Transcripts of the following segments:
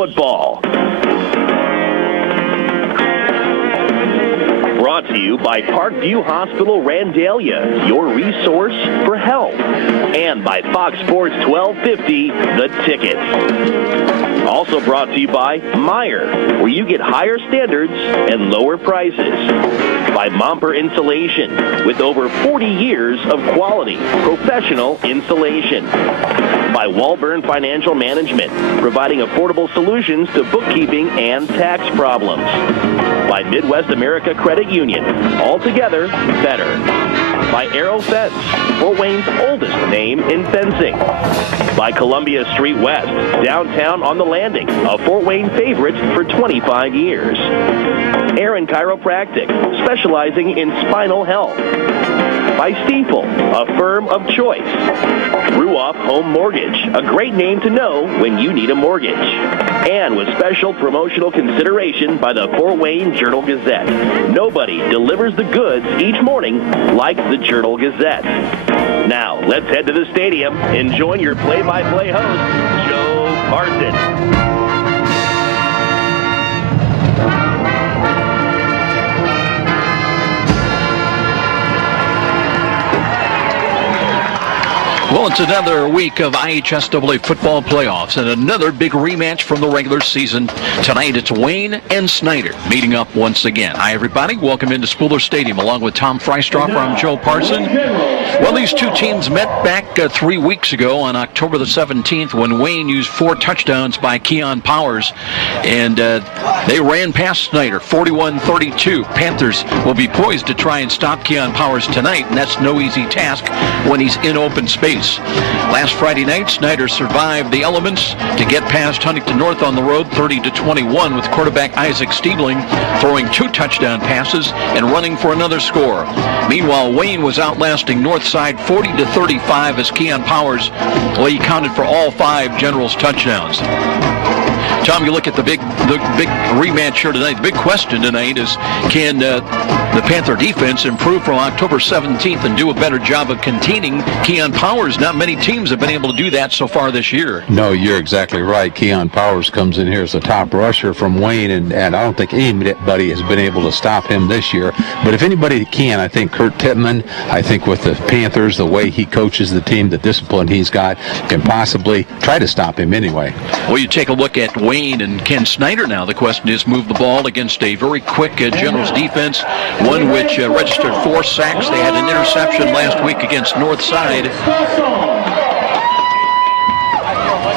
football. Brought to you by Parkview Hospital Randalia, your resource for health. And by Fox Sports 1250, The Ticket. Also brought to you by Meyer, where you get higher standards and lower prices. By Momper Insulation, with over 40 years of quality, professional insulation. By Walburn Financial Management, providing affordable solutions to bookkeeping and tax problems. By Midwest America Credit Union, altogether better. By Arrow Fence, Fort Wayne's oldest name in fencing. By Columbia Street West, downtown on the Landing, a Fort Wayne favorite for 25 years. Aaron Chiropractic, specializing in spinal health. By Stiefel, a firm of choice. Ruoff Home Mortgage, a great name to know when you need a mortgage. And with special promotional consideration by the Fort Wayne Journal-Gazette. Nobody delivers the goods each morning like the Journal-Gazette. Now, let's head to the stadium and join your play-by-play host, Joe Parson. Well, it's another week of IHSAA football playoffs and another big rematch from the regular season. Tonight, it's Wayne and Snider meeting up once again. Hi, everybody. Welcome into Spooler Stadium. Along with Tom Freistroffer, I'm Joe Parson. Well, these two teams met back 3 weeks ago on October the 17th when Wayne used 4 touchdowns by Keon Powers, and they ran past Snider, 41-32. Panthers will be poised to try and stop Keon Powers tonight, and that's no easy task when he's in open space. Last Friday night, Snider survived the elements to get past Huntington North on the road 30-21 with quarterback Isaac Stiebling throwing 2 touchdown passes and running for another score. Meanwhile, Wayne was outlasting Northside 40-35 as Keon Powers, well, he counted for all 5 Generals touchdowns. Tom, you look at the big rematch here tonight. The big question tonight is, can the Panther defense improve from October 17th and do a better job of containing Keon Powers? Not many teams have been able to do that so far this year. No, you're exactly right. Keon Powers comes in here as the top rusher from Wayne, and I don't think anybody has been able to stop him this year. But if anybody can, I think Kurt Tittman, I think with the Panthers, the way he coaches the team, the discipline he's got, can possibly try to stop him anyway. Well, you take a look at Wayne and Ken Snider now. The question is, move the ball against a very quick Generals defense, one which registered 4 sacks. They had an interception last week against Northside.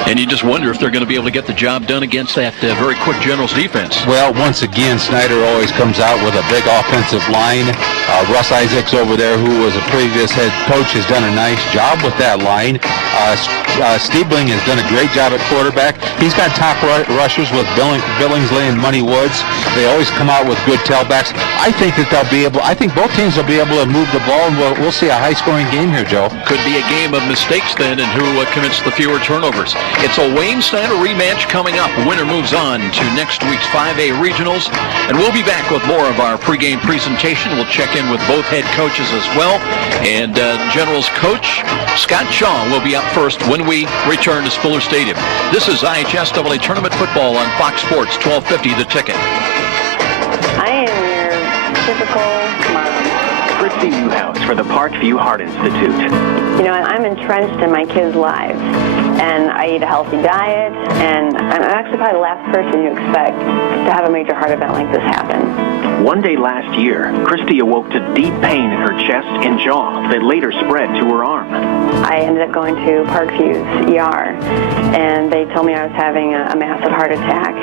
And you just wonder if they're going to be able to get the job done against that very quick Generals defense. Well, once again, Snider always comes out with a big offensive line. Russ Isaacs over there, who was a previous head coach, has done a nice job with that line. Stiebling has done a great job at quarterback. He's got top rushers with Billingsley and Money Woods. They always come out with good tailbacks. I think that they'll be able. I think both teams will be able to move the ball, and we'll see a high-scoring game here, Joe. Could be a game of mistakes then, and who commits the fewer turnovers. It's a Wayne-Snider rematch coming up. The winner moves on to next week's 5A Regionals, and we'll be back with more of our pregame presentation. We'll check in with both head coaches as well, and Generals coach Scott Shaw will be up first when we return to Spooler Stadium. This is IHSAA Tournament Football on Fox Sports 1250, The Ticket. I am your typical mom. Christy Newhouse for the Parkview Heart Institute. You know, I'm entrenched in my kids' lives, and I eat a healthy diet, and I'm actually probably the last person you expect to have a major heart event like this happen. One day last year, Christy awoke to deep pain in her chest and jaw that later spread to her arm. I ended up going to Parkview's ER, and they told me I was having a massive heart attack.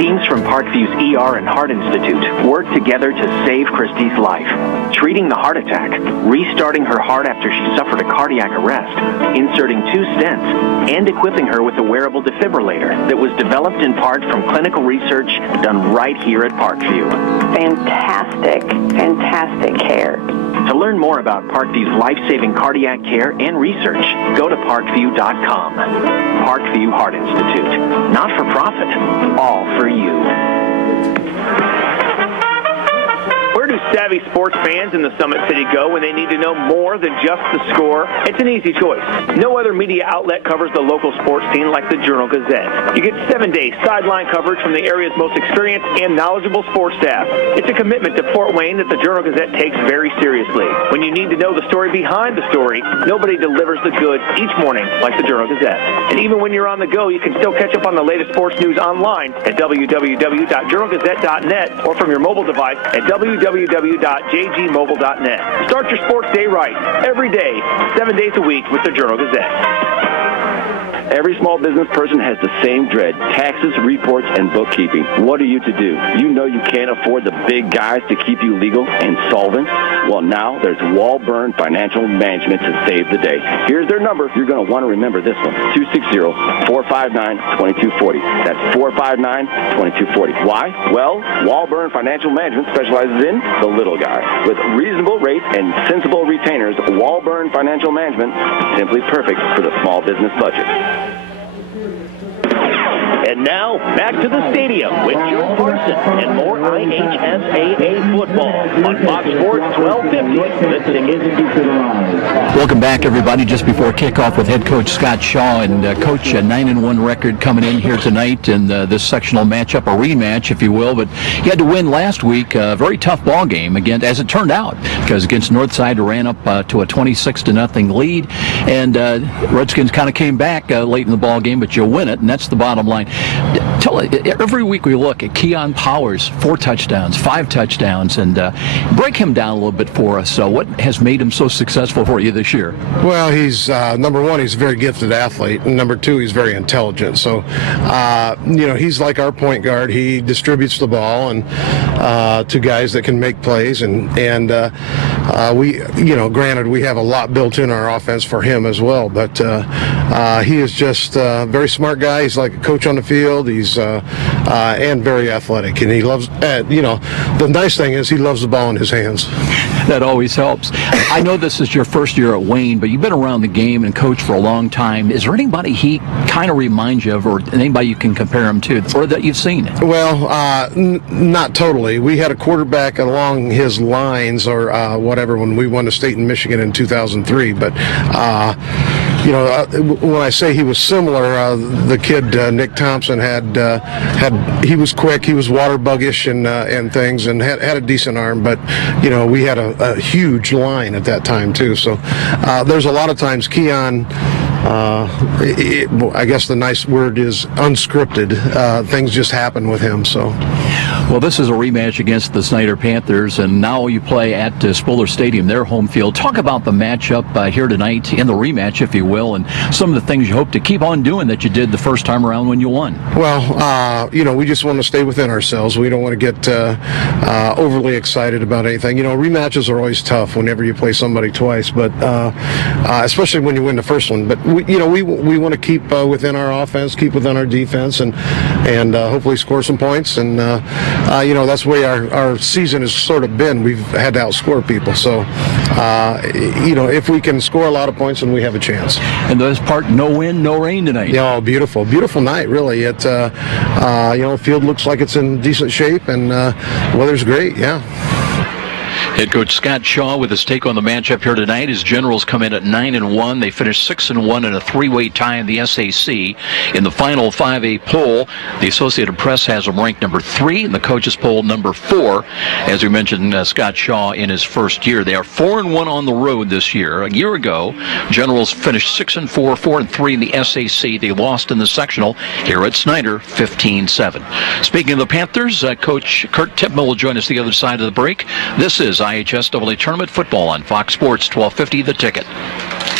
Teams from Parkview's ER and Heart Institute worked together to save Christy's life, treating the heart attack, restarting her heart after she suffered a cardiac arrest, inserting 2 stents, and equipping her with a wearable defibrillator that was developed in part from clinical research done right here at Parkview. Fantastic care. To learn more about Parkview's life-saving cardiac care and research, go to parkview.com. Parkview Heart Institute. Not for profit, all for you. Where do Savvy sports fans in the Summit City go when they need to know more than just the score? It's an easy choice. No other media outlet covers the local sports scene like the Journal-Gazette. You get 7-day sideline coverage from the area's most experienced and knowledgeable sports staff. It's a commitment to Fort Wayne that the Journal-Gazette takes very seriously. When you need to know the story behind the story, nobody delivers the goods each morning like the Journal-Gazette. And even when you're on the go, you can still catch up on the latest sports news online at www.journalgazette.net or from your mobile device at www.jgmobile.net. Start your sports day right, every day, 7 days a week with the Journal-Gazette. Every small business person has the same dread: taxes, reports, and bookkeeping. What are you to do? You know you can't afford the big guys to keep you legal and solvent? Well, now there's Walburn Financial Management to save the day. Here's their number. You're going to want to remember this one: 260-459-2240. That's 459-2240. Why? Well, Walburn Financial Management specializes in the little guy. With reasonable rates and sensible retainers, Walburn Financial Management is simply perfect for the small business budget. And now, back to the stadium with Joe Parson and more IHSAA football on Fox Sports 1250, The Ticket. Welcome back, everybody. Just before kickoff with head coach Scott Shaw, and coach, a 9-1 record coming in here tonight in this sectional matchup, a rematch, if you will. But he had to win last week, a very tough ball game, again, as it turned out, because against Northside, ran up to a 26-0 lead, and Redskins kind of came back late in the ball game, but you win it, and that's the bottom line. Every week we look at Keon Powers, 4 touchdowns, 5 touchdowns, and break him down a little bit for us. So what has made him so successful for you this year? Well, he's number one, he's a very gifted athlete, and number two, he's very intelligent. So, he's like our point guard. He distributes the ball and to guys that can make plays, and we, granted, we have a lot built in our offense for him as well, but he is just a very smart guy. He's like a coach on the field. He's and very athletic, and he loves. The nice thing is he loves the ball in his hands. That always helps. I know this is your first year at Wayne, but you've been around the game and coached for a long time. Is there anybody he kind of reminds you of, or anybody you can compare him to, or that you've seen? Well, not totally. We had a quarterback along his lines, or whatever, when we won the state in Michigan in 2003. But when I say he was similar, the kid Nick Thompson he was quick, he was water buggish and things, and had a decent arm. But we had a huge line at that time too. So there's a lot of times Keon. I guess the nice word is unscripted. Things just happen with him. So. Well, this is a rematch against the Snider Panthers, and now you play at Spuller Stadium, their home field. Talk about the matchup here tonight, in the rematch, if you will, and some of the things you hope to keep on doing that you did the first time around when you won. Well, we just want to stay within ourselves. We don't want to get overly excited about anything. Rematches are always tough whenever you play somebody twice, but especially when you win the first one. But we want to keep within our offense, keep within our defense, and hopefully score some points. And that's the way our season has sort of been. We've had to outscore people. So, if we can score a lot of points, then we have a chance. And the best part, no wind, no rain tonight. Yeah, beautiful night, really. It, the field looks like it's in decent shape, and weather's great, yeah. Head coach Scott Shaw with his take on the matchup here tonight. His Generals come in at 9-1. They finished 6-1 in a 3-way tie in the SAC. In the final 5A poll, the Associated Press has them ranked number 3, and the coaches poll number 4. As we mentioned, Scott Shaw in his first year. They are 4-1 on the road this year. A year ago, Generals finished 6-4, 4-3 in the SAC. They lost in the sectional here at Snider, 15-7. Speaking of the Panthers, Coach Kurt Tipman will join us the other side of the break. This is IHSAA Tournament Football on Fox Sports 1250, The Ticket.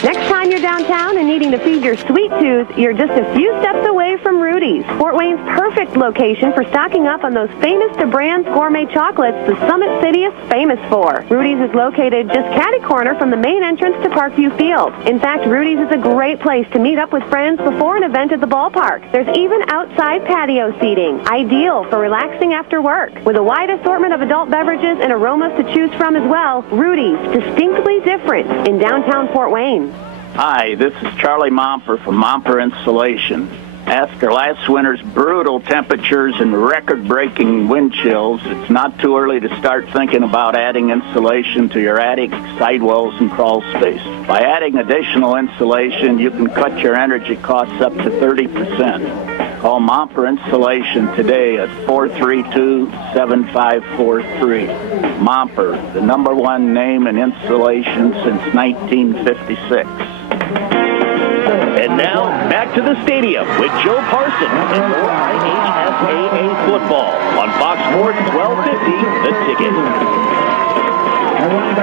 Next time you're downtown and needing to feed your sweet tooth, you're just a few steps away from Rudy's. Fort Wayne's perfect location for stocking up on those famous to brands gourmet chocolates the Summit City is famous for. Rudy's is located just catty corner from the main entrance to Parkview Field. In fact, Rudy's is a great place to meet up with friends before an event at the ballpark. There's even outside patio seating, ideal for relaxing after work. With a wide assortment of adult beverages and aromas to choose from as well, Rudy's, distinctly different in downtown Fort Wayne. Hi, this is Charlie Momper from Momper Installation. After last winter's brutal temperatures and record-breaking wind chills, it's not too early to start thinking about adding insulation to your attic, sidewalls, and crawl space. By adding additional insulation, you can cut your energy costs up to 30%. Call Momper Insulation today at 432-7543. Momper, the #1 name in insulation since 1956. And now, back to the stadium with Joe Parsons and more IHSAA football on Fox Sports 1250, The Ticket.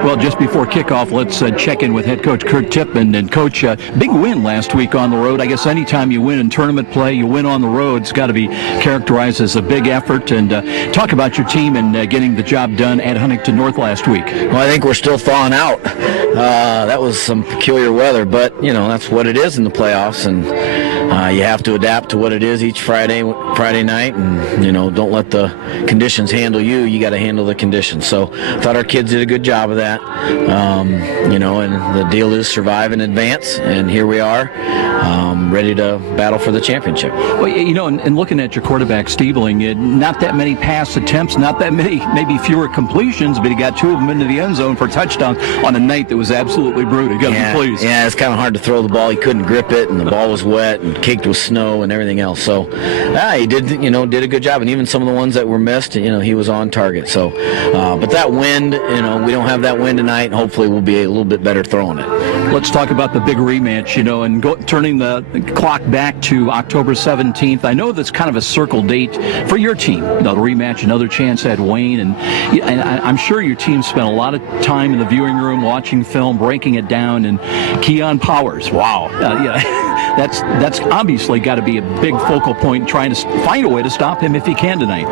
Well, just before kickoff, let's check in with head coach Kurt Tippmann. And, Coach, big win last week on the road. I guess anytime you win in tournament play, you win on the road, it's got to be characterized as a big effort. And talk about your team and getting the job done at Huntington North last week. Well, I think we're still thawing out. That was some peculiar weather, but, that's what it is in the playoffs. And you have to adapt to what it is each Friday night. And, don't let the conditions handle you. You got to handle the conditions. So I thought our kids did a good job of that. And the deal is survive and advance, and here we are, ready to battle for the championship. Well, and looking at your quarterback, Stiebling, not that many pass attempts, not that many, maybe fewer completions, but he got 2 of them into the end zone for a touchdown on a night that was absolutely brutal. You got to be pleased. Yeah, it's kind of hard to throw the ball. He couldn't grip it, and the ball was wet and caked with snow and everything else. So, he did a good job, and even some of the ones that were missed, he was on target. So, but that wind, we don't have that wind tonight, and hopefully we'll be a little bit better throwing it. Let's talk about the big rematch, and turning the clock back to October 17th. I know that's kind of a circle date for your team. The rematch, another chance at Wayne, and I'm sure your team spent a lot of time in the viewing room watching film, breaking it down, and Keon Powers. Wow. That's obviously got to be a big focal point, trying to find a way to stop him if he can tonight.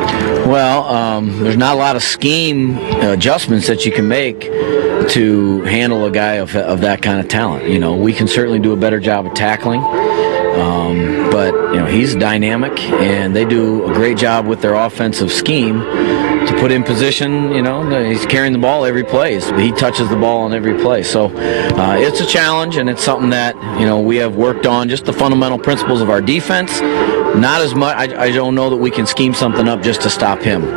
Well, there's not a lot of scheme adjustments that you can make to handle a guy of that kind of talent. We can certainly do a better job of tackling, but he's dynamic, and they do a great job with their offensive scheme to put in position. He's carrying the ball every play. He touches the ball on every play. So it's a challenge, and it's something that we have worked on, just the fundamental principles of our defense. Not as much. I don't know that we can scheme something up just to stop him.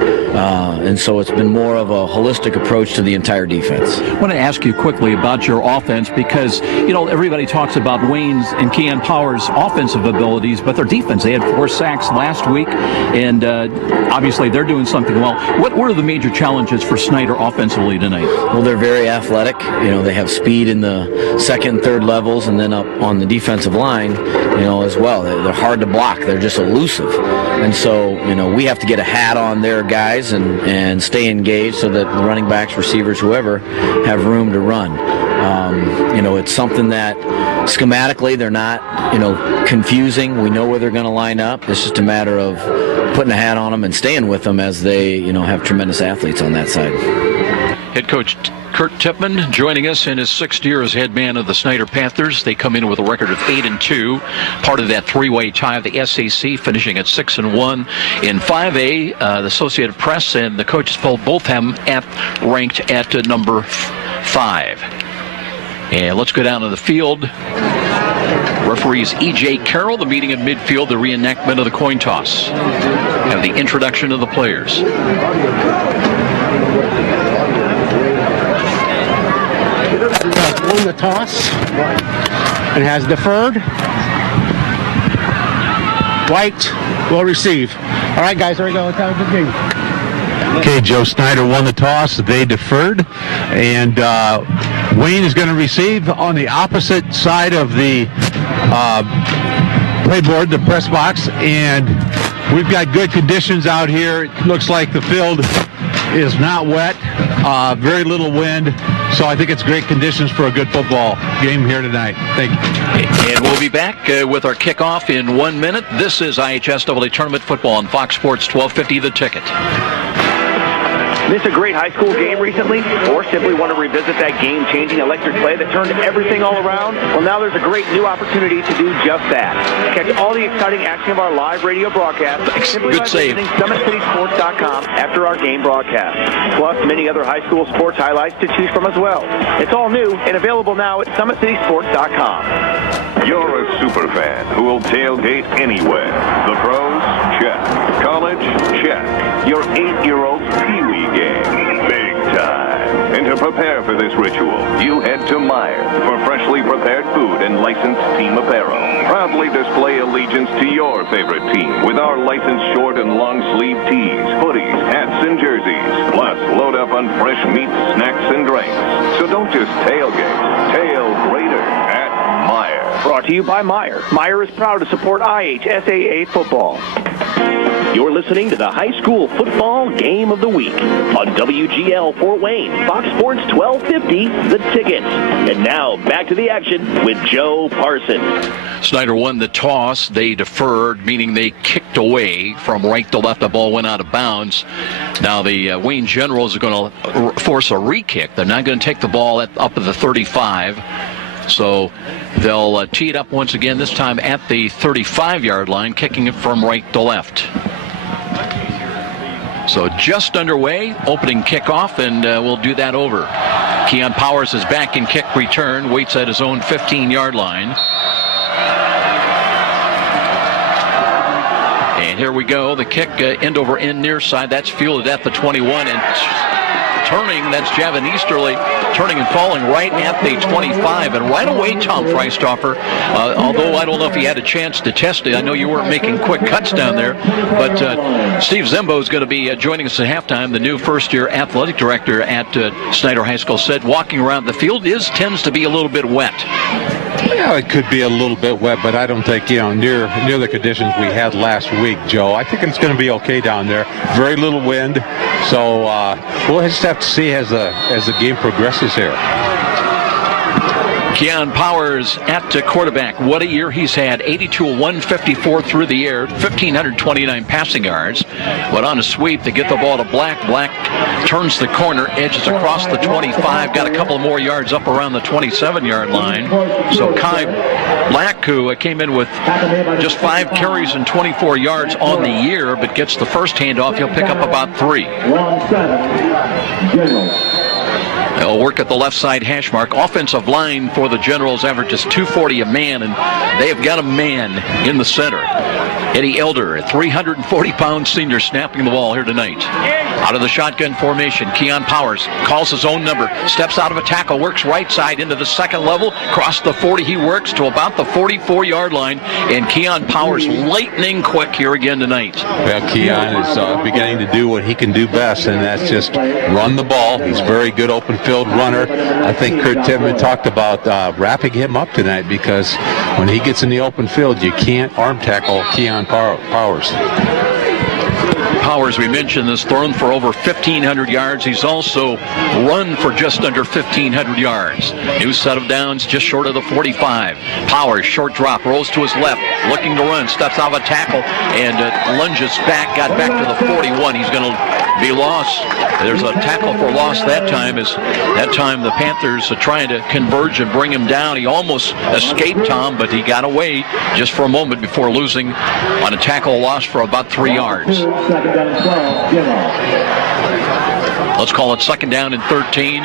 And so it's been more of a holistic approach to the entire defense. I want to ask you quickly about your offense because, everybody talks about Wayne's and Keon Powers' offensive abilities, but their defense, they had 4 sacks last week, and obviously they're doing something well. What were the major challenges for Snider offensively tonight? Well, they're very athletic. They have speed in the second and third levels, and then up on the defensive line, as well. They're hard to block. They're just elusive. And so, we have to get a hat on their guys and stay engaged so that the running backs, receivers, whoever, have room to run. It's something that schematically they're not, confusing. We know where they're going to line up. It's just a matter of putting a hat on them and staying with them as they, have tremendous athletes on that side. Head coach Kurt Tippmann joining us in his 6th year as head man of the Snider Panthers. They come in with a record of 8-2, part of that 3-way tie of the SAC, finishing at 6-1 in 5A. The Associated Press and the coaches poll both have them ranked at number 5. And let's go down to the field. Referees E.J. Carroll, the meeting in midfield, the reenactment of the coin toss, and the introduction of the players. Won the toss and has deferred. White will receive. All right, guys, here we go. Time for the game. Okay, Joe Snider won the toss. They deferred, and Wayne is going to receive on the opposite side of the playboard, the press box, and we've got good conditions out here. It looks like the field is not wet, very little wind, so I think it's great conditions for a good football game here tonight. Thank you. And we'll be back with our kickoff in 1 minute. This is IHSAA Tournament Football on Fox Sports 1250, The Ticket. Missed a great high school game recently, or simply want to revisit that game-changing electric play that turned everything all around? Well, now there's a great new opportunity to do just that. Catch all the exciting action of our live radio broadcast simply by visiting SummitCitySports.com after our game broadcast. Plus, many other high school sports highlights to choose from as well. It's all new and available now at SummitCitySports.com. You're a super fan who will tailgate anywhere. The pros? Check. College? Check. Your 8-year-old's Pee-wee game? Big time. And to prepare for this ritual, you head to Meijer for freshly prepared food and licensed team apparel. Proudly display allegiance to your favorite team with our licensed short and long sleeve tees, hoodies, hats, and jerseys. Plus, load up on fresh meats, snacks, and drinks. So don't just tailgate. Tail greater at Meijer. Brought to you by Meijer. Meijer is proud to support IHSAA football. You're listening to the high school football game of the week on WGL Fort Wayne, Fox Sports 1250, The Ticket. And now back to the action with Joe Parson. Snider won the toss. They deferred, meaning they kicked away from right to left. The ball went out of bounds. Now the Wayne Generals are going to force a re-kick. They're not going to take the ball up at the 35. So they'll tee it up once again, this time at the 35-yard line, kicking it from right to left. So just underway, opening kickoff, and we'll do that over. Keon Powers is back in kick return, waits at his own 15-yard line. And here we go, the kick end over end near side. That's fielded at the 21, and turning, that's Javin Easterly, turning and falling right at the 25. And right away, Tom Freistoffer, although I don't know if he had a chance to test it, I know you weren't making quick cuts down there, but Steve Zimbo is going to be joining us at halftime. The new first-year athletic director at Snider High School said walking around the field tends to be a little bit wet. Yeah, it could be a little bit wet, but I don't think, near the conditions we had last week, Joe. I think it's going to be okay down there. Very little wind, so we'll just have to see as the game progresses here. Keon Powers at quarterback. What a year he's had. 82 of 154 through the air, 1,529 passing yards. Went on a sweep to get the ball to Black. Black turns the corner, edges across the 25, got a couple more yards up around the 27-yard line. So Kai Black, who came in with just 5 carries and 24 yards on the year, but gets the first handoff, he'll pick up about 3. They'll work at the left side hash mark. Offensive line for the Generals averages 240 a man, and they have got a man in the center. Eddie Elder, a 340-pound senior, snapping the ball here tonight. Out of the shotgun formation, Keon Powers calls his own number, steps out of a tackle, works right side into the second level, across the 40 he works to about the 44-yard line, and Keon Powers lightning quick here again tonight. Well, Keon is beginning to do what he can do best, and that's just run the ball. He's very good open field runner. I think Kurt Tittman talked about wrapping him up tonight, because when he gets in the open field, you can't arm tackle Keon Powers. Powers, we mentioned, has thrown for over 1,500 yards. He's also run for just under 1,500 yards. New set of downs just short of the 45. Powers, short drop, rolls to his left, looking to run, steps out of a tackle, and lunges back, got back to the 41. He's going to be lost. There's a tackle for loss that time. That time the Panthers are trying to converge and bring him down. He almost escaped, Tom, but he got away just for a moment before losing on a tackle loss for about 3 yards. Let's call it second down and 13.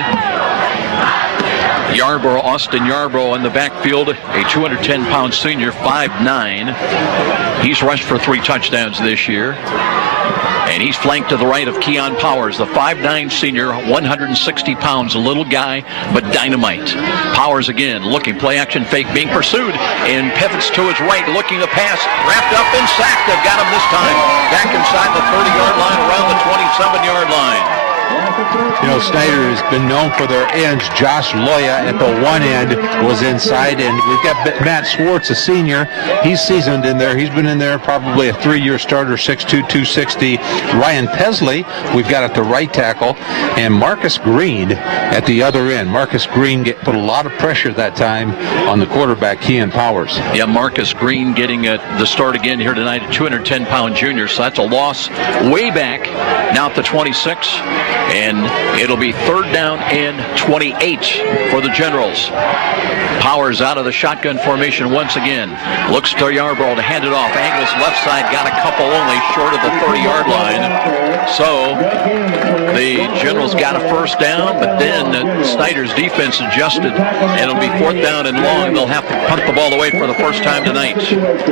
Austin Yarbrough in the backfield, a 210-pound senior, 5'9". He's rushed for 3 touchdowns this year. And he's flanked to the right of Keon Powers, the 5'9" senior, 160 pounds, a little guy, but dynamite. Powers again, looking, play action fake, being pursued, and pivots to his right, looking to pass, wrapped up and sacked. They've got him this time. Back inside the 30-yard line, around the 27-yard line. Snider has been known for their ends. Josh Loya at the one end was inside, and we've got Matt Swartz, a senior. He's seasoned in there. He's been in there, probably a 3-year starter, 6'2", 260. Ryan Pesley, we've got at the right tackle, and Marcus Green at the other end. Marcus Green put a lot of pressure that time on the quarterback, Keon Powers. Yeah, Marcus Green getting the start again here tonight, a 210-pound junior, so that's a loss way back, now at the 26. And it'll be third down and 28 for the Generals. Powers out of the shotgun formation once again. Looks to Yarbrough to hand it off. Angles left side, got a couple only short of the 30-yard line. So The Generals got a first down, but then Snider's defense adjusted, and it'll be 4th down and long. They'll have to punt the ball away for the first time tonight.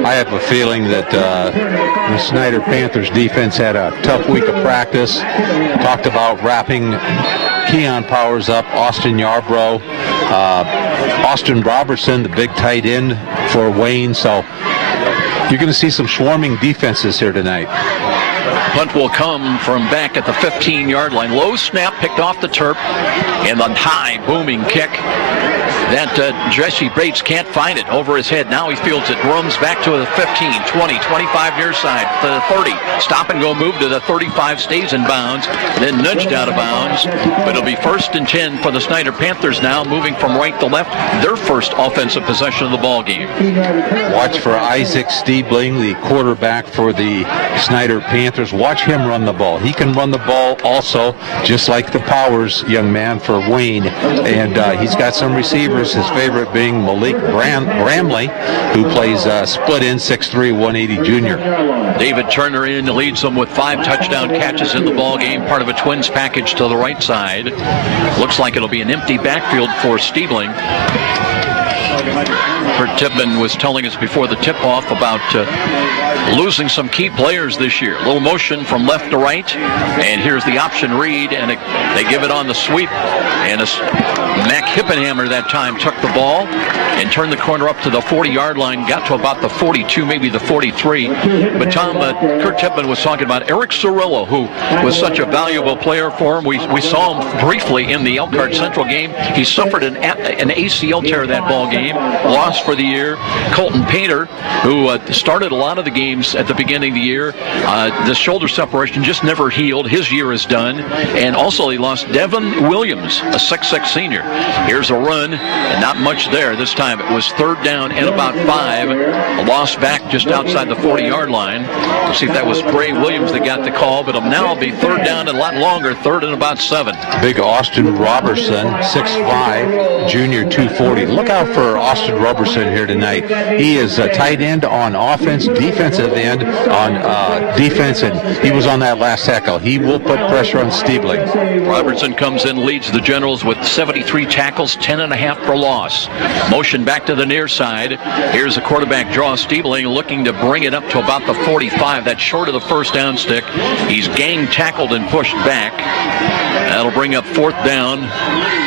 I have a feeling that the Snider Panthers defense had a tough week of practice. Talked about wrapping Keon Powers up, Austin Yarbrough, Austin Robertson, the big tight end for Wayne. So you're going to see some swarming defenses here tonight. Punt will come from back at the 15-yard line. Low snap picked off the turf, and the high booming kick. That Jesse Bates can't find it over his head. Now he fields it, runs back to the 15, 20, 25 near side, to the 30. Stop and go move to the 35, stays in bounds, then nudged out of bounds. But it'll be 1st and 10 for the Snider Panthers now, moving from right to left, their first offensive possession of the ball game. Watch for Isaac Stiebling, the quarterback for the Snider Panthers. Watch him run the ball. He can run the ball also, just like the Powers young man for Wayne. And he's got some receivers, his favorite being Malik Bramley, who plays split end, 6'3", 180 junior. David Turner in leads them with 5 touchdown catches in the ball game, part of a Twins package to the right side. Looks like it'll be an empty backfield for Stiebling. Kurt Tibman was telling us before the tip-off about losing some key players this year. A little motion from left to right, and here's the option read, and they give it on the sweep. And Mac Hippenhammer that time took the ball and turned the corner up to the 40-yard line, got to about the 42, maybe the 43. But Tom, Kurt Tibman was talking about Eric Cirillo, who was such a valuable player for him. We saw him briefly in the Elkhart Central game. He suffered an ACL tear that ball game, lost for the year. Colton Painter, who started a lot of the games at the beginning of the year, the shoulder separation just never healed. His year is done. And also he lost Devin Williams, a 6'6 senior. Here's a run, and not much there. This time it was 3rd down and about 5. A loss back just outside the 40-yard line. We'll see if that was Bray Williams that got the call, but it'll now be 3rd down and a lot longer, 3rd and about 7. Big Austin Robertson, 6'5", junior, 240. Look out for Austin Robertson here tonight. He is a tight end on offense, defensive end on defense, and he was on that last tackle. He will put pressure on Stiebling. Robertson comes in, leads the Generals with 73 tackles, 10.5 for loss. Motion back to the near side. Here's the quarterback draw. Stiebling looking to bring it up to about the 45. That's short of the first down stick. He's gang tackled and pushed back. That'll bring up 4th down,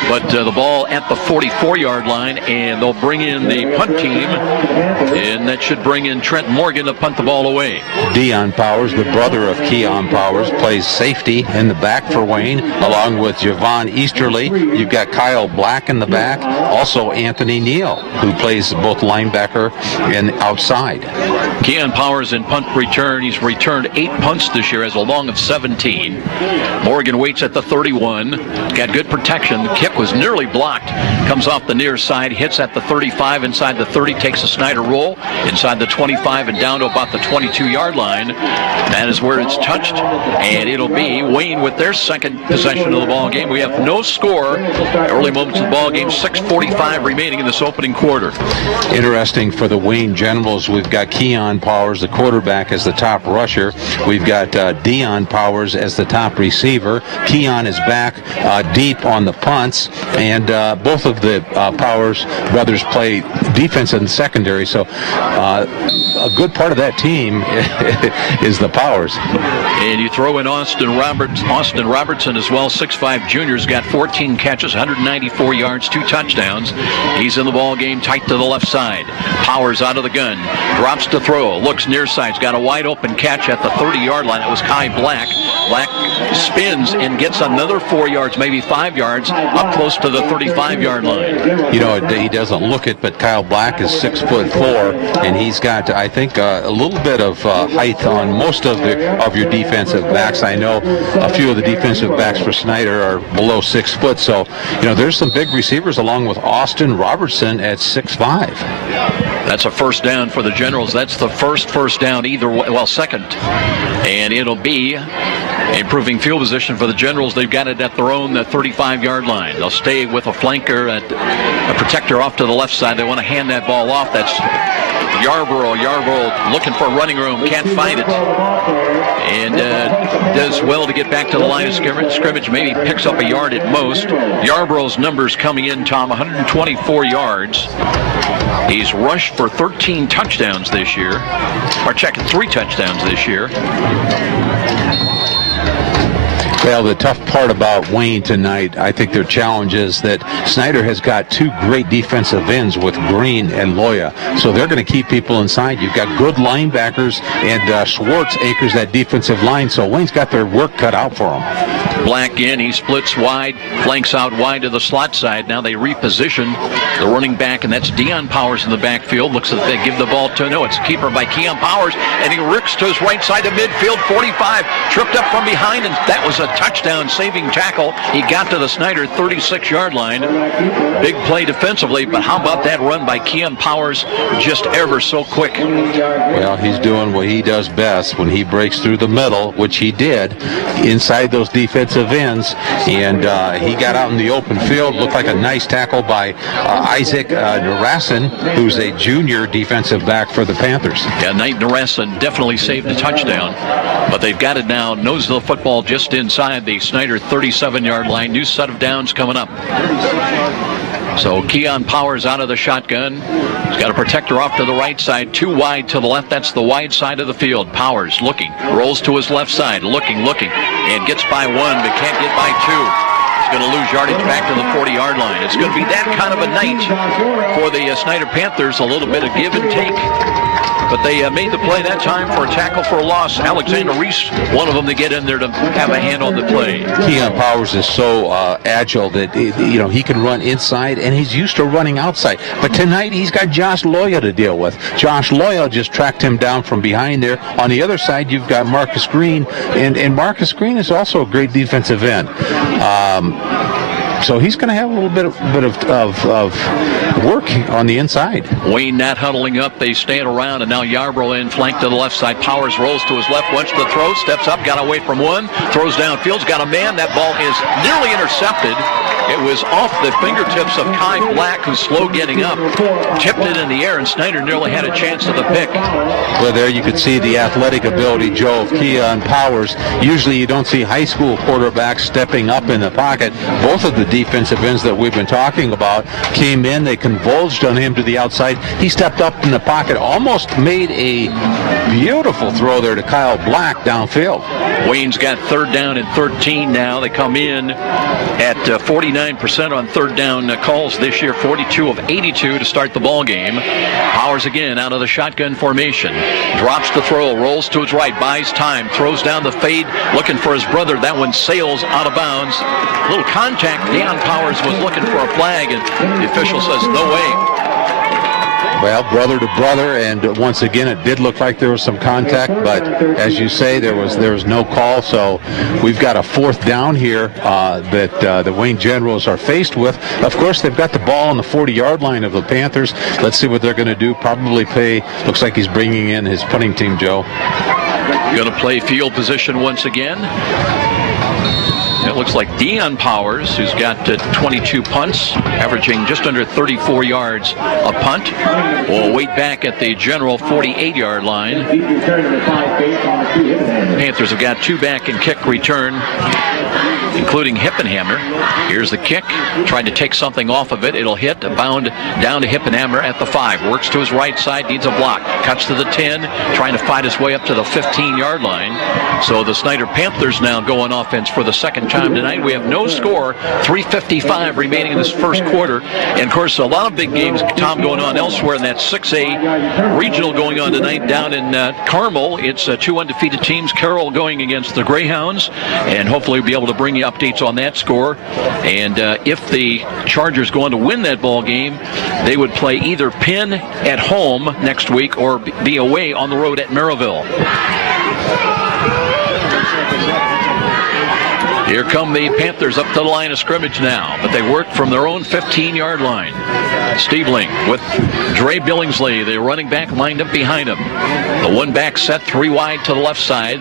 but the ball at the 44-yard line, and they'll bring in the punt team, and that should bring in Trent Morgan to punt the ball away. Dion Powers, the brother of Keon Powers, plays safety in the back for Wayne, along with Javon Easterly. You've got Kyle Black in the back, also Anthony Neal, who plays both linebacker and outside. Keon Powers in punt return. He's returned 8 punts this year, has a long of 17. Morgan waits at the 31. Got good protection. The kick was nearly blocked. Comes off the near side, hits at the 35, inside the 30, takes a Snider roll, inside the 25 and down to about the 22-yard line. That is where it's touched, and it'll be Wayne with their second possession of the ball game. We have no score. Early moments of the ball game, 6:45 remaining in this opening quarter. Interesting for the Wayne Generals, we've got Keon Powers, the quarterback, as the top rusher. We've got Dion Powers as the top receiver. Keon is back deep on the punts, and both of the Powers brothers play defense in the secondary, so a good part of that team is the Powers. And you throw in Austin Robertson as well, 6'5 junior's got 14 catches, 194 yards, 2 touchdowns. He's in the ball game, tight to the left side. Powers out of the gun, drops to throw, looks near side, got a wide open catch at the 30-yard line. It was Kai Black. Black spins and gets another 4 yards, maybe 5 yards, up close to the 35-yard line. You know, he doesn't look it, but Kyle Black is 6'4", and he's got, I think, a little bit of height on most of your defensive backs. I know a few of the defensive backs for Snider are below 6 foot, so you know there's some big receivers along with Austin Robertson at 6'5". That's a first down for the Generals. That's the first down either way, well, second, and it'll be improving field position for the Generals. They've got it at their own 35-yard line. They'll stay with a flanker, a protector off to the left side. They want to hand that ball off. That's Yarbrough looking for running room, can't find it, and does well to get back to the line of scrimmage. Maybe picks up a yard at most. Yarborough's numbers coming in, Tom, 124 yards. He's rushed for 13 touchdowns this year. Or checking 3 touchdowns this year. Well, the tough part about Wayne tonight, I think their challenge is that Snider has got 2 great defensive ends with Green and Loya. So they're going to keep people inside. You've got good linebackers, and Schwartz anchors that defensive line. So Wayne's got their work cut out for him. Black in, he splits wide, flanks out wide to the slot side. Now they reposition the running back, and that's Deion Powers in the backfield. Looks like they give the ball to, no, it's a keeper by Keon Powers, and he ricks to his right side of midfield, 45, tripped up from behind, and that was a touchdown saving tackle. He got to the Snider 36-yard line. Big play defensively, but how about that run by Keon Powers, just ever so quick. Well, he's doing what he does best when he breaks through the middle, which he did, inside those defensive ends, and he got out in the open field. Looked like a nice tackle by Isaac Narasin, who's a junior defensive back for the Panthers. Yeah, Knight Narasin definitely saved a touchdown, but they've got it now, nose of the football just inside the Snider 37-yard line. New set of downs coming up. So Keon Powers out of the shotgun. He's got a protector off to the right side, 2 wide to the left. That's the wide side of the field. Powers looking, rolls to his left side, looking, and gets by 1, but can't get by 2. He's going to lose yardage back to the 40-yard line. It's going to be that kind of a night for the Snider Panthers. A little bit of give and take. But they made the play that time for a tackle for a loss. Alexander Reese, one of them to get in there to have a hand on the play. Keon Powers is so agile that he can run inside, and he's used to running outside. But tonight he's got Josh Loya to deal with. Josh Loya just tracked him down from behind there. On the other side, you've got Marcus Green, and Marcus Green is also a great defensive end. So he's going to have a little bit of work on the inside. Wayne not huddling up. They stand around, and now Yarborough in, flank to the left side. Powers rolls to his left, wants to throw, steps up, got away from 1, throws downfield, got a man. That ball is nearly intercepted. It was off the fingertips of Kai Black, who's slow getting up. Tipped it in the air, and Snider nearly had a chance at the pick. Well, there you could see the athletic ability, Joe, of Keon Powers. Usually you don't see high school quarterbacks stepping up in the pocket. Both of the defensive ends that we've been talking about came in. They convulged on him to the outside. He stepped up in the pocket, almost made a beautiful throw there to Kyle Black downfield. Wayne's got 3rd down and 13 now. They come in at 49% on 3rd down calls this year, 42 of 82 to start the ball game. Powers again out of the shotgun formation. Drops the throw, rolls to his right, buys time, throws down the fade, looking for his brother. That one sails out of bounds. A little contact. Deion Powers was looking for a flag, and the official says no way. Well, brother to brother, and once again, it did look like there was some contact, but as you say, there was no call. So we've got a 4th down here that the Wayne Generals are faced with. Of course, they've got the ball on the 40-yard line of the Panthers. Let's see what they're going to do. Probably play. Looks like he's bringing in his punting team, Joe. Going to play field position once again. It looks like Deion Powers, who's got 22 punts, averaging just under 34 yards a punt, will wait back at the general 48-yard line. Panthers have got 2 back and kick return, including Hippenhammer. Here's the kick. Tried to take something off of it. It'll hit, a bound down to Hippenhammer at the 5. Works to his right side, needs a block. Cuts to the 10, trying to fight his way up to the 15-yard line. So the Snider Panthers now go on offense for the second time tonight. We have no score, 3:55 remaining in this first quarter. And, of course, a lot of big games, Tom, going on elsewhere in that 6A regional going on tonight down in Carmel. It's 2 undefeated teams. Carroll going against the Greyhounds, and hopefully we'll be able to bring you updates on that score. And if the Chargers go on to win that ball game, they would play either Penn at home next week or be away on the road at Maryville. Here come the Panthers up to the line of scrimmage now, but they work from their own 15-yard line. Stiebling with Dre Billingsley, the running back, lined up behind him. The one-back set, 3 wide to the left side.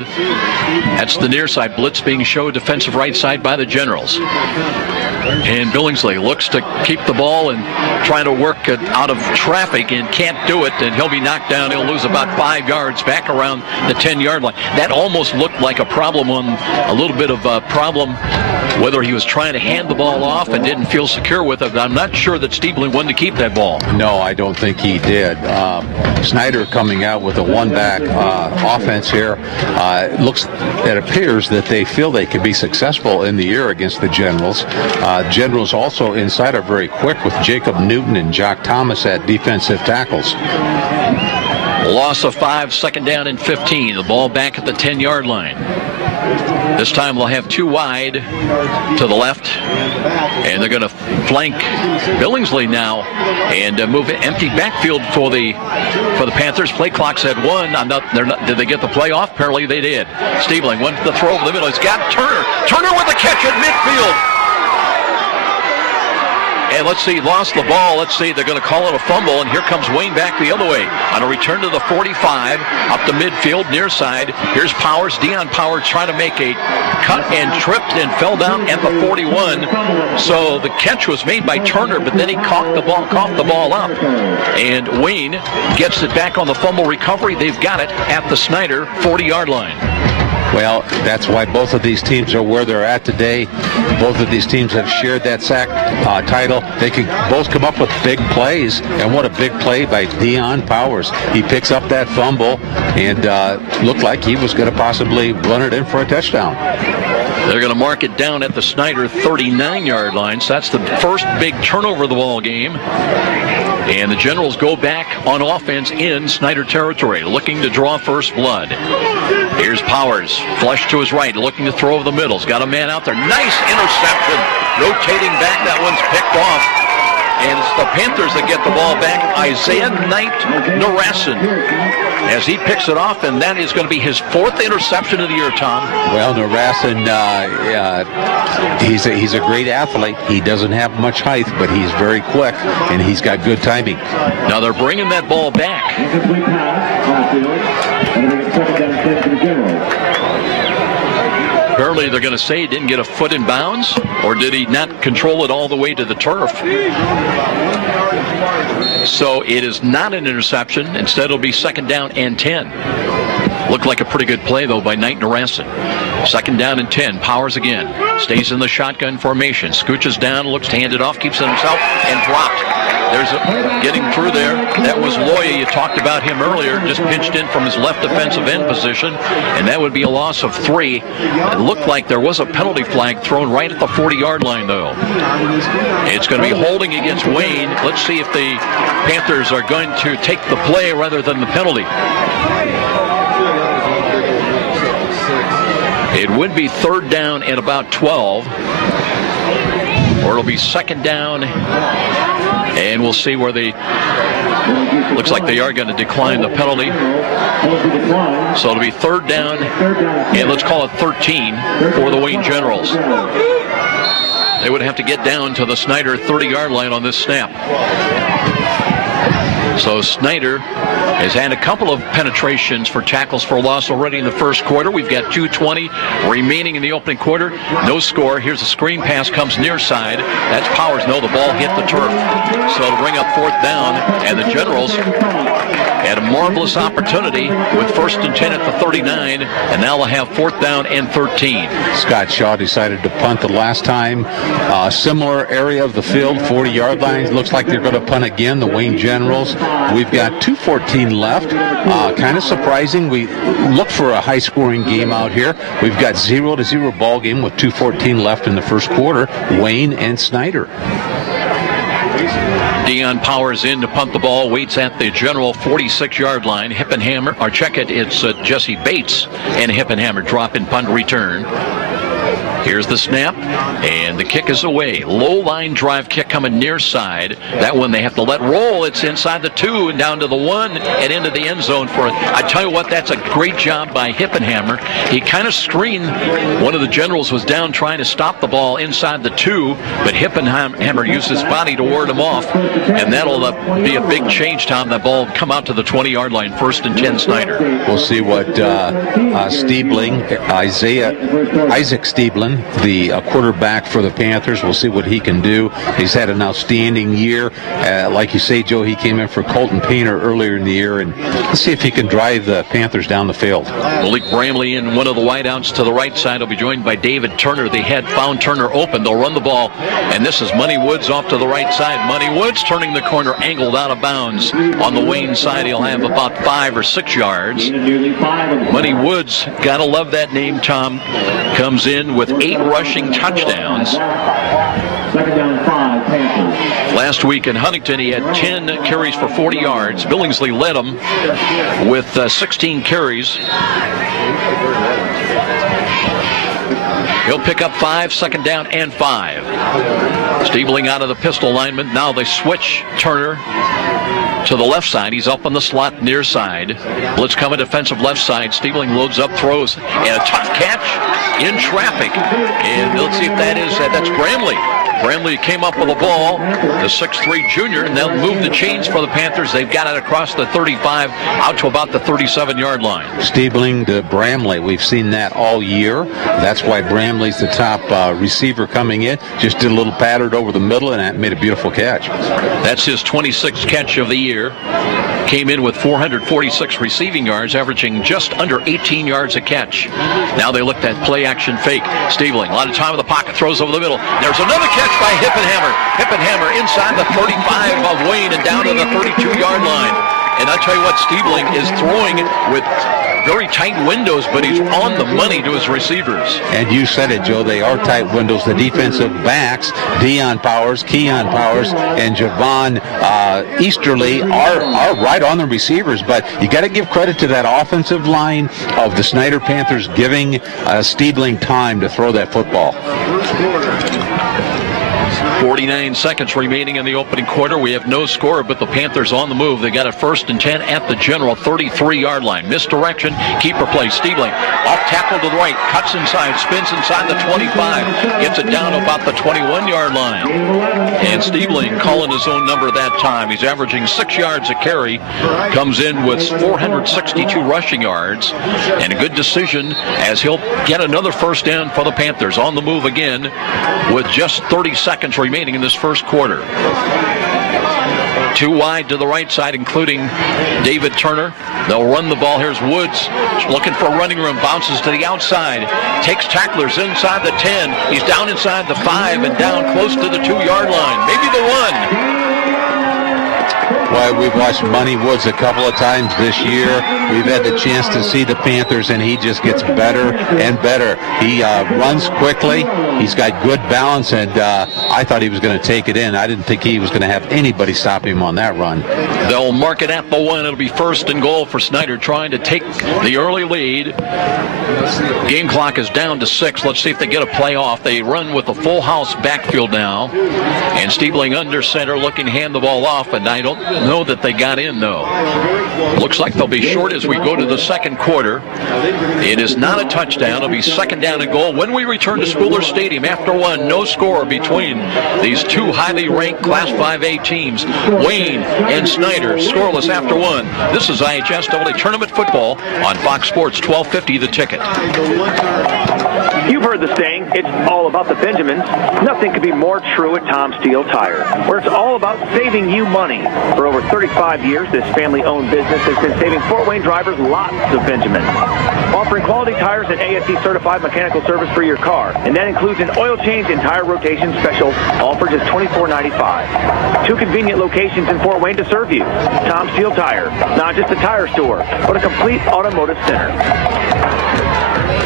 That's the near side. Blitz being showed defensive right side by the Generals. And Billingsley looks to keep the ball and trying to work it out of traffic and can't do it, and he'll be knocked down. He'll lose about 5 yards back around the 10-yard line. That almost looked like a problem on a little bit of a problem, whether he was trying to hand the ball off and didn't feel secure with it. I'm not sure that Stiebling wanted to keep that ball. No, I don't think he did. Snider coming out with a one-back offense here. It appears that they feel they can be successful in the air against the Generals. Generals also inside are very quick with Jacob Newton and Jock Thomas at defensive tackles. Loss of 5, 2nd down and 15. The ball back at the 10-yard line. This time they'll have 2 wide to the left, and they're going to flank Billingsley now and move it empty backfield for the Panthers. Play clock said 1. Did they get the play off? Apparently they did. Stiebling went to the throw over the middle. He's got Turner. Turner with the catch at midfield. And let's see, lost the ball. Let's see, they're going to call it a fumble, and here comes Wayne back the other way on a return to the 45, up the midfield, near side. Here's Powers, Deion Powers trying to make a cut and tripped and fell down at the 41. So the catch was made by Turner, but then he coughed the ball up. And Wayne gets it back on the fumble recovery. They've got it at the Snider 40-yard line. Well, that's why both of these teams are where they're at today. Both of these teams have shared that sack title. They can both come up with big plays, and what a big play by Deion Powers. He picks up that fumble and looked like he was going to possibly run it in for a touchdown. They're going to mark it down at the Snider 39-yard line. So that's the first big turnover of the ball game. And the Generals go back on offense in Snider territory, looking to draw first blood. Here's Powers, flush to his right, looking to throw over the middle. He's got a man out there. Nice interception. Rotating back, that one's picked off. And it's the Panthers that get the ball back. Isaiah Knight Narasin, as he picks it off, and that is going to be his 4th interception of the year, Tom. Well, Narasin, he's a great athlete. He doesn't have much height, but he's very quick, and he's got good timing. Now they're bringing that ball back. Apparently they're going to say he didn't get a foot in bounds, or did he not control it all the way to the turf? So it is not an interception. Instead, it'll be 2nd down and 10. Looked like a pretty good play, though, by Knight Narasin. 2nd down and 10. Powers again. Stays in the shotgun formation. Scooches down, looks to hand it off, keeps it himself, and dropped. There's getting through there. That was Loya. You talked about him earlier. Just pinched in from his left defensive end position, and that would be a loss of 3. It looked like there was a penalty flag thrown right at the 40-yard line, though. It's going to be holding against Wayne. Let's see if the Panthers are going to take the play rather than the penalty. It would be 3rd down at about 12, or it'll be 2nd down. And we'll see where they, looks like they are going to decline the penalty. So it'll be 3rd down, and let's call it 13 for the Wayne Generals. They would have to get down to the Snider 30-yard line on this snap. So Snider has had a couple of penetrations for tackles for loss already in the first quarter. We've got 2:20 remaining in the opening quarter. No score. Here's a screen pass, comes near side. That's Powers. No, the ball hit the turf. So it'll bring up 4th down, and the Generals had a marvelous opportunity with 1st and 10 at the 39, and now they'll have 4th down and 13. Scott Shaw decided to punt the last time. Similar area of the field, 40-yard line. Looks like they're going to punt again, the Wayne Generals. We've got 2:14 left. Kind of surprising. We look for a high-scoring game out here. We've got 0-0 ball game with 2:14 left in the first quarter. Wayne and Snider. Deion Powers in to punt the ball, waits at the General 46-yard line. Hippenhammer, or check it, it's Jesse Bates and Hippenhammer drop in punt return. Here's the snap, and the kick is away. Low line drive kick coming near side. That one they have to let roll. It's inside the 2 and down to the 1 and into the end zone for it. I tell you what, that's a great job by Hippenhammer. He kind of screened. One of the generals was down trying to stop the ball inside the 2, but Hippenhammer used his body to ward him off, and that'll be a big change, Tom. That ball will come out to the 20-yard line, 1st and 10 Snider. We'll see what Isaac Stiebling, the quarterback for the Panthers, we'll see what he can do. He's had an outstanding year. Like you say, Joe, he came in for Colton Painter earlier in the year, and let's see if he can drive the Panthers down the field. Malik Bramley in one of the wideouts to the right side will be joined by David Turner. They had found Turner open. They'll run the ball, and this is Money Woods off to the right side. Money Woods turning the corner, angled out of bounds. On the Wayne side, he'll have about 5 or 6 yards. Money Woods, gotta love that name, Tom. Comes in with 8 rushing touchdowns. Second down 5, Panthers. Last week in Huntington, he had 10 carries for 40 yards. Billingsley led him with 16 carries. He'll pick up 5, second down and 5. Stiebling out of the pistol alignment. Now they switch Turner to the left side. He's up on the slot near side. Blitz coming defensive left side. Stiebling loads up, throws, and a tough catch in traffic. And let's see if that's Bramley. Bramley came up with the ball, the 6'3 junior, and they'll move the chains for the Panthers. They've got it across the 35 out to about the 37-yard line. Stiebling to Bramley. We've seen that all year. That's why Bramley's the top receiver coming in. Just did a little pattered over the middle, and that made a beautiful catch. That's his 26th catch of the year. Came in with 446 receiving yards, averaging just under 18 yards a catch. Now they looked at play-action fake. Stiebling, a lot of time in the pocket, throws over the middle. There's another catch by Hippenhammer. Hippenhammer inside the 35 of Wayne and down to the 32-yard line. And I tell you what, Stiebling is throwing with very tight windows, but he's on the money to his receivers. And you said it, Joe. They are tight windows. The defensive backs, Keon Powers, and Javon Easterly are right on the receivers. But you got to give credit to that offensive line of the Snider Panthers giving Stiebling time to throw that football. 49 seconds remaining in the opening quarter. We have no score, but the Panthers on the move. They got a 1st and 10 at the general 33-yard line. Misdirection, keeper play. Stiebling off tackle to the right, cuts inside, spins inside the 25, gets it down to about the 21-yard line. And Stiebling calling his own number that time. He's averaging 6 yards a carry, comes in with 462 rushing yards, and a good decision as he'll get another 1st down for the Panthers. On the move again with just 30 seconds remaining in this first quarter. 2 wide to the right side, including David Turner. They'll run the ball. Here's Woods looking for running room, bounces to the outside, takes tacklers inside the 10. He's down inside the 5 and down close to the 2-yard line, maybe the 1. Well, we've watched Money Woods a couple of times this year. We've had the chance to see the Panthers, and he just gets better and better. He runs quickly. He's got good balance, and I thought he was going to take it in. I didn't think he was going to have anybody stop him on that run. They'll mark it at the 1. It'll be 1st and goal for Snider, trying to take the early lead. Game clock is down to 6. Let's see if they get a play off. They run with a full house backfield now, and Stiebling under center looking to hand the ball off, and I don't know that they got in, though. Looks like they'll be short as we go to the second quarter. It is not a touchdown. It'll be 2nd down and goal when we return to Spooler Stadium after 1. No score between these 2 highly ranked Class 5A teams, Wayne and Snider, scoreless after 1. This is IHSAA Tournament Football on Fox Sports 1250 The Ticket. You've heard the saying, it's all about the Benjamins. Nothing could be more true at Tom Steele Tire, where it's all about saving you money. For over 35 years, this family-owned business has been saving Fort Wayne drivers lots of Benjamins. Offering quality tires and ASE-certified mechanical service for your car, and that includes an oil change and tire rotation special, all for just $24.95. 2 convenient locations in Fort Wayne to serve you. Tom Steele Tire, not just a tire store, but a complete automotive center.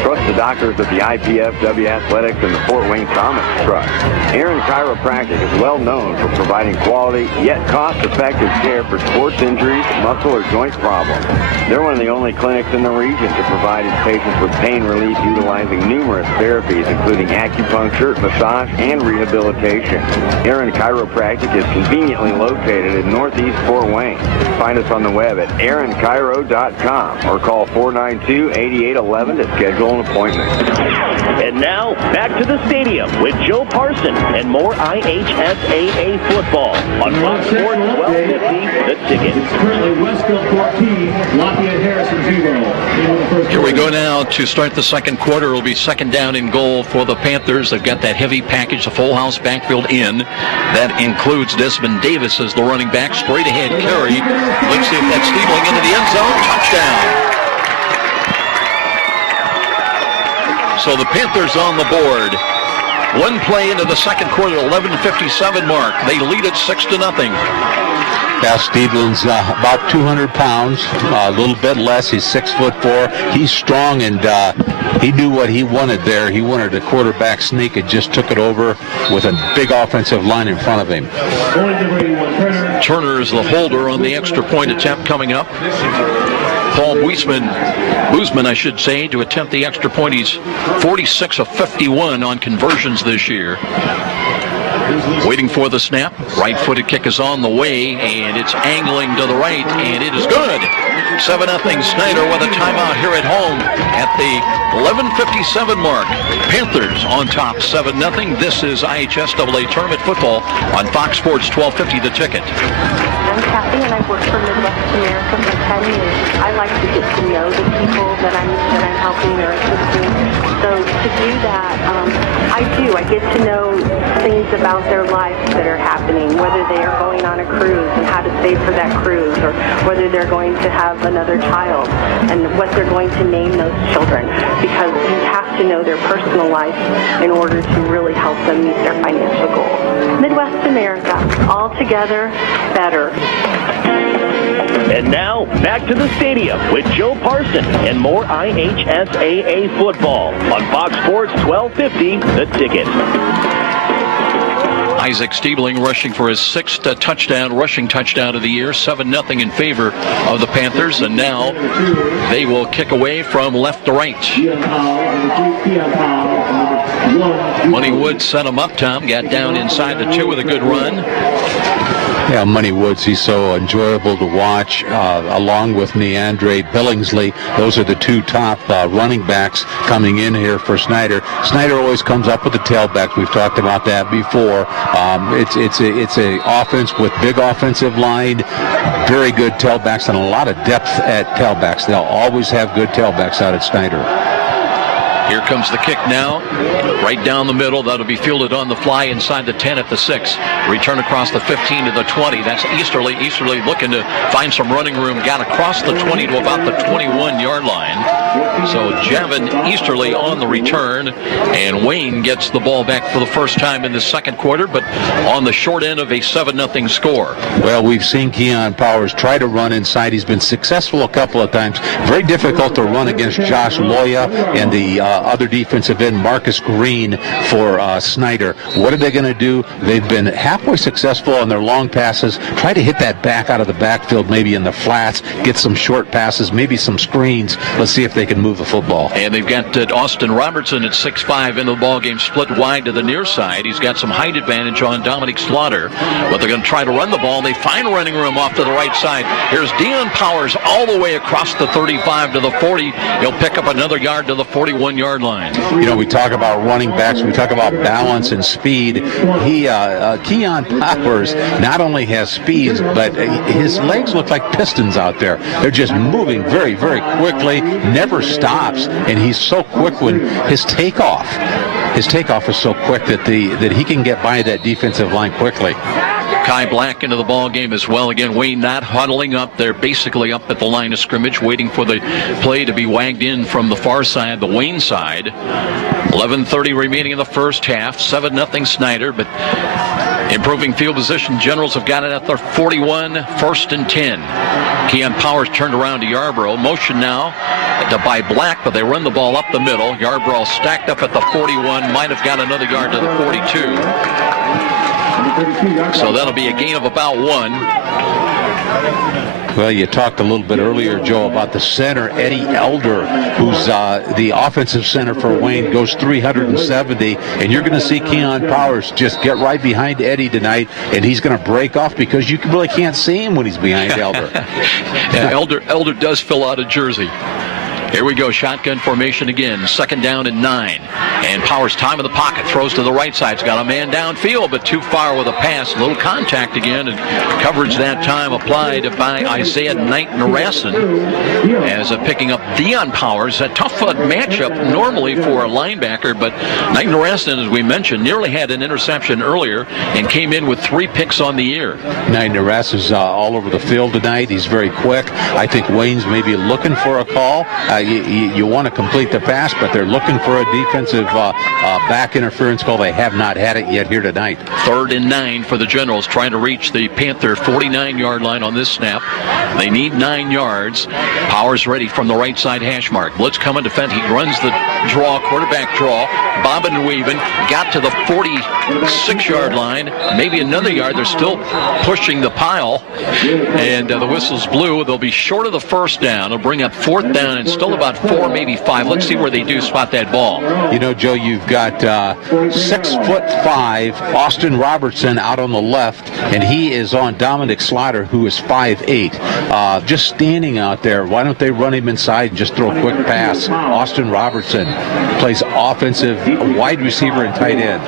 Trust the doctors at the IPFW Athletics and the Fort Wayne Thomas Trust. Aaron Chiropractic is well known for providing quality yet cost-effective care for sports injuries, muscle, or joint problems. They're one of the only clinics in the region to provide its patients with pain relief utilizing numerous therapies, including acupuncture, massage, and rehabilitation. Aaron Chiropractic is conveniently located in Northeast Fort Wayne. Find us on the web at aaronchiro.com or call 492-8811 to schedule an appointment. And now, back to the stadium with Joe Parson and more IHSAA football on Fox Sports 1250, The Ticket. It's currently Westfield 14, Lafayette Harrison 0. Here we go now to start the second quarter. It'll be second down in goal for the Panthers. They've got that heavy package, the full house backfield in. That includes Desmond Davis as the running back. Straight ahead carry. Let's see if that's Stiebling into the end zone. Touchdown. So the Panthers on the board. One play into the second quarter, 11:57 mark. They lead it 6-0. Yeah, Stiebling's about 200 pounds, a little bit less. He's 6'4". He's strong, and he knew what he wanted there. He wanted a quarterback sneak and just took it over with a big offensive line in front of him. Turner is the holder on the extra point attempt coming up. Paul Boozman, I should say, to attempt the extra point. He's 46 of 51 on conversions this year. Waiting for the snap. Right-footed kick is on the way, and it's angling to the right, and it is good. 7-0 Snider with a timeout here at home at the 11:57 mark. Panthers on top 7-0. This is IHSAA Tournament Football on Fox Sports 1250, The Ticket. I'm Kathy, and I've worked for Midwest America for 10 years. I like to get to know the people that I'm helping or assisting. So to do that, I get to know things about their lives that are happening, whether they are going on a cruise and how to save for that cruise, or whether they're going to have another child and what they're going to name those children, because you have to know their personal life in order to really help them meet their financial goals. Midwest America, all together, better. And now, back to the stadium with Joe Parson and more IHSAA football on Fox Sports 1250, The Ticket. Isaac Stiebling rushing for his 6th rushing touchdown of the year. 7-0 in favor of the Panthers, and now they will kick away from left to right. Money Wood set him up, Tom. Got down inside the 2 with a good run. Yeah, Money Woods, he's so enjoyable to watch, along with Neandre Billingsley. Those are the 2 top running backs coming in here for Snider. Snider always comes up with the tailbacks. We've talked about that before. It's a offense with big offensive line, very good tailbacks, and a lot of depth at tailbacks. They'll always have good tailbacks out at Snider. Here comes the kick now, right down the middle. That'll be fielded on the fly inside the 10 at the 6. Return across the 15 to the 20. That's Easterly. Easterly looking to find some running room. Got across the 20 to about the 21-yard line. So Javin Easterly on the return, and Wayne gets the ball back for the first time in the second quarter, but on the short end of a 7-0 score. Well, we've seen Keon Powers try to run inside. He's been successful a couple of times. Very difficult to run against Josh Loya and the other defensive end, Marcus Green, for Snider. What are they going to do? They've been halfway successful on their long passes. Try to hit that back out of the backfield, maybe in the flats, get some short passes, maybe some screens. Let's see if they can move the football. And they've got Austin Robertson at 6'5" in the ball game, split wide to the near side. He's got some height advantage on Dominic Slaughter, but they're going to try to run the ball. They find running room off to the right side. Here's Deion Powers all the way across the 35 to the 40. He'll pick up another yard to the 41-yard line. You know, we talk about running backs, we talk about balance and speed. Keon Powers not only has speed, but his legs look like pistons out there. They're just moving very, very quickly, never stops, and he's so quick when his takeoff is so quick that he can get by that defensive line quickly. Kai Black into the ball game as well. Again, Wayne not huddling up. They're basically up at the line of scrimmage, waiting for the play to be wagged in from the far side, the Wayne side. 11:30 remaining in the first half. 7-0 Snider, but improving field position. Generals have got it at their 41, 1st and 10. Keon Powers turned around to Yarborough. Motion now. by Black, but they run the ball up the middle. Yarbrough stacked up at the 41, might have got another yard to the 42. So that'll be a gain of about 1. Well, you talked a little bit earlier, Joe, about the center, Eddie Elder, who's the offensive center for Wayne, goes 370, and you're going to see Keon Powers just get right behind Eddie tonight, and he's going to break off because you really can't see him when he's behind Elder. Yeah, Elder does fill out a jersey. Here we go, shotgun formation again, 2nd down and 9. And Powers, time in the pocket, throws to the right side. He's got a man downfield, but too far with a pass. A little contact again, and coverage that time applied by Isaiah Knight-Narasin as picking up Dion Powers. A tough matchup normally for a linebacker, but Knight-Narasin, as we mentioned, nearly had an interception earlier and came in with 3 picks on the year. Knight-Narasin's all over the field tonight. He's very quick. I think Wayne's maybe looking for a call. You want to complete the pass, but they're looking for a defensive back interference call. They have not had it yet here tonight. 3rd and 9 for the Generals, trying to reach the Panther 49-yard line on this snap. They need 9 yards. Powers ready from the right side hash mark. Blitz coming to Fent. He runs the draw, quarterback draw, bobbing and weaving, got to the 46-yard line, maybe another yard. They're still pushing the pile, and the whistle's blew. They'll be short of the 1st down. It'll bring up 4th down and still about 4, maybe 5. Let's see where they do spot that ball. You know, Joe, you've got 6'5" Austin Robertson out on the left, and he is on Dominic Slider, who is 5'8". Just standing out there. Why don't they run him inside and just throw a quick pass? Austin Robertson plays offensive wide receiver and tight end.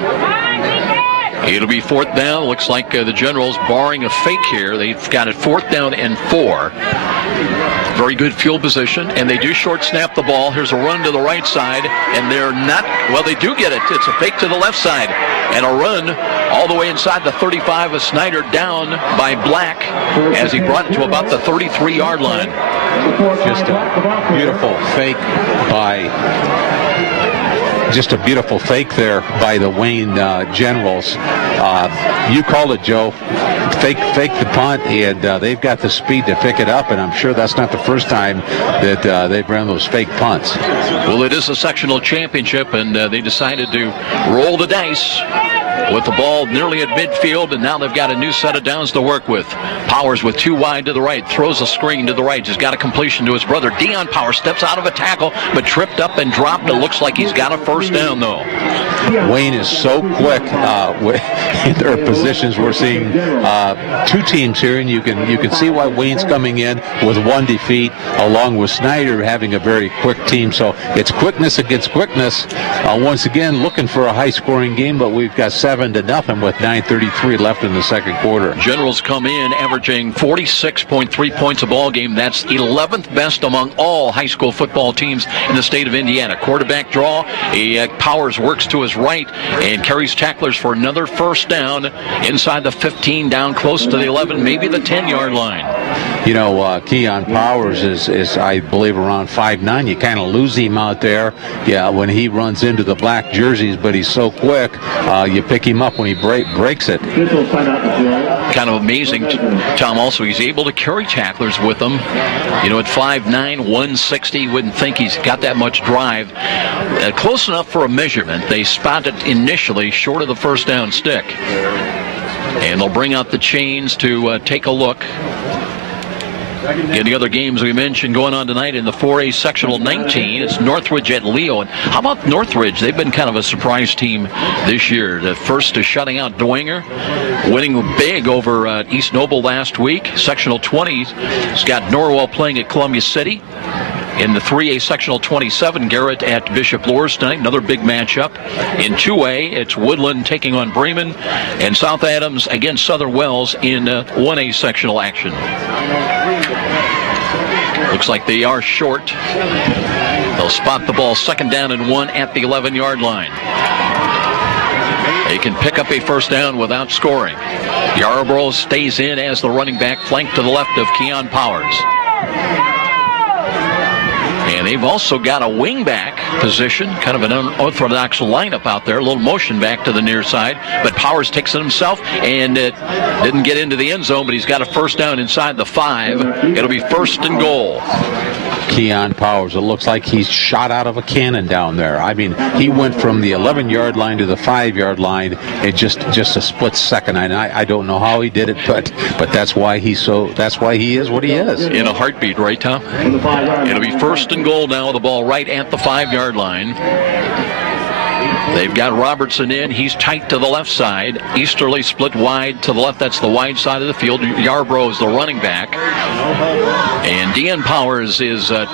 It'll be 4th down. Looks like the Generals barring a fake here. They've got it 4th down and 4. Very good field position, and they do short snap the ball. Here's a run to the right side, and they're not, well, they do get it. It's a fake to the left side, and a run all the way inside the 35 of Snider, down by Black as he brought it to about the 33-yard line. Just a beautiful fake there by the Wayne Generals. You called it, Joe. Fake the punt, and they've got the speed to pick it up, and I'm sure that's not the first time that they've run those fake punts. Well, it is a sectional championship, and they decided to roll the dice with the ball nearly at midfield, and now they've got a new set of downs to work with. Powers with 2 wide to the right, throws a screen to the right, just got a completion to his brother. Dion Powers steps out of a tackle, but tripped up and dropped. It looks like he's got a 1st down, though. Wayne is so quick in their positions. We're seeing 2 teams here, and you can see why Wayne's coming in with 1 defeat, along with Snider having a very quick team. So it's quickness against quickness. Once again, looking for a high-scoring game, but we've got 7-0 with 9:33 left in the 2nd quarter. Generals come in averaging 46.3 points a ball game. That's 11th best among all high school football teams in the state of Indiana. Quarterback draw. Powers works to his right and carries tacklers for another 1st down inside the 15, down close to the 11, maybe the 10-yard line. You know, Keon Powers is I believe, around 5'9". You kind of lose him out there, when he runs into the black jerseys, but he's so quick, you pick him up when he breaks it. Kind of amazing, Tom. Also, he's able to carry tacklers with him. You know, at 5'9", 160, you wouldn't think he's got that much drive. Close enough for a measurement. They spot it initially short of the 1st down stick. And they'll bring out the chains to take a look. In the other games we mentioned going on tonight in the 4A Sectional 19, it's Northridge at Leo. And how about Northridge? They've been kind of a surprise team this year. The first to shutting out Dwenger, winning big over East Noble last week. Sectional 20 has got Norwell playing at Columbia City. In the 3A Sectional 27, Garrett at Bishop Loras tonight, another big matchup. In 2A, it's Woodland taking on Bremen, and South Adams against Southern Wells in 1A Sectional action. Looks like they are short. They'll spot the ball 2nd down and 1 at the 11-yard line. They can pick up a 1st down without scoring. Yarbrough stays in as the running back, flanked to the left of Keon Powers. And they've also got a wingback position, kind of an unorthodox lineup out there, a little motion back to the near side, but Powers takes it himself and didn't get into the end zone, but he's got a 1st down inside the 5. It'll be 1st and goal. Keon Powers. It looks like he's shot out of a cannon down there. I mean, he went from the 11-yard line to the 5-yard line in just a split second. I don't know how he did it, but that's why he is what he is. In a heartbeat, right, Tom? It'll be first and goal now with the ball right at the 5-yard line. They've got Robertson in. He's tight to the left side. Easterly split wide to the left. That's the wide side of the field. Yarbrough is the running back. And Dean Powers is up,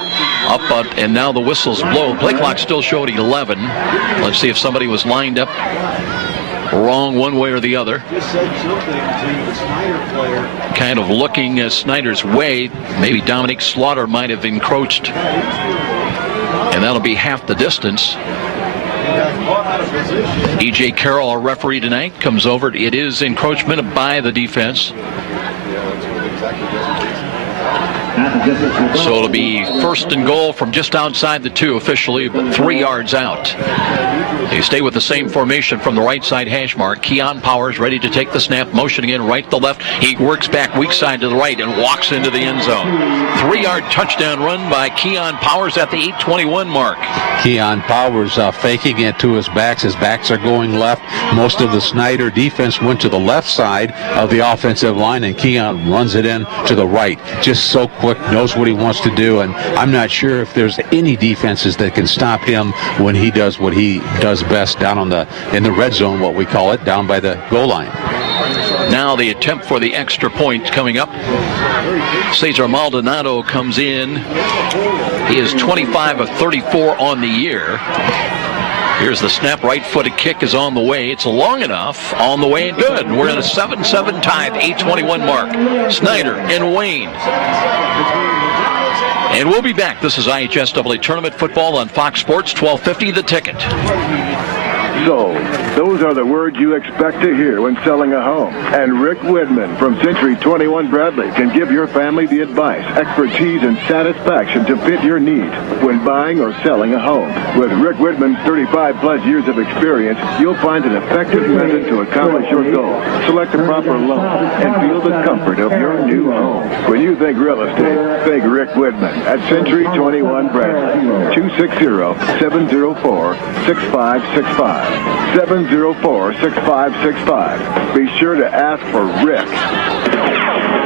and now the whistles blow. Play clock still showed 11. Let's see if somebody was lined up wrong one way or the other. Kind of looking Snider's way. Maybe Dominique Slaughter might have encroached. And that'll be half the distance. E.J. Carroll, our referee tonight, comes over. It is encroachment by the defense. So it'll be first and goal from just outside the 2 officially, but 3 yards out. They stay with the same formation from the right side hash mark. Keon Powers ready to take the snap, motioning in right to left. He works back weak side to the right and walks into the end zone. 3-yard touchdown run by Keon Powers at the 8:21 mark. Keon Powers faking it to his backs. His backs are going left. Most of the Snider defense went to the left side of the offensive line, and Keon runs it in to the right. Just so quick, knows what he wants to do, and I'm not sure if there's any defenses that can stop him when he does what he does best down in the red zone, what we call it, down by the goal line. Now the attempt for the extra point coming up. Cesar Maldonado comes in. He is 25 of 34 on the year. Here's the snap. Right-footed kick is on the way. It's long enough. On the way and good. We're at a 7-7 tie, 8:21 mark. Snider and Wayne. And we'll be back. This is IHSAA Tournament Football on Fox Sports 1250, The Ticket. So, those are the words you expect to hear when selling a home. And Rick Widman from Century 21 Bradley can give your family the advice, expertise, and satisfaction to fit your needs when buying or selling a home. With Rick Widman's 35-plus years of experience, you'll find an effective method to accomplish your goals. Select the proper loan and feel the comfort of your new home. When you think real estate, think Rick Widman at Century 21 Bradley. 260-704-6565. 704-6565. Be sure to ask for Rick.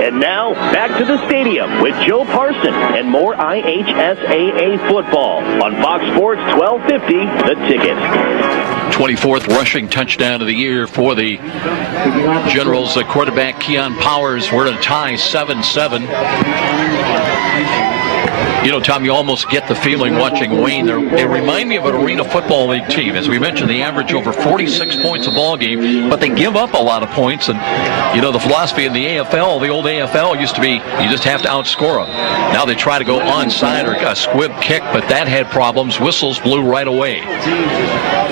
And now, back to the stadium with Joe Parson and more IHSAA football on Fox Sports 1250, The Ticket. 24th rushing touchdown of the year for the Generals. Quarterback Keon Powers. We're in a tie, 7-7. You know, Tom, you almost get the feeling watching Wayne. They remind me of an Arena Football League team. As we mentioned, they average over 46 points a ball game, but they give up a lot of points. And, you know, the philosophy in the AFL, the old AFL, used to be you just have to outscore them. Now they try to go onside or a squib kick, but that had problems. Whistles blew right away.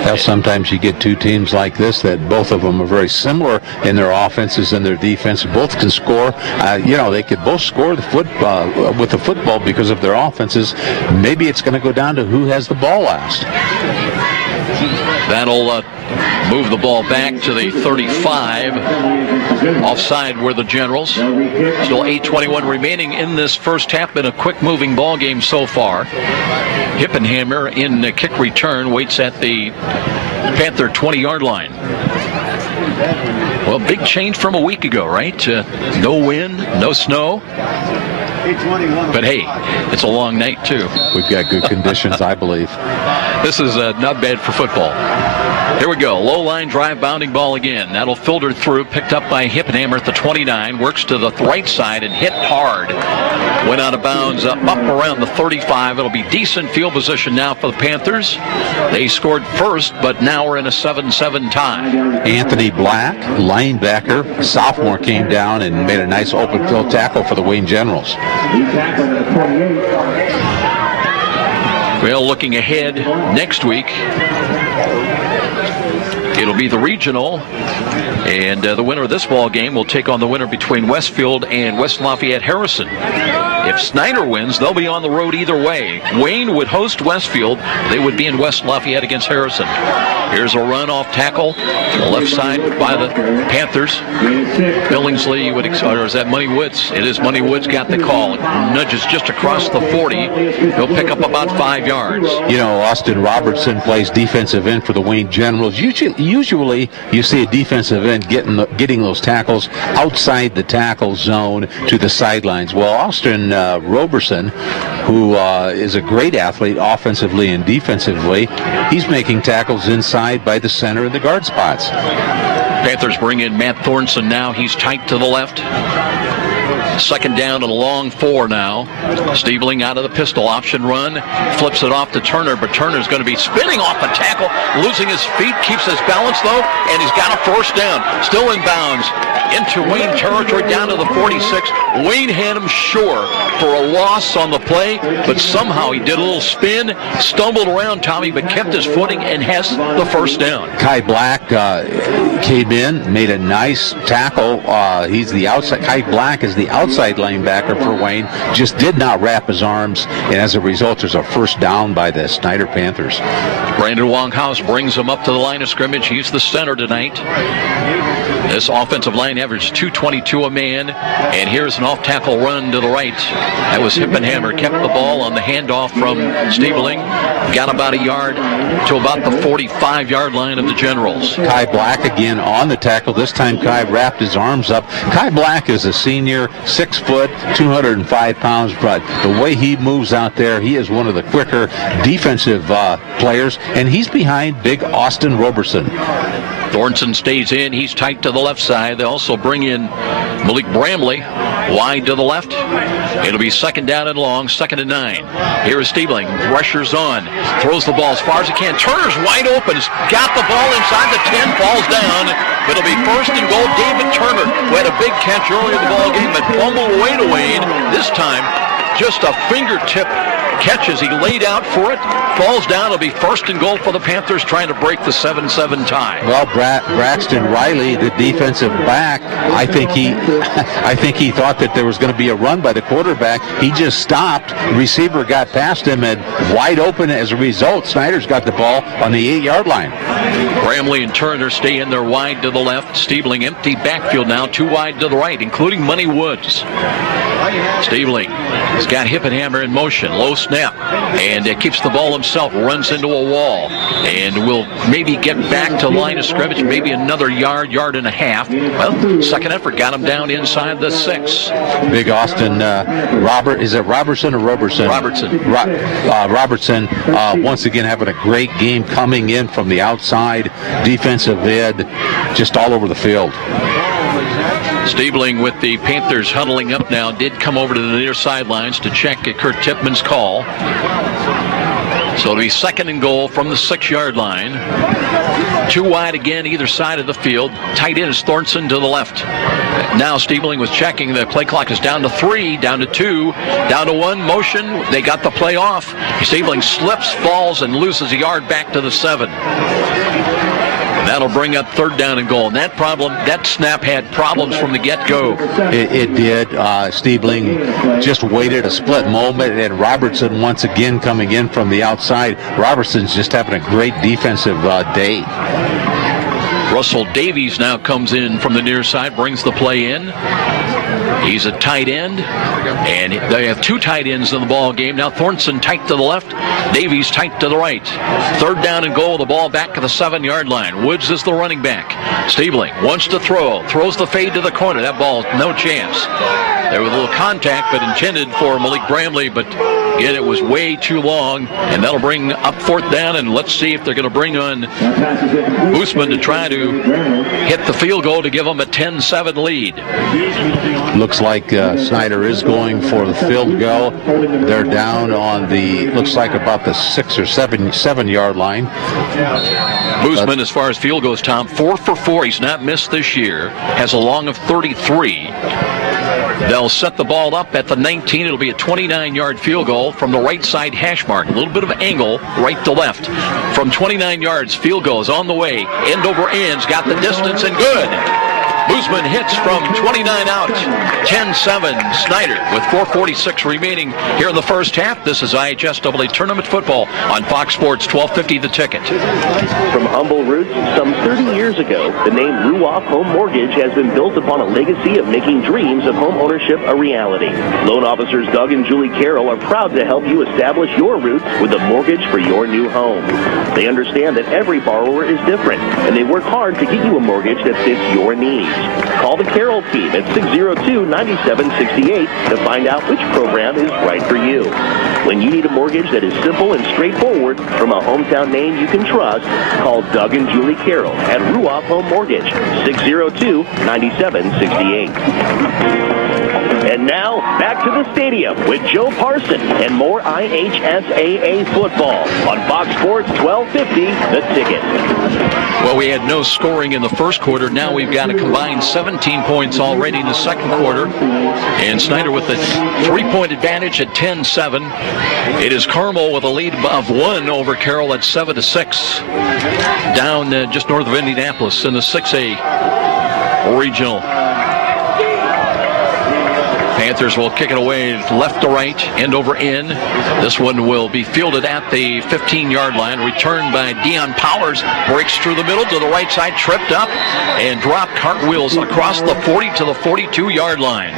Well, sometimes you get two teams like this that both of them are very similar in their offenses and their defense. Both can score. They could both score with the football because of their offenses. Maybe it's going to go down to who has the ball last. That'll move the ball back to the 35. Offside were the Generals. Still 8:21 remaining in this first half. Been a quick-moving ball game so far. Hippenhammer in kick return waits at the Panther 20-yard line. Well, big change from a week ago, right? No wind, no snow. But hey, it's a long night too. We've got good conditions, I believe. This is not bad for football. Here we go. Low line drive, bounding ball again. That'll filter through, picked up by Hippenhammer at the 29. Works to the right side and hit hard. Went out of bounds up around the 35. It'll be decent field position now for the Panthers. They scored first, but now we're in a 7-7 tie. Anthony Black, linebacker, sophomore, came down and made a nice open field tackle for the Wayne Generals. Well, looking ahead next week, it'll be the regional, and the winner of this ball game will take on the winner between Westfield and West Lafayette Harrison If Snider wins, they'll be on the road either way. Wayne would host Westfield. They would be in West Lafayette against Harrison. Here's a run off tackle, the left side by the Panthers. Billingsley, or is that Money Woods? It is Money Woods got the call. It nudges just across the 40. He'll pick up about 5 yards. You know, Austin Robertson plays defensive end for the Wayne Generals. Usually you see a defensive end getting those tackles outside the tackle zone to the sidelines. Well, Austin Robertson, who is a great athlete offensively and defensively, he's making tackles inside by the center and the guard spots. Panthers bring in Matt Thornton now. He's tight to the left. Second down and a long 4 now. Stiebling out of the pistol option run. Flips it off to Turner, but Turner's going to be spinning off the tackle, losing his feet, keeps his balance though, and he's got a first down. Still in bounds into Wayne territory down to the 46. Wayne had him sure for a loss on the play, but somehow he did a little spin, stumbled around, Tommy, but kept his footing and has the first down. Kai Black came in, made a nice tackle. He's the outside. Kai Black is the outside linebacker for Wayne. Just did not wrap his arms, and as a result, there's a first down by the Snider Panthers. Brandon Wonghouse brings him up to the line of scrimmage. He's the center tonight. This offensive line averaged 222 a man, and here's an off-tackle run to the right. That was Hippenhammer. Kept the ball on the handoff from Stiebling. Got about a yard to about the 45-yard line of the Generals. Kai Black again on the tackle. This time Kai wrapped his arms up. Kai Black is a senior, 6 foot, 205 pounds, but the way he moves out there, he is one of the quicker defensive players, and he's behind big Austin Robertson. Thornton stays in. He's tight to the left side. They also bring in Malik Bramley wide to the left. It'll be second down and long, 2nd and 9. Here is Stiebling. Pressures on. Throws the ball as far as he can. Turner's wide open. He's got the ball inside the 10. Falls down. It'll be first and goal. David Turner, who had a big catch earlier in the ball game, but fumbled away to Wayne. This time, just a fingertip catch as he laid out for it. Falls down. It'll be first and goal for the Panthers, trying to break the 7-7 tie. Well, Braxton Riley, the defensive back, I think he thought that there was going to be a run by the quarterback. He just stopped. Receiver got past him and wide open. As a result, Snider's got the ball on the 8-yard line. Bramley and Turner stay in there wide to the left. Stiebling empty backfield now, 2 wide to the right, including Money Woods. Stiebling has got Hippenhammer in motion. Low snap, and keeps the ball himself, runs into a wall, and will maybe get back to line of scrimmage, maybe another yard and a half. Well, second effort got him down inside the 6. Big Austin is it Robertson or Robertson? Robertson. Robertson once again having a great game, coming in from the outside, defensive end, just all over the field. Stiebling with the Panthers huddling up now did come over to the near sidelines to check Kurt Tipman's call. So it'll be second and goal from the 6-yard line. 2 wide again either side of the field. Tight end is Thornton to the left. Now Stiebling was checking. The play clock is down to 3, down to 2, down to 1. Motion. They got the play off. Stiebling slips, falls, and loses a yard back to the 7. That'll bring up third down and goal. And that snap had problems from the get-go. It did. Stiebling just waited a split moment, and Robertson once again coming in from the outside. Robertson's just having a great defensive day. Russell Davies now comes in from the near side, brings the play in. He's a tight end, and they have 2 tight ends in the ball game. Now Thornton tight to the left, Davies tight to the right. Third down and goal, the ball back to the 7-yard line. Woods is the running back. Stiebling wants to throws the fade to the corner. That ball, no chance. There was a little contact, but intended for Malik Bramley, but again, it was way too long, and that'll bring up 4th down, and let's see if they're going to bring on Boosman to try to hit the field goal to give them a 10-7 lead. Looks like Snider is going for the field goal. They're down on the, looks like about the 6 or 7-yard line. Boosman, as far as field goes, Tom, 4 for 4. He's not missed this year. Has a long of 33. They'll set the ball up at the 19. It'll be a 29-yard field goal from the right side hash mark. A little bit of angle, right to left. From 29 yards, field goal is on the way. End over ends, got the distance, and good. Boozman hits from 29 out. 10-7 Snider with 4:46 remaining here in the first half. This is IHSAA Tournament Football on Fox Sports 1250 The Ticket. From humble roots some 30 years ago, the name Ruoff Home Mortgage has been built upon a legacy of making dreams of home ownership a reality. Loan officers Doug and Julie Carroll are proud to help you establish your roots with a mortgage for your new home. They understand that every borrower is different, and they work hard to get you a mortgage that fits your needs. Call the Carroll team at 602-9768 to find out which program is right for you. When you need a mortgage that is simple and straightforward from a hometown name you can trust, call Doug and Julie Carroll at Ruoff Home Mortgage, 602-9768. And now, back to the stadium with Joe Parson and more IHSAA football on Fox Sports 1250, The Ticket. Well, we had no scoring in the first quarter. Now we've got a combined 17 points already in the second quarter. And Snider with a 3-point advantage at 10-7. It is Carmel with a lead of 1 over Carroll at 7-6. Down just north of Indianapolis in the 6A regional. Panthers will kick it away left to right, end over end. This one will be fielded at the 15-yard line. Returned by Deion Powers. Breaks through the middle to the right side, tripped up, and dropped cartwheels across the 40 to the 42-yard line.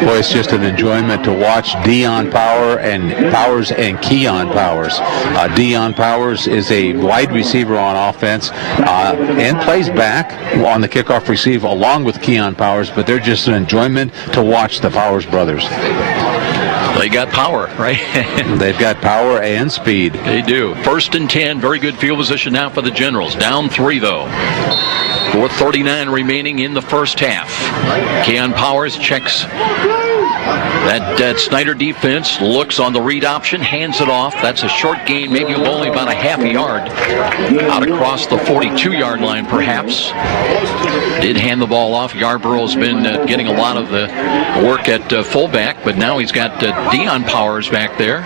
Boy, it's just an enjoyment to watch Deion Powers and Keon Powers. Deion Powers is a wide receiver on offense and plays back on the kickoff receive along with Keon Powers, but they're just an enjoyment to watch the Powers brothers. They got power, right? They've got power and speed. They do. 1st and 10, very good field position now for the Generals. Down 3, though. 4:39 remaining in the first half. Keon Powers checks that Snider defense, looks on the read option, hands it off. That's a short gain, maybe only about a half a yard. Out across the 42-yard line, perhaps. Did hand the ball off. Yarborough's been getting a lot of the work at fullback, but now he's got Deion Powers back there.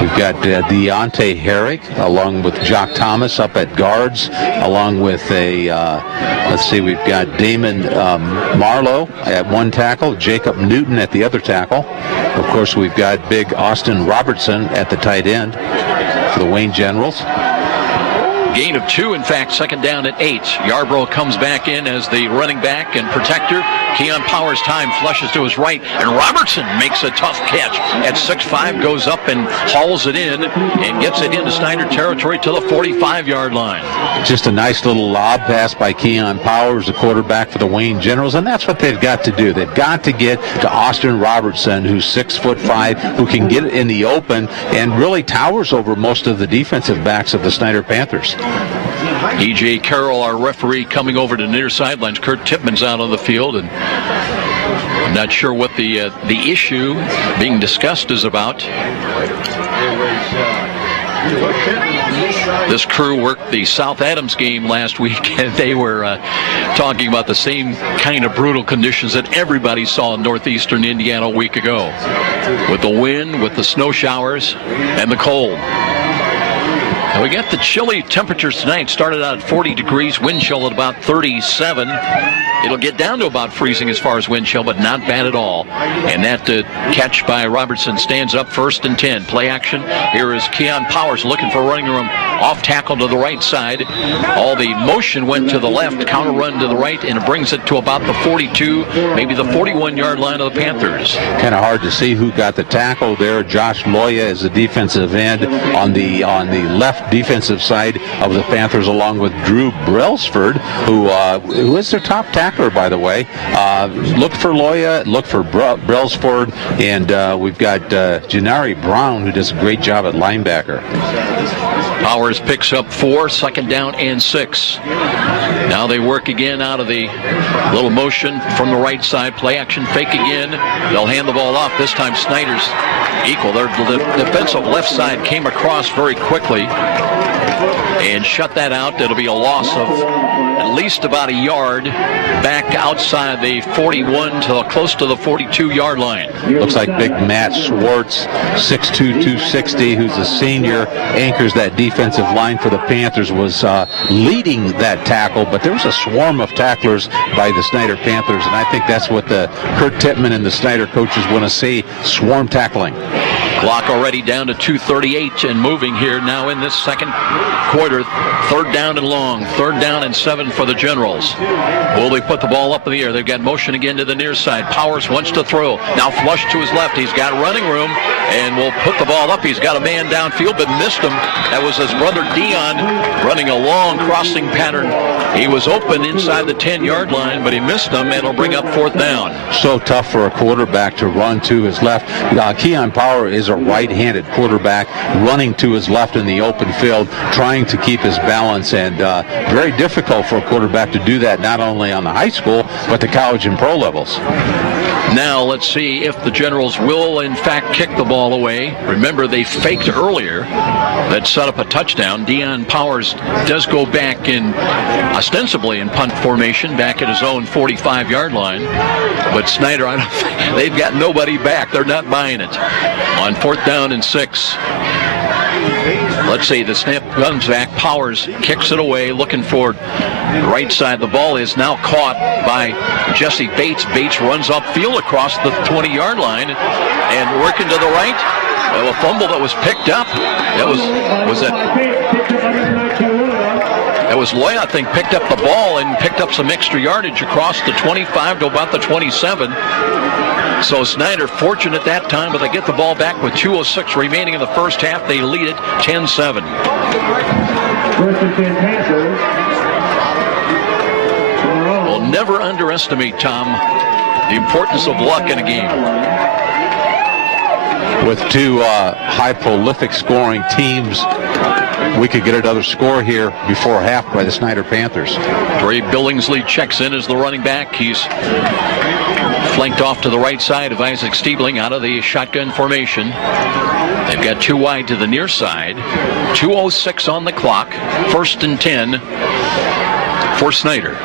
We've got Deontay Herrick along with Jock Thomas up at guards, along with we've got Damon Marlowe at one tackle, Jacob Newton at the other tackle. Of course, we've got big Austin Robertson at the tight end for the Wayne Generals. Gain of 2, in fact, second down at 8. Yarborough comes back in as the running back and protector. Keon Powers' time flushes to his right, and Robertson makes a tough catch. At 6'5", goes up and hauls it in and gets it into Snider territory to the 45-yard line. Just a nice little lob pass by Keon Powers, the quarterback for the Wayne Generals, and that's what they've got to do. They've got to get to Austin Robertson, who's 6'5", who can get it in the open and really towers over most of the defensive backs of the Snider Panthers. E.J. Carroll, our referee, coming over to near sidelines. Kurt Tipman's out on the field, and I'm not sure what the issue being discussed is about. This crew worked the South Adams game last week, and they were talking about the same kind of brutal conditions that everybody saw in northeastern Indiana a week ago, with the wind, with the snow showers, and the cold. Now we got the chilly temperatures tonight. Started out at 40 degrees, wind chill at about 37. It'll get down to about freezing as far as wind chill, but not bad at all. And that catch by Robertson stands up 1st and 10. Play action. Here is Keon Powers looking for running room. Off tackle to the right side. All the motion went to the left, counter run to the right, and it brings it to about the 42, maybe the 41-yard line of the Panthers. Kind of hard to see who got the tackle there. Josh Loya is the defensive end on the left defensive side of the Panthers, along with Drew Brailsford, who is their top tackler, by the way. Look for Loya, look for Brailsford, and we've got Janari Brown, who does a great job at linebacker. Powers picks up 4, 2nd down and 6. Now they work again out of the little motion from the right side. Play action, fake again. They'll hand the ball off. This time Snider's equal. The defensive left side came across very quickly. and shut that out. It'll be a loss of at least about a yard back outside the 41 to close to the 42-yard line. Looks like big Matt Schwartz, 6'2", 260, who's a senior, anchors that defensive line for the Panthers, was leading that tackle, but there was a swarm of tacklers by the Snider Panthers, and I think that's what the Kurt Tippmann and the Snider coaches want to see, swarm tackling. Clock already down to 2:38 and moving here now in this second quarter. Third down and long. Third down and 7 for the Generals. Will they put the ball up in the air? They've got motion again to the near side. Powers wants to throw. Now flush to his left. He's got running room and will put the ball up. He's got a man downfield but missed him. That was his brother Dion running a long crossing pattern. He was open inside the 10-yard line, but he missed him, and it'll bring up fourth down. So tough for a quarterback to run to his left. Keon Power is a right-handed quarterback running to his left in the open field, trying to keep his balance, and very difficult for a quarterback to do that, not only on the high school, but the college and pro levels. Now let's see if the Generals will in fact kick the ball away. Remember, they faked earlier. That set up a touchdown. Dion Powers does go back in ostensibly in punt formation back at his own 45-yard line. But Snider, I don't think, they've got nobody back. They're not buying it. On fourth down and 6. Let's see, the snap comes back. Powers kicks it away, looking for right side. The ball is now caught by Jesse Bates. Bates runs upfield across the 20-yard line and working to the right. A fumble that was picked up. That was Loy, I think, picked up the ball and picked up some extra yardage across the 25 to about the 27. So Snider fortunate that time, but they get the ball back with 2:06 remaining in the first half. They lead it 10-7. We'll never underestimate, Tom, the importance of luck in a game. With two high prolific scoring teams, we could get another score here before half by the Snider Panthers. Dre Billingsley checks in as the running back. He's flanked off to the right side of Isaac Stiebling out of the shotgun formation. They've got two wide to the near side. 2:06 on the clock. First and 10 for Snider.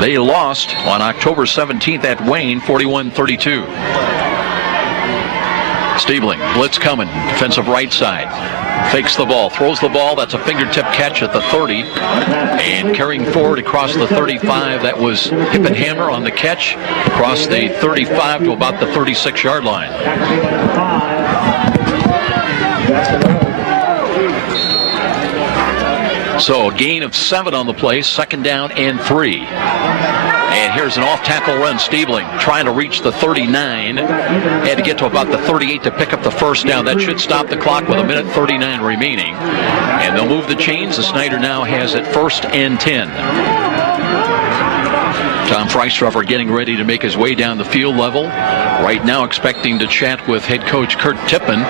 They lost on October 17th at Wayne, 41-32. Stiebling, blitz coming, defensive right side. Fakes the ball, throws the ball. That's a fingertip catch at the 30. And carrying forward across the 35, that was Hippenhammer on the catch across the 35 to about the 36-yard line. So a gain of 7 on the play, second down and 3. And here's an off-tackle run. Stiebling trying to reach the 39. Had to get to about the 38 to pick up the first down. That should stop the clock with 1:39 remaining. And they'll move the chains. The Snider now has it first and 10. Tom Freistruffer getting ready to make his way down the field level. Right now expecting to chat with head coach Kurt Tippmann.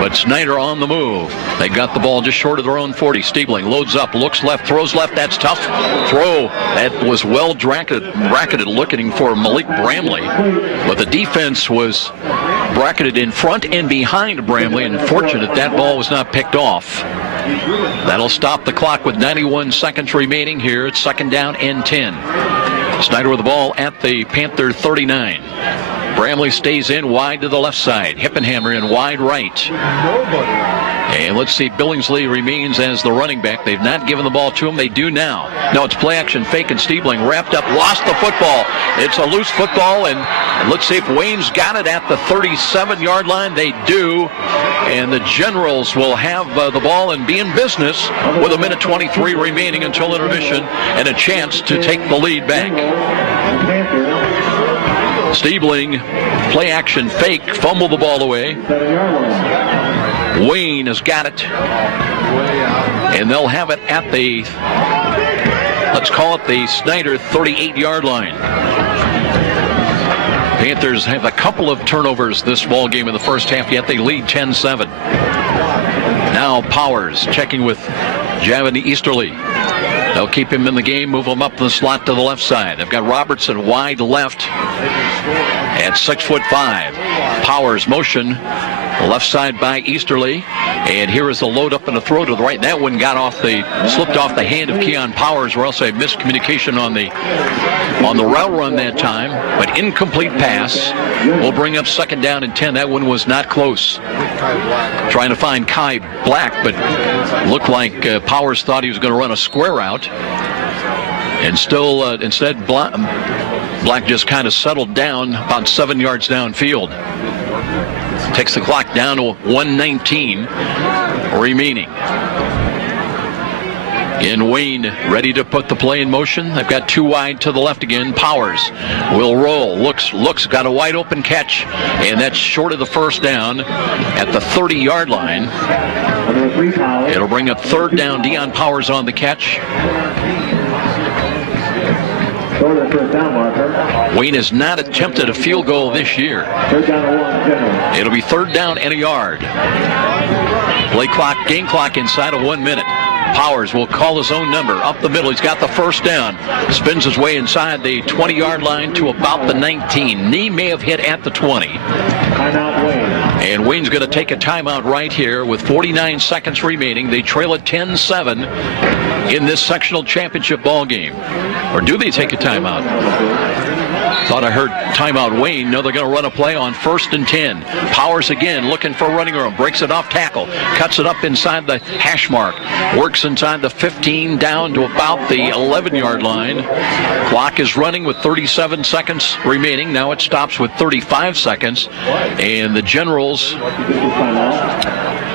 But Snider on the move. They got the ball just short of their own 40. Stiebling loads up, looks left, throws left. That's tough. Throw. That was well bracketed looking for Malik Bramley. But the defense was bracketed in front and behind Bramley, and fortunate that ball was not picked off. That'll stop the clock with 91 seconds remaining here. It's second down and 10. Snider with the ball at the Panther 39. Bramley stays in wide to the left side. Hippenhammer in wide right. And let's see, Billingsley remains as the running back. They've not given the ball to him. They do now. No, it's play action fake, and Stiebling wrapped up, lost the football. It's a loose football, and let's see if Wayne's got it at the 37-yard line. They do. And the Generals will have the ball and be in business with 1:23 remaining until intermission and a chance to take the lead back. Stiebling, play action fake, fumble the ball away. Wayne has got it. And they'll have it at the, let's call it the Snider 38-yard line. Panthers have a couple of turnovers this ball game in the first half, yet they lead 10-7. Now Powers checking with Javon Easterly. They'll keep him in the game, move him up the slot to the left side. They've got Robertson wide left at 6'5". Powers motion Left side by Easterly. And here is the load up and a throw to the right. That one slipped off the hand of Keon Powers, or else a miscommunication on the route run that time. But incomplete pass will bring up 2nd down and 10. That one was not close. Trying to find Kai Black, but looked like Powers thought he was going to run a square route. And still, instead, Black just kind of settled down about 7 yards downfield. Takes the clock down to 1:19 remaining. And Wayne ready to put the play in motion. They've got 2 wide to the left again. Powers will roll. Looks, got a wide open catch. And that's short of the 1st down at the 30-yard line. It'll bring up 3rd down. Deion Powers on the catch. Wayne has not attempted a field goal this year. It'll be 3rd down and a yard. Game clock inside of 1 minute. Powers will call his own number up the middle. He's got the 1st down. Spins his way inside the 20-yard line to about the 19. Knee may have hit at the 20. And Wayne's going to take a timeout right here with 49 seconds remaining. They trail at 10-7 in this sectional championship ball game. Or do they take a timeout? Thought I heard timeout Wayne. No, they're going to run a play on 1st and 10. Powers again looking for running room. Breaks it off tackle. Cuts it up inside the hash mark. Works inside the 15 down to about the 11-yard line. Clock is running with 37 seconds remaining. Now it stops with 35 seconds. And the Generals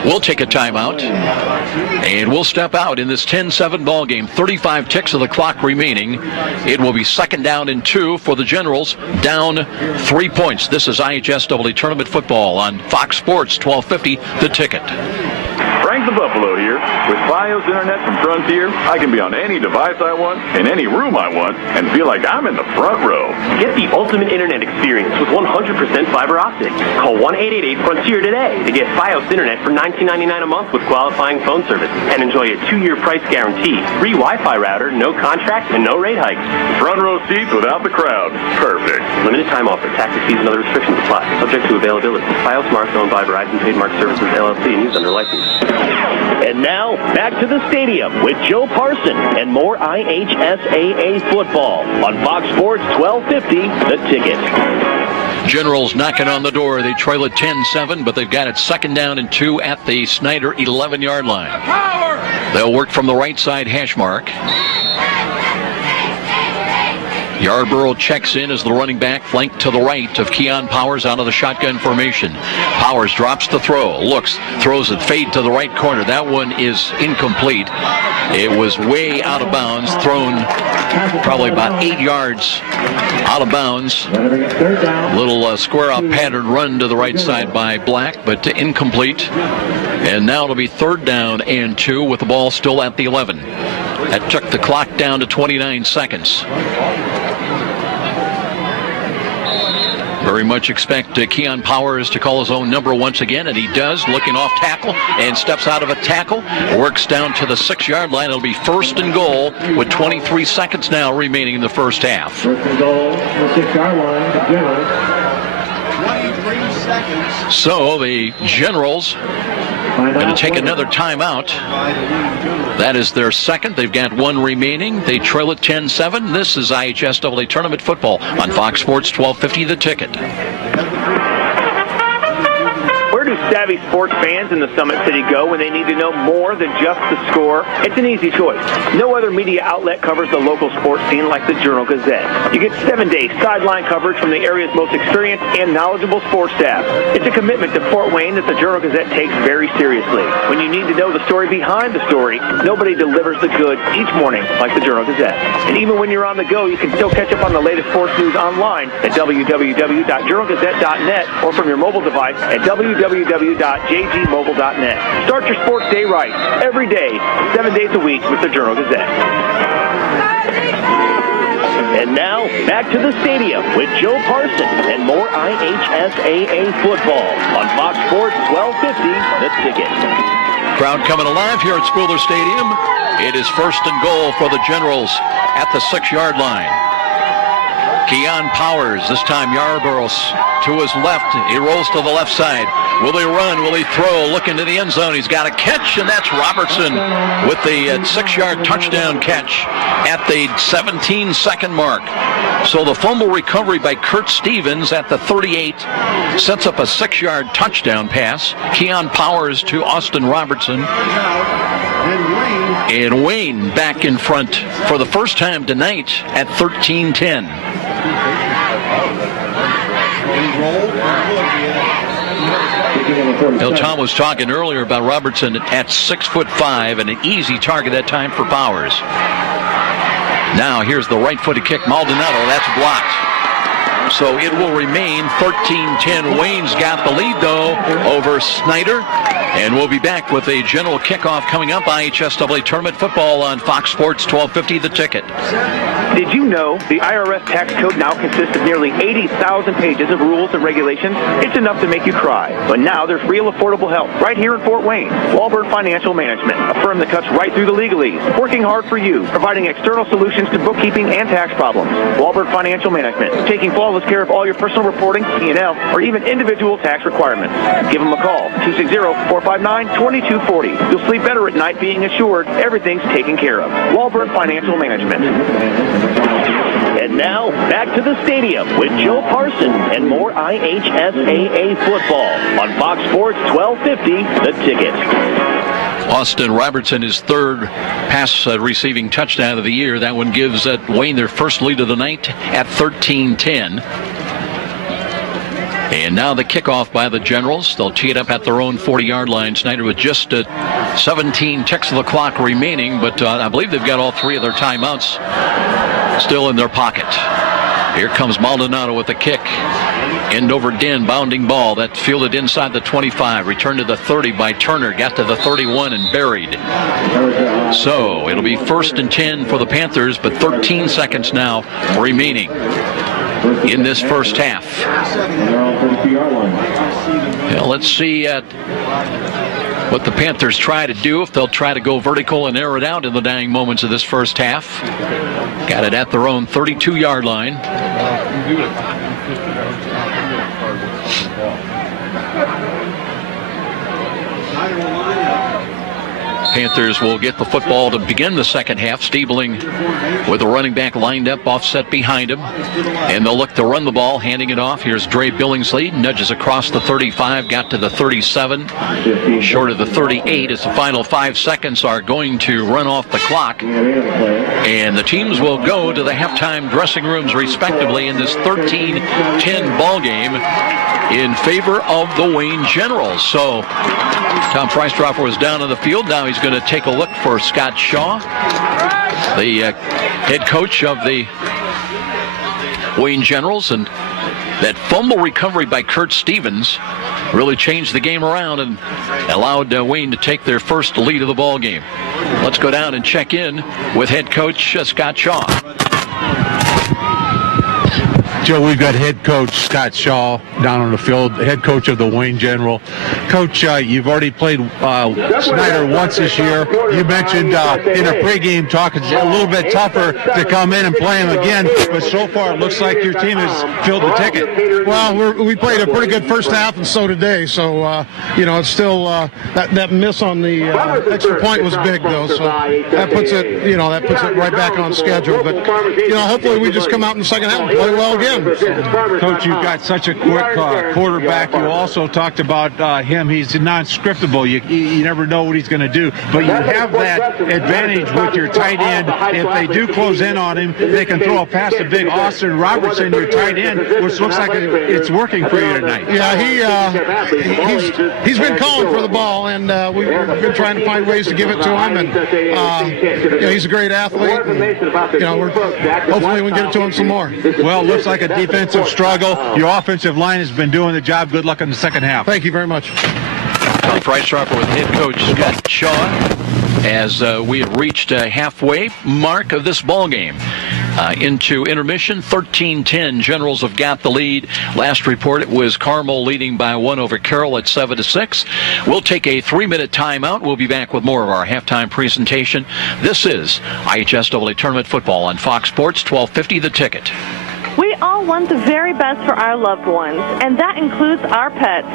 will take a timeout. And we'll step out in this 10-7 ball game. 35 ticks of the clock remaining. It will be 2nd down and 2 for the Generals. Down 3 points. This is IHSAA Tournament Football on Fox Sports 1250, The Ticket. Frank the Buffalo here. With Fios Internet from Frontier, I can be on any device I want, in any room I want, and feel like I'm in the front row. Get the ultimate internet experience with 100% fiber optic. Call 1-888-FRONTIER today to get Fios Internet for $19.99 a month with qualifying phone service and enjoy a 2-year price guarantee, free Wi-Fi router, no contract, and no rate hikes. Front row seats without the crowd. Perfect. Limited time offer. Taxes, fees, and other restrictions apply. Subject to availability. Fios Smart owned by Verizon Trademark Services, LLC, and used under license. And now, back to the stadium with Joe Parson and more IHSAA football on Fox Sports 1250, The Ticket. Generals knocking on the door. They trail at 10-7, but they've got it 2nd down and 2 at the Snider 11-yard line. They'll work from the right side hash mark. Yarborough checks in as the running back, flanked to the right of Keon Powers out of the shotgun formation. Powers drops the throw, looks, throws it, fade to the right corner. That one is incomplete. It was way out of bounds, thrown probably about 8 yards out of bounds. Little square out pattern run to the right side by Black, but incomplete. And now it'll be 3rd down and 2 with the ball still at the 11. That took the clock down to 29 seconds. Very much expect Keon Powers to call his own number once again, and he does, looking off tackle and steps out of a tackle, works down to the 6-yard line. It'll be 1st and goal with 23 seconds now remaining in the first half. 1st and goal, the 6-yard line, the Generals. 23 seconds. So the Generals going to take another timeout. That is their 2nd. They've got 1 remaining. They trail at 10-7. This is IHSAA Tournament Football on Fox Sports 1250, The Ticket. Where do savvy sports fans in the Summit City go when they need to know more than just the score? It's an easy choice. No other media outlet covers the local sports scene like the Journal-Gazette. You get 7-day sideline coverage from the area's most experienced and knowledgeable sports staff. It's a commitment to Fort Wayne that the Journal-Gazette takes very seriously. When you need to know the story behind the story, nobody delivers the goods each morning like the Journal-Gazette. And even when you're on the go, you can still catch up on the latest sports news online at www.journalgazette.net or from your mobile device at www.jgmobile.net. Start your sports day right, every day, 7 days a week with the Journal-Gazette. And now, back to the stadium with Joe Parson and more IHSAA football on Fox Sports 1250, The Ticket. Crowd coming alive here at Spooler Stadium. It is 1st and goal for the Generals at the 6-yard line. Keon Powers, this time Yarborough to his left. He rolls to the left side. Will he run? Will he throw? Look into the end zone. He's got a catch, and that's Robertson with the 6-yard touchdown catch at the 17-second mark. So the fumble recovery by Kurt Stevens at the 38 sets up a 6-yard touchdown pass. Keon Powers to Austin Robertson. And Wayne back in front for the first time tonight at 13-10. Tom was talking earlier about Robertson at 6'5" and an easy target that time for Powers. Now here's the right-footed kick. Maldonado, that's blocked. So it will remain 13-10. Wayne's got the lead, though, over Snider. And we'll be back with a general kickoff coming up. IHSAA Tournament Football on Fox Sports 1250 The Ticket. Did you know the IRS tax code now consists of nearly 80,000 pages of rules and regulations? It's enough to make you cry. But now there's real affordable help right here in Fort Wayne. Walbert Financial Management, a firm that cuts right through the legalese, working hard for you, providing external solutions to bookkeeping and tax problems. Walbert Financial Management, taking flawless care of all your personal reporting, P&L, or even individual tax requirements. Give them a call, 260-459-2240. You'll sleep better at night being assured everything's taken care of. Walbert Financial Management. And now, back to the stadium with Joe Parsons and more IHSAA football on Fox Sports 1250, The Ticket. Austin Robertson, his third pass receiving touchdown of the year. That one gives Wayne their first lead of the night at 13-10. And now the kickoff by the Generals. They'll tee it up at their own 40-yard line. Snider with just 17 ticks of the clock remaining, but I believe they've got all three of their timeouts still in their pocket. Here comes Maldonado with the kick. End over Den, bounding ball. That fielded inside the 25. Returned to the 30 by Turner. Got to the 31 and buried. So it'll be 1st and 10 for the Panthers, but 13 seconds now remaining in this first half. Well, let's see what the Panthers try to do, if they'll try to go vertical and air it out in the dying moments of this first half. Got it at their own 32-yard line. Panthers will get the football to begin the second half. Stiebling with the running back lined up, offset behind him. And they'll look to run the ball, handing it off. Here's Dre Billingsley, nudges across the 35, got to the 37. Short of the 38 as the final 5 seconds are going to run off the clock. And the teams will go to the halftime dressing rooms respectively in this 13-10 ball game in favor of the Wayne Generals. So Tom Freisdorfer was down on the field. Now he's going to take a look for Scott Shaw, the head coach of the Wayne Generals. And that fumble recovery by Kurt Stevens really changed the game around and allowed Wayne to take their first lead of the ball game. Let's go down and check in with head coach Scott Shaw. Joe, we've got head coach Scott Shaw down on the field, head coach of the Wayne General. Coach, you've already played Snider once this year. You mentioned in a pregame talk it's a little bit tougher to come in and play him again, but so far it looks like your team has filled the ticket. Well, we played a pretty good first half, and so did they. So, it's still that miss on the extra point was big, though. So that puts it, right back on schedule. But, hopefully we just come out in the second half and play well again. Coach, you've got such a quick quarterback. You also talked about him. He's non-scriptable. You never know what he's going to do. But you have that advantage with your tight end. If they do close in on him, they can throw a pass to big Austin Robertson, your tight end, which looks like it's working for you tonight. Yeah, he's been calling for the ball, and we've been trying to find ways to give it to him. And he's a great athlete. And, hopefully we can get it to him some more. Well, looks like a defensive struggle. Your offensive line has been doing the job. Good luck in the second half. Thank you very much. Tom Freisdorfer with head coach Scott Shaw as we have reached a halfway mark of this ball game. Into intermission, 13-10. Generals have got the lead. Last report, it was Carmel leading by 1 over Carroll at 7-6. We'll take a 3-minute timeout. We'll be back with more of our halftime presentation. This is IHSAA Tournament Football on Fox Sports 1250 The Ticket. We want the very best for our loved ones, and that includes our pets.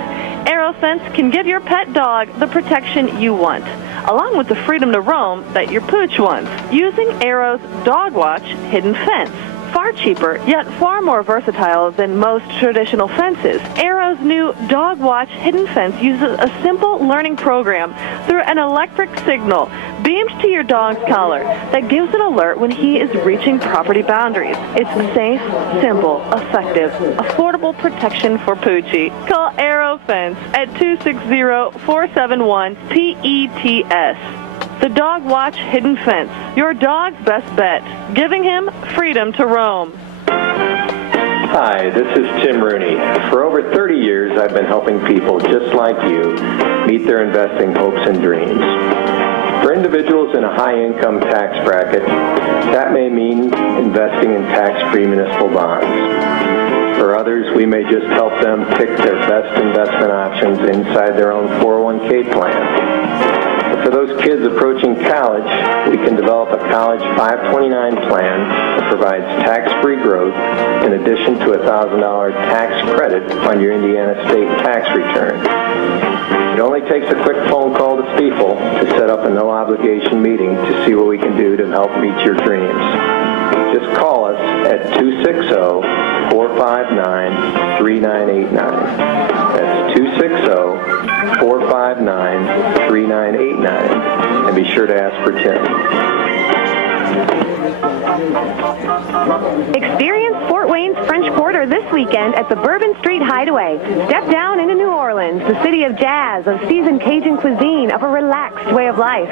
AeroFence can give your pet dog the protection you want, along with the freedom to roam that your pooch wants, using Aero's Dog Watch Hidden Fence. Far cheaper, yet far more versatile than most traditional fences. Aero's new Dog Watch Hidden Fence uses a simple learning program through an electric signal beamed to your dog's collar that gives an alert when he is reaching property boundaries. It's safe, simple, effective, affordable protection for Poochie. Call Aero Fence at 260-471-PETS. The Dog Watch Hidden Fence, your dog's best bet, giving him freedom to roam. Hi, this is Tim Rooney. For over 30 years, I've been helping people just like you meet their investing hopes and dreams. For individuals in a high-income tax bracket, that may mean investing in tax-free municipal bonds. For others, we may just help them pick their best investment options inside their own 401k plan. For those kids approaching college, we can develop a college 529 plan that provides tax-free growth in addition to a $1,000 tax credit on your Indiana state tax return. It only takes a quick phone call to Stiefel to set up a no-obligation meeting to see what we can do to help meet your dreams. Just call us at 260-459-3989. That's 260-459-3989. And be sure to ask for Tim. Experience Fort Wayne's French Quarter this weekend at the Bourbon Street Hideaway. Step down into New Orleans, the city of jazz, of seasoned Cajun cuisine, of a relaxed way of life.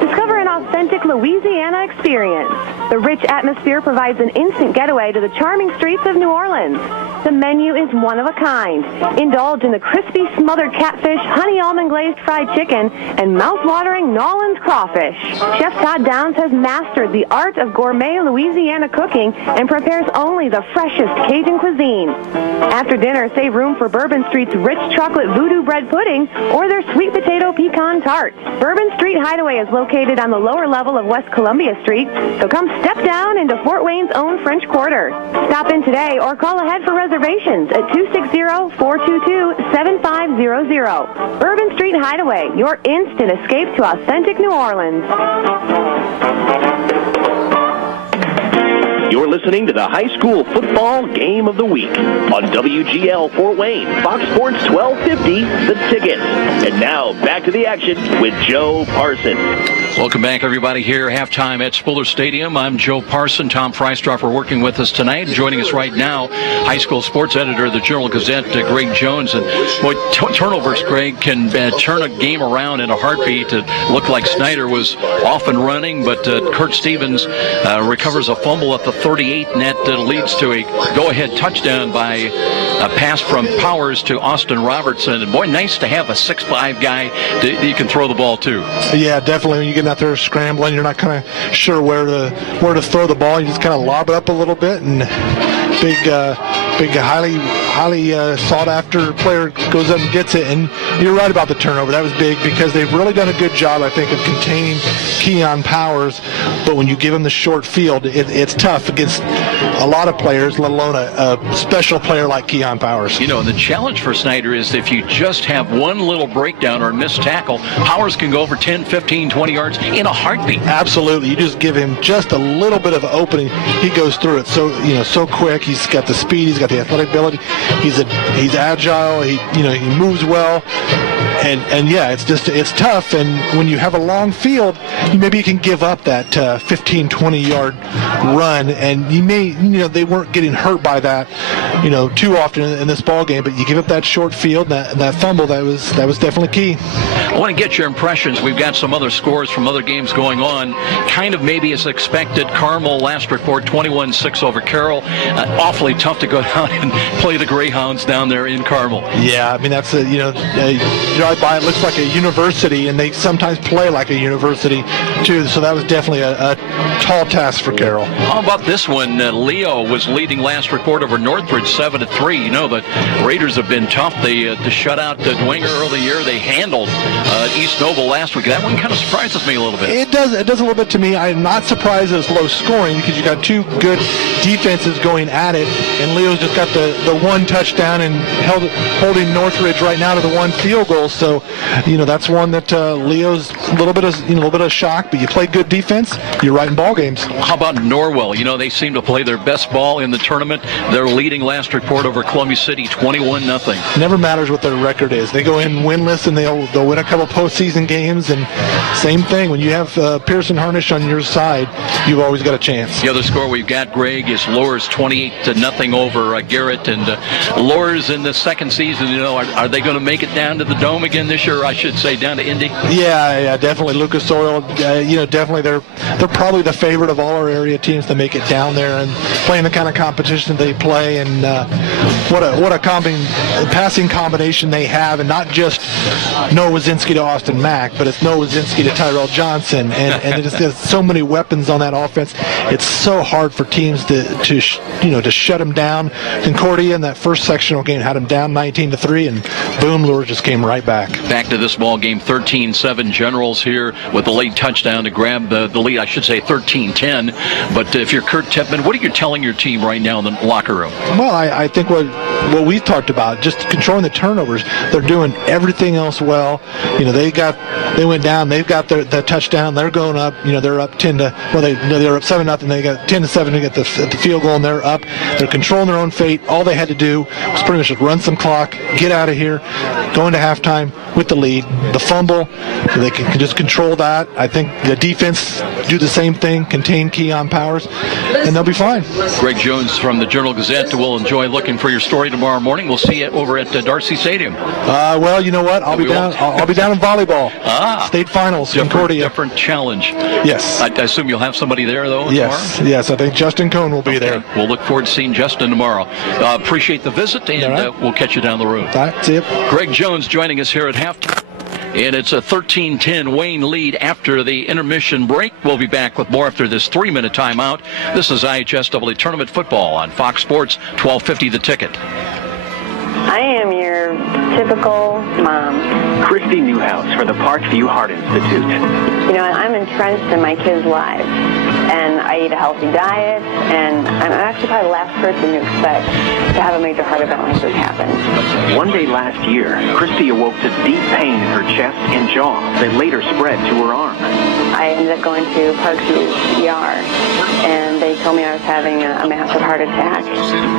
Discover an authentic Louisiana experience. The rich atmosphere provides an instant getaway to the charming streets of New Orleans. The menu is one of a kind. Indulge in the crispy smothered catfish, honey almond glazed fried chicken, and mouth-watering Nolans crawfish. Chef Todd Downs has mastered the art of gourmet Louisiana cooking and prepares only the freshest Cajun cuisine. After dinner, save room for Bourbon Street's rich chocolate voodoo bread pudding or their sweet potato pecan tart. Bourbon Street Hideaway is located on the lower level of West Columbia Street, so come step down into Fort Wayne's own French Quarter. Stop in today or call ahead for reservations at 260-422-7500. Bourbon Street Hideaway, your instant escape to authentic New Orleans. You're listening to the high school football game of the week on WGL Fort Wayne, Fox Sports 1250, The Ticket. And now, back to the action with Joe Parson. Welcome back, everybody, here halftime at Spooler Stadium. I'm Joe Parson. Tom Freistroffer working with us tonight. Joining us right now, high school sports editor of the Journal-Gazette, Greg Jones. And boy, turnovers, Greg, can turn a game around in a heartbeat. It looked like Snider was off and running, but Kurt Stevens recovers a fumble at the 38 net that leads to a go-ahead touchdown by a pass from Powers to Austin Robertson. And boy, nice to have a 6'5" guy that you can throw the ball to. Yeah, definitely. When you get out there scrambling, you're not kind of sure where to throw the ball. You just kind of lob it up a little bit, and big highly sought after player goes up and gets it. And you're right about the turnover. That was big because they've really done a good job, I think, of containing Keon Powers. But when you give him the short field, it's tough against a lot of players, let alone a special player like Keon Powers. You know, the challenge for Snider is if you just have one little breakdown or missed tackle, Powers can go over 10, 15, 20 yards in a heartbeat. Absolutely. You just give him just a little bit of opening, he goes through it so quick. He's got the speed, he's got the athletic ability, he's agile, he moves well. And yeah, it's tough. And when you have a long field, maybe you can give up that 15, 20-yard run. And they weren't getting hurt by that, too often in this ball game. But you give up that short field, that fumble, that was definitely key. I want to get your impressions. We've got some other scores from other games going on. Kind of maybe as expected. Carmel, last report, 21-6 over Carroll. Awfully tough to go down and play the Greyhounds down there in Carmel. Yeah, I mean, that's you're right drive by, it looks like a university, and they sometimes play like a university too. So that was definitely a tall task for Carroll. How about this one? Leo was leading last report over Northridge 7-3. You know, the Raiders have been tough. They to shut out Dwenger early year. They handled East Noble last week. That one kind of surprises me a little bit. It does a little bit to me. I'm not surprised it's low scoring because you got two good defenses going at it, and Leo's just got the one touchdown and holding Northridge right now to the one field goal. So, that's one that Leo's a little bit of shock, but you play good defense, you're right in ball games. How about Norwell? They seem to play their best ball in the tournament. They're leading last report over Columbia City 21-0. Never matters what their record is. They go in winless and they'll win a couple postseason games, and same thing. When you have Pearson Harnish on your side, you've always got a chance. The other score we've got, Greg, is Loras 28-0 over Garrett, and Loras in the second season. Are they going to make it down to the Dome again this year? Or I should say down to Indy. Yeah, definitely. Lucas Oil, definitely they're probably the favorite of all our area teams to make it down there and playing the kind of competition they play, and what a passing combination they have, and not just Noah Wazinski to Austin Mack, but it's Noah Wazinski to Tyrell Johnson, and there's so many weapons on that offense. It's so hard for teams to shut them down. Concordia in that first sectional game had them down 19-3, and boom, Lure just came right back. Back to this ball game, 13-7 Generals here with the late touchdown to grab the lead. I should say 13-10. But if you're Kurt Tepman, what are you telling your team right now in the locker room? Well, I think what we've talked about, just controlling the turnovers. They're doing everything else well. They went down. They've got the touchdown. They're going up. They're up 10 to. Well, they're up 7-0. They got 10-7 to get the field goal, and they're up. They're controlling their own fate. All they had to do was pretty much just run some clock, get out of here, go into halftime with the lead. The fumble, they can just control that. I think the defense do the same thing, contain Keon Powers, and they'll be fine. Greg Jones from the Journal-Gazette will enjoy looking for your story tomorrow morning. We'll see you over at Darcy Stadium. Well, you know what? I'll be down in volleyball. State finals, Concordia. Different challenge. Yes. I assume you'll have somebody there, though, tomorrow? Yes. I think Justin Cohn will be there. We'll look forward to seeing Justin tomorrow. Appreciate the visit, and we'll catch you down the road. All right, see you. Greg Jones joining us here at halftime. And it's a 13-10 Wayne lead after the intermission break. We'll be back with more after this 3-minute timeout. This is IHSAA Tournament Football on Fox Sports 1250 The Ticket. I am your typical mom. Christy Newhouse for the Parkview Heart Institute. I'm entrenched in my kids' lives, and I eat a healthy diet, and I'm actually probably the last person to expect to have a major heart event like this happen. One day last year, Christy awoke to deep pain in her chest and jaw that later spread to her arm. I ended up going to Parkview's ER, and they told me I was having a massive heart attack.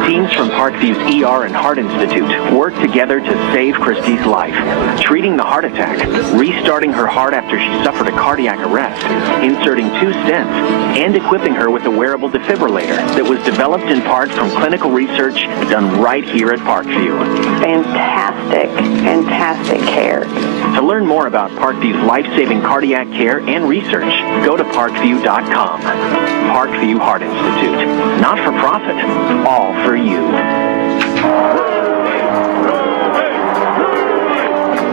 Teams from Parkview's ER and Heart Institute worked together to save Christy's life, treating the heart attack, restarting her heart after she suffered a cardiac arrest, inserting 2 stents, and equipping her with a wearable defibrillator that was developed in part from clinical research done right here at Parkview. Fantastic care. To learn more about Parkview's life-saving cardiac care and research, go to parkview.com. Parkview Heart Institute. Not for profit, all for you.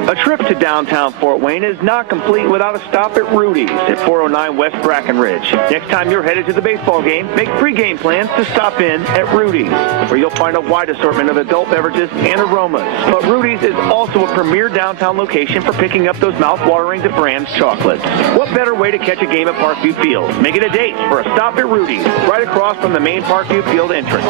A trip to downtown Fort Wayne is not complete without a stop at Rudy's at 409 West Brackenridge. Next time you're headed to the baseball game, make pre-game plans to stop in at Rudy's, where you'll find a wide assortment of adult beverages and aromas. But Rudy's is also a premier downtown location for picking up those mouth-watering DeFrance chocolates. What better way to catch a game at Parkview Field? Make it a date for a stop at Rudy's, right across from the main Parkview Field entrance.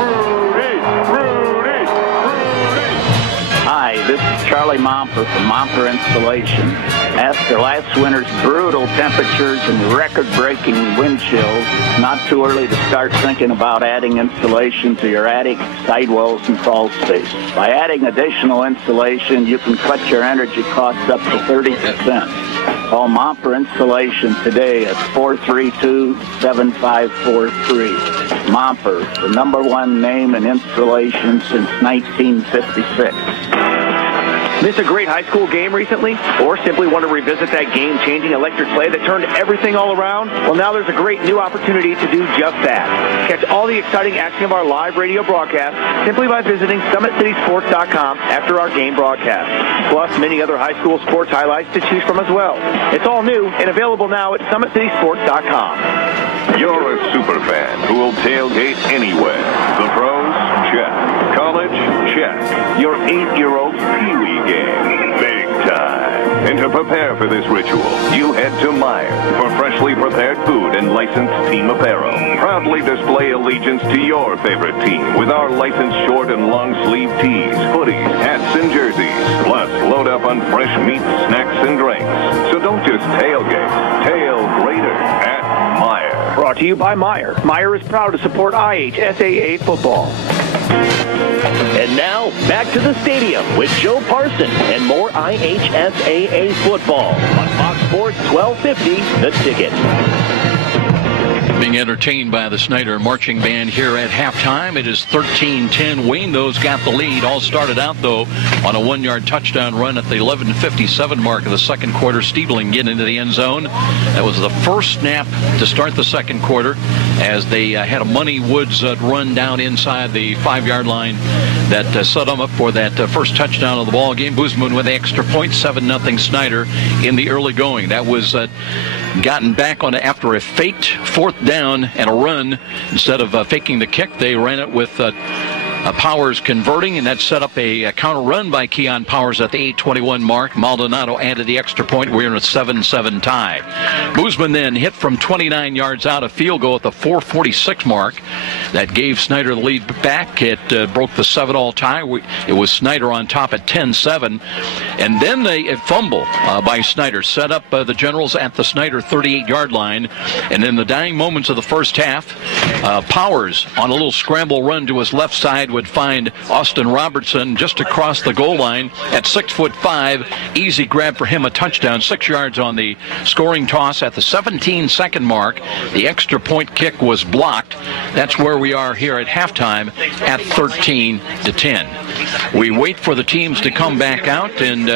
Hi, this is Charlie Momper from Momper Installation. After last winter's brutal temperatures and record-breaking wind chills, it's not too early to start thinking about adding insulation to your attic, sidewalls, and crawl space. By adding additional insulation, you can cut your energy costs up to 30%. Call Momper Installation today at 432-7543. Momper, the #1 name in installation since 1956. Miss a great high school game recently? Or simply want to revisit that game-changing electric sleigh that turned everything all around? Well, now there's a great new opportunity to do just that. Catch all the exciting action of our live radio broadcast simply by visiting SummitCitySports.com after our game broadcast. Plus, many other high school sports highlights to choose from as well. It's all new and available now at SummitCitySports.com. You're a super fan who will tailgate anywhere. The pros? Check. College? Check. Your 8-year-old's Pee-wee game? Big time. And to prepare for this ritual, you head to Meijer for freshly prepared food and licensed team apparel. Proudly display allegiance to your favorite team with our licensed short and long sleeve tees, hoodies, hats, and jerseys. Plus, load up on fresh meats, snacks, and drinks. So don't just tailgate. Tail greater at Meijer. Brought to you by Meijer. Meijer is proud to support IHSAA football. And now, back to the stadium with Joe Parson and more IHSAA football on Fox Sports 1250, The Ticket. Being entertained by the Snider marching band here at halftime. It is 13-10. Wayne, those got the lead. All started out, though, on a 1-yard touchdown run at the 11:57 mark of the second quarter. Stiebling getting into the end zone. That was the first snap to start the second quarter as they had a Money Woods run down inside the 5-yard line that set them up for that first touchdown of the ball game. Boozman with the extra point, 7-0 Snider in the early going. That was gotten back on after a faked fourth down and a run. Instead of faking the kick, they ran it with Powers converting, and that set up a counter run by Keon Powers at the 8:21 mark. Maldonado added the extra point. We're in a 7-7 tie. Boozman then hit from 29 yards out a field goal at the 4:46 mark. That gave Snider the lead back. It broke the 7-all tie. It was Snider on top at 10-7. And then a fumble by Snider set up the Generals at the Snider 38-yard line. And in the dying moments of the first half, Powers on a little scramble run to his left side would find Austin Robertson just across the goal line at 6'5". Easy grab for him, a touchdown, 6 yards on the scoring toss at the 17-second mark. The extra point kick was blocked. That's where we are here at halftime at 13-10. We wait for the teams to come back out, and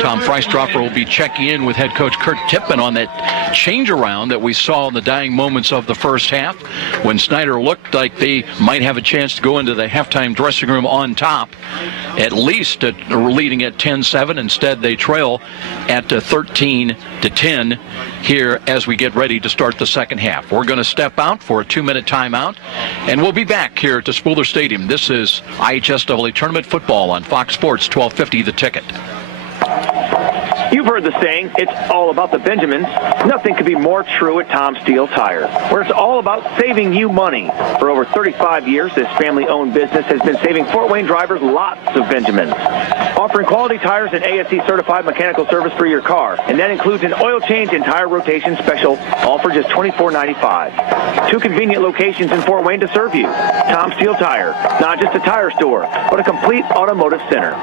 Tom Freistroffer will be checking in with head coach Kurt Tippmann on that change around that we saw in the dying moments of the first half when Snider looked like they might have a chance to go into the halftime dressing room on top, at least leading at 10-7. Instead, they trail at 13-10 here as we get ready to start the second half. We're going to step out for a 2-minute timeout, and we'll be back here to Spooler Stadium. This is IHSAA Tournament Football on Fox Sports 1250 The Ticket. You've heard the saying, it's all about the Benjamins. Nothing could be more true at Tom Steele Tire, where it's all about saving you money. For over 35 years, this family-owned business has been saving Fort Wayne drivers lots of Benjamins. Offering quality tires and ASE-certified mechanical service for your car, and that includes an oil change and tire rotation special, all for just $24.95. 2 convenient locations in Fort Wayne to serve you. Tom Steele Tire, not just a tire store, but a complete automotive center.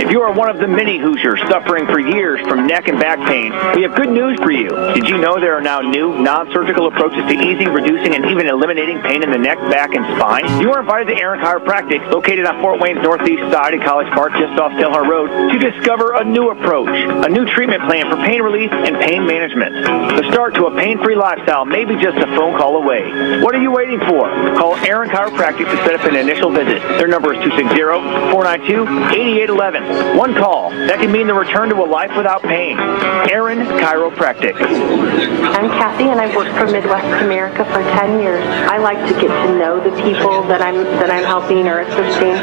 If you are one of the many Hoosiers suffering for years from neck and back pain, we have good news for you. Did you know there are now new non-surgical approaches to easing, reducing, and even eliminating pain in the neck, back, and spine? You are invited to Aaron Chiropractic, located on Fort Wayne's northeast side in College Park, just off Delhar Road, to discover a new approach, a new treatment plan for pain relief and pain management. The start to a pain-free lifestyle may be just a phone call away. What are you waiting for? Call Aaron Chiropractic to set up an initial visit. Their number is 260-492-8811. One call. That can mean the return to a life without pain. Aaron Chiropractic. I'm Kathy, and I've worked for Midwest America for 10 years. I like to get to know the people that I'm helping or assisting.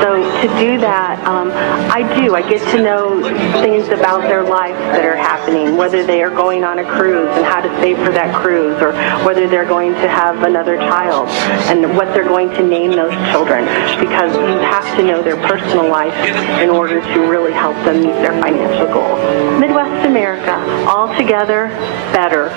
So to do that, I get to know things about their life that are happening, whether they are going on a cruise and how to save for that cruise, or whether they're going to have another child and what they're going to name those children, because you have to know their personal life in order to really help them meet their financial goals. Midwest America, all together, better.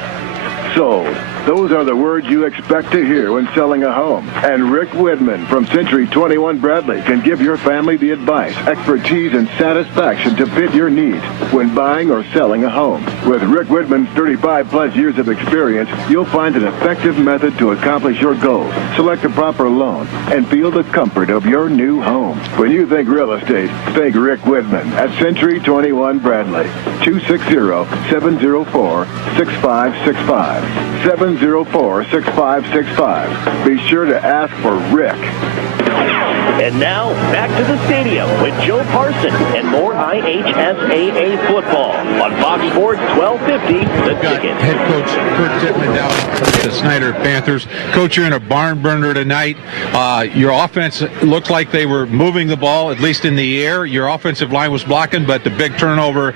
Sold. Those are the words you expect to hear when selling a home. And Rick Widman from Century 21 Bradley can give your family the advice, expertise, and satisfaction to fit your needs when buying or selling a home. With Rick Widman's 35-plus years of experience, you'll find an effective method to accomplish your goals, select the proper loan, and feel the comfort of your new home. When you think real estate, think Rick Widman at Century 21 Bradley, 260-704-6565. 704-6565. Be sure to ask for Rick. And now, back to the stadium with Joe Parson and more IHSAA football on Fox Sports 1250, The Ticket. Head coach Kurt Tittman down at the Snider Panthers. Coach, you're in a barn burner tonight. Your offense looked like they were moving the ball, at least in the air. Your offensive line was blocking, but the big turnover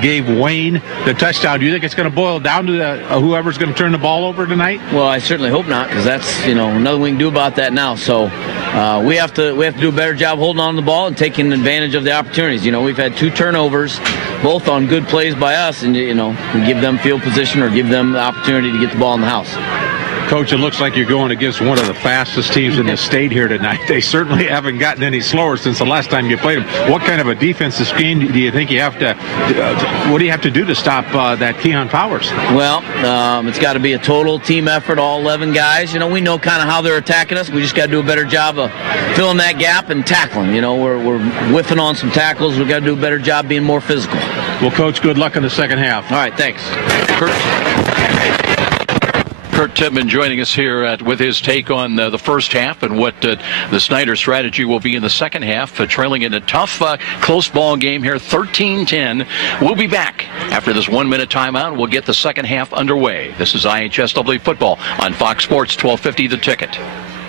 gave Wayne the touchdown. Do you think it's going to boil down to whoever's going to turn the ball over tonight? Well, I certainly hope not, because that's nothing we can do about that now. So we have to do a better job holding on to the ball and taking advantage of the opportunities. We've had 2 turnovers, both on good plays by us, and we give them field position or give them the opportunity to get the ball in the house. Coach, it looks like you're going against one of the fastest teams in the state here tonight. They certainly haven't gotten any slower since the last time you played them. What kind of a defensive scheme do you think you have to what do you have to do to stop that Keon Powers? Well, it's got to be a total team effort, all 11 guys. We know kind of how they're attacking us. We just got to do a better job of filling that gap and tackling. We're whiffing on some tackles. We've got to do a better job being more physical. Well, Coach, good luck in the second half. All right, thanks. Kurt Tittman joining us here with his take on the first half and what the Snider strategy will be in the second half, trailing in a tough, close ball game here, 13-10. We'll be back after this 1-minute timeout. We'll get the second half underway. This is IHSAA football on Fox Sports 1250, The Ticket.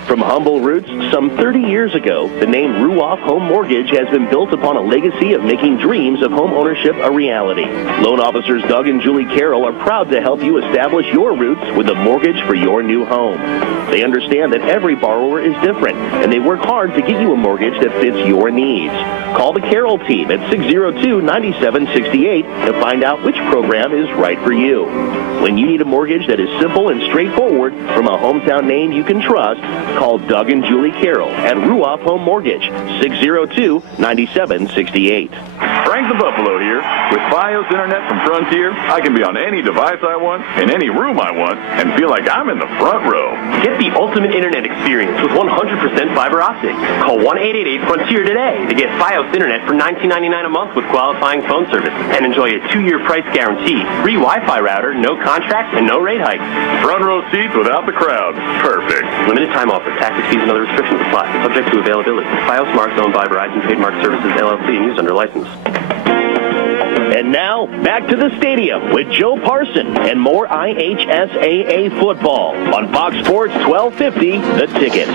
From humble roots some 30 years ago, the name Ruoff Home Mortgage has been built upon a legacy of making dreams of home ownership a reality. Loan officers Doug and Julie Carroll are proud to help you establish your roots with a mortgage for your new home. They understand that every borrower is different, and they work hard to get you a mortgage that fits your needs. Call the Carroll team at 602-9768 to find out which program is right for you. When you need a mortgage that is simple and straightforward from a hometown name you can trust, call Doug and Julie Carroll at Ruoff Home Mortgage, 602-9768. Frank the Buffalo here. With Fios Internet from Frontier, I can be on any device I want, in any room I want, and feel like I'm in the front row. Get the ultimate internet experience with 100% fiber optic. Call 1-888-FRONTIER today to get Fios Internet for $19.99 a month with qualifying phone service and enjoy a 2-year price guarantee, free Wi-Fi router, no contract, and no rate hikes. Front row seats without the crowd. Perfect. Limited time offer. Taxes, fees, and other restrictions apply. Subject to availability. Fios Marks owned by Verizon Trademark Services, LLC, and used under license. And now, back to the stadium with Joe Parson and more IHSAA football on Fox Sports 1250, The Ticket.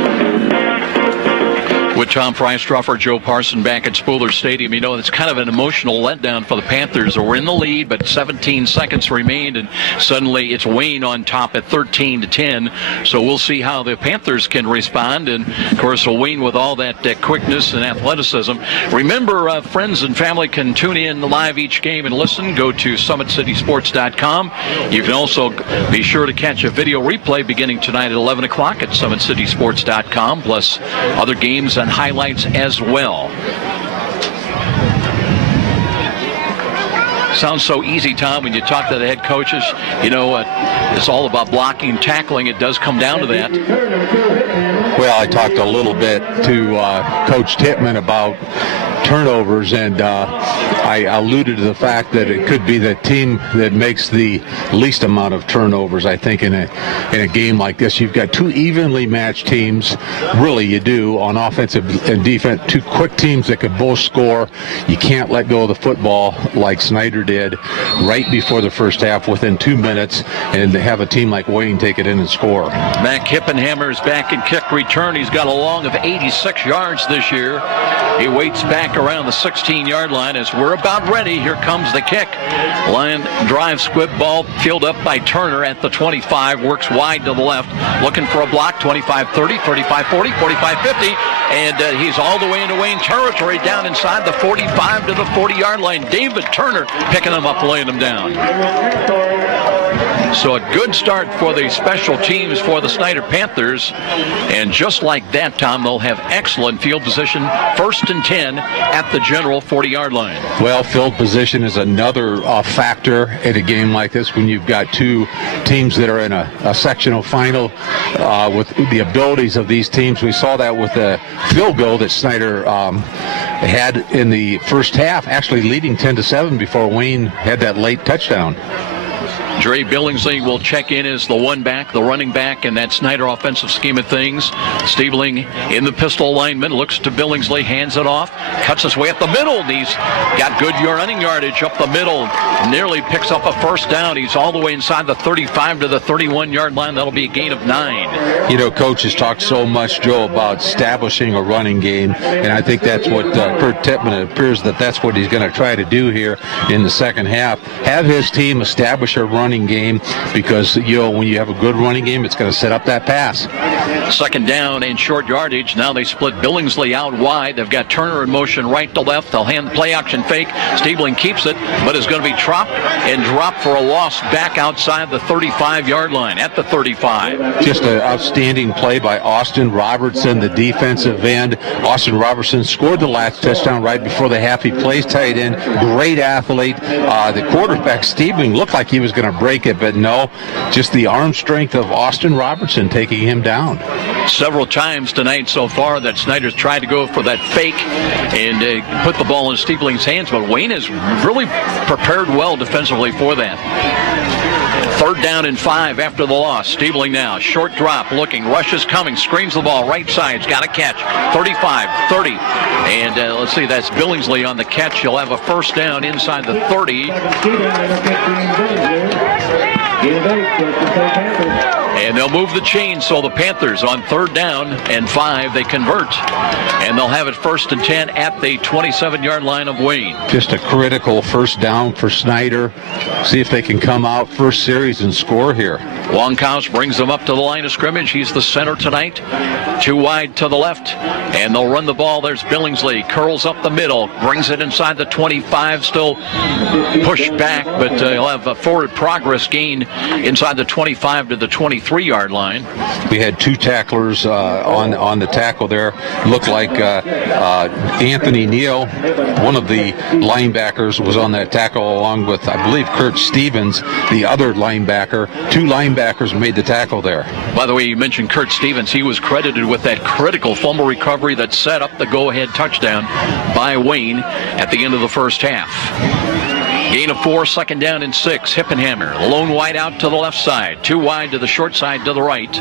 With Tom Freistruffer, Joe Parson back at Spooler Stadium. It's kind of an emotional letdown for the Panthers. We're in the lead, but 17 seconds remained, and suddenly it's Wayne on top at 13-10. So we'll see how the Panthers can respond. And, of course, Wayne with all that quickness and athleticism. Remember, friends and family can tune in live each game and listen. Go to SummitCitySports.com. You can also be sure to catch a video replay beginning tonight at 11 o'clock at SummitCitySports.com, plus other games and highlights as well. Sounds so easy, Tom, when you talk to the head coaches. It's all about blocking and tackling. It does come down to that. Well, I talked a little bit to Coach Tittman about turnovers, and I alluded to the fact that it could be the team that makes the least amount of turnovers. I think in a game like this, you've got 2 evenly matched teams. Really, you do, on offensive and defense. 2 quick teams that could both score. You can't let go of the football like Snider did right before the first half within 2 minutes, and to have a team like Wayne take it in and score. Mac Hippenhammer's back in kick return. He's got a long of 86 yards this year. He waits back around the 16-yard line as we're about ready. Here comes the kick. Line drive, squib ball, fielded up by Turner at the 25, works wide to the left, looking for a block, 25-30, 35-40, 45-50, and he's all the way into Wayne territory, down inside the 45 to the 40-yard line. David Turner picking him up, laying him down. So a good start for the special teams for the Snider Panthers. And just like that, Tom, they'll have excellent field position, 1st and 10 at the general 40-yard line. Well, field position is another factor in a game like this when you've got two teams that are in a sectional final with the abilities of these teams. We saw that with the field goal that Snider had in the first half, actually leading 10-7 before Wayne had that late touchdown. Dre Billingsley will check in as the the running back in that Snider offensive scheme of things. Stiebling in the pistol alignment, looks to Billingsley, hands it off, cuts his way up the middle, and he's got good running yardage up the middle, nearly picks up a first down. He's all the way inside the 35 to the 31-yard line. That'll be a gain of 9. You know, Coach has talked so much, Joe, about establishing a running game, and I think that's what Kurt Tippmann, it appears that's what he's going to try to do here in the second half. Have his team establish a running game, because when you have a good running game, it's going to set up that pass. Second down and short yardage. Now they split Billingsley out wide. They've got Turner in motion right to left. They'll hand the play action fake. Stiebling keeps it, but is going to be dropped for a loss back outside the 35-yard line at the 35. Just an outstanding play by Austin Robertson, the defensive end. Austin Robertson scored the last touchdown right before the half. He plays tight end. Great athlete. The quarterback, Stiebling, looked like he was going to break it, but no, just the arm strength of Austin Robertson taking him down. Several times tonight so far that Snider's tried to go for that fake and put the ball in Stiebling's hands, but Wayne has really prepared well defensively for that. 3rd down and 5 after the loss. Stiebling now, short drop, looking, rush is coming, screens the ball, right side, got a catch, 35, 30, and let's see, that's Billingsley on the catch. He'll have a first down inside the 30. And they'll move the chain, so the Panthers on 3rd down and 5, they convert, and they'll have it 1st and 10 at the 27-yard line of Wayne. Just a critical first down for Snider. See if they can come out first series and score here. Longhouse brings them up to the line of scrimmage. He's the center tonight. 2 wide to the left, and they'll run the ball. There's Billingsley, curls up the middle, brings it inside the 25, still pushed back, but he'll have a forward progress gain inside the 25 to the 23-yard line. We had 2 tacklers on the tackle there. Looked like Anthony Neal, one of the linebackers, was on that tackle along with, I believe, Kurt Stevens, the other linebacker. 2 linebackers made the tackle there. By the way, you mentioned Kurt Stevens. He was credited with that critical fumble recovery that set up the go-ahead touchdown by Wayne at the end of the first half. Gain of 4, 2nd down and 6. Hippenhammer, lone wide out to the left side, 2 wide to the short side to the right.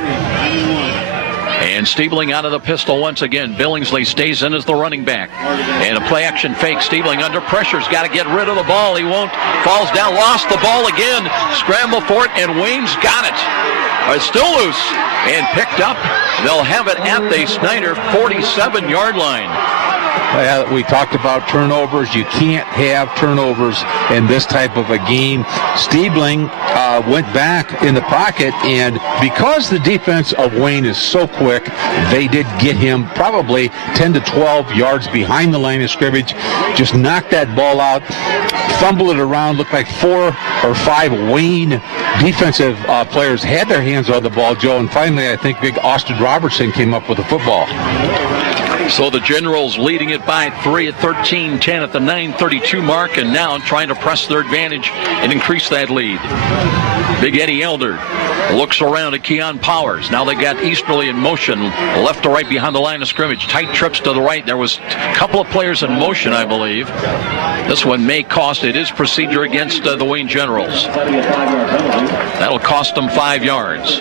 And Stiebling out of the pistol once again. Billingsley stays in as the running back. And a play-action fake. Stiebling under pressure. He's got to get rid of the ball. He won't. Falls down. Lost the ball again. Scramble for it, and Wayne's got it. It's still loose and picked up. They'll have it at the Snider 47-yard line. We talked about turnovers. You can't have turnovers in this type of a game. Stiebling went back in the pocket, and because the defense of Wayne is so quick, they did get him probably 10 to 12 yards behind the line of scrimmage. Just knocked that ball out, fumbled it around. Looked like 4 or 5 Wayne defensive players had their hands on the ball, Joe, and finally I think big Austin Robertson came up with the football. So the Generals leading it by 3 at 13-10 at the 9:32 mark, and now trying to press their advantage and increase that lead. Big Eddie Elder looks around at Keon Powers. Now they got Easterly in motion, left to right behind the line of scrimmage. Tight trips to the right. There was a couple of players in motion, I believe. This one may cost. It is procedure against the Wayne Generals. That'll cost them 5 yards.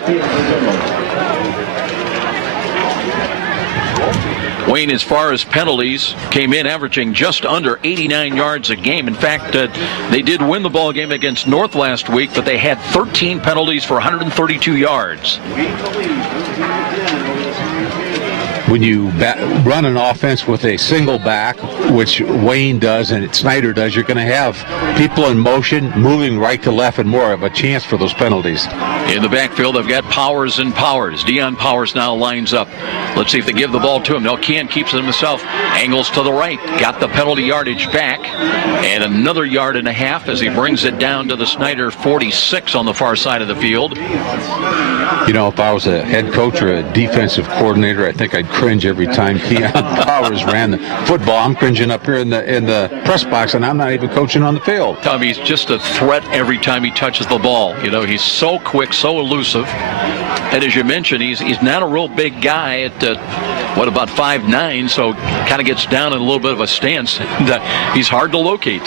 Wayne, as far as penalties, came in averaging just under 89 yards a game. In fact, they did win the ball game against North last week, but they had 13 penalties for 132 yards. when you run an offense with a single back, which Wayne does and Snider does, you're going to have people in motion, moving right to left, and more of a chance for those penalties. In the backfield, they've got Powers and Powers. Deion Powers now lines up. Let's see if they give the ball to him. No, Ken keeps it himself. Angles to the right. Got the penalty yardage back. And another yard and a half as he brings it down to the Snider 46 on the far side of the field. You know, if I was a head coach or a defensive coordinator, I think I'd cringe every time Deion Powers ran the football. I'm cringing up here in the press box, and I'm not even coaching on the field. Tom, he's just a threat every time he touches the ball. You know, he's so quick, so elusive. And as you mentioned, he's not a real big guy at, about 5'9", so kind of gets down in a little bit of a stance. He's hard to locate.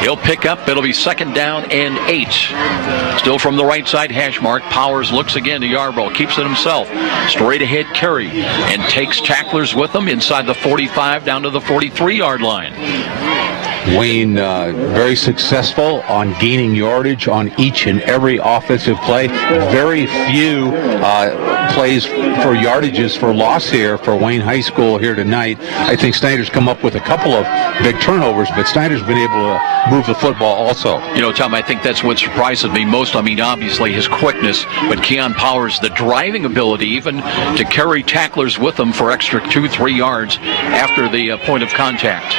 He'll pick up. It'll be 2nd down and 8. Still from the right side hash mark. Powers looks again to Yarbrough. Keeps it himself. Straight ahead carry. And takes tacklers with him inside the 45 down to the 43-yard line. Wayne very successful on gaining yardage on each and every offensive play. Very few plays for yardages for loss here for Wayne High School here tonight. I think Snider's come up with a couple of big turnovers, but Snider's been able to move the football also. You know, Tom, I think that's what surprises me most. I mean, obviously his quickness, but Keon Powers, the driving ability even to carry tacklers with him for extra 2-3 yards after the point of contact.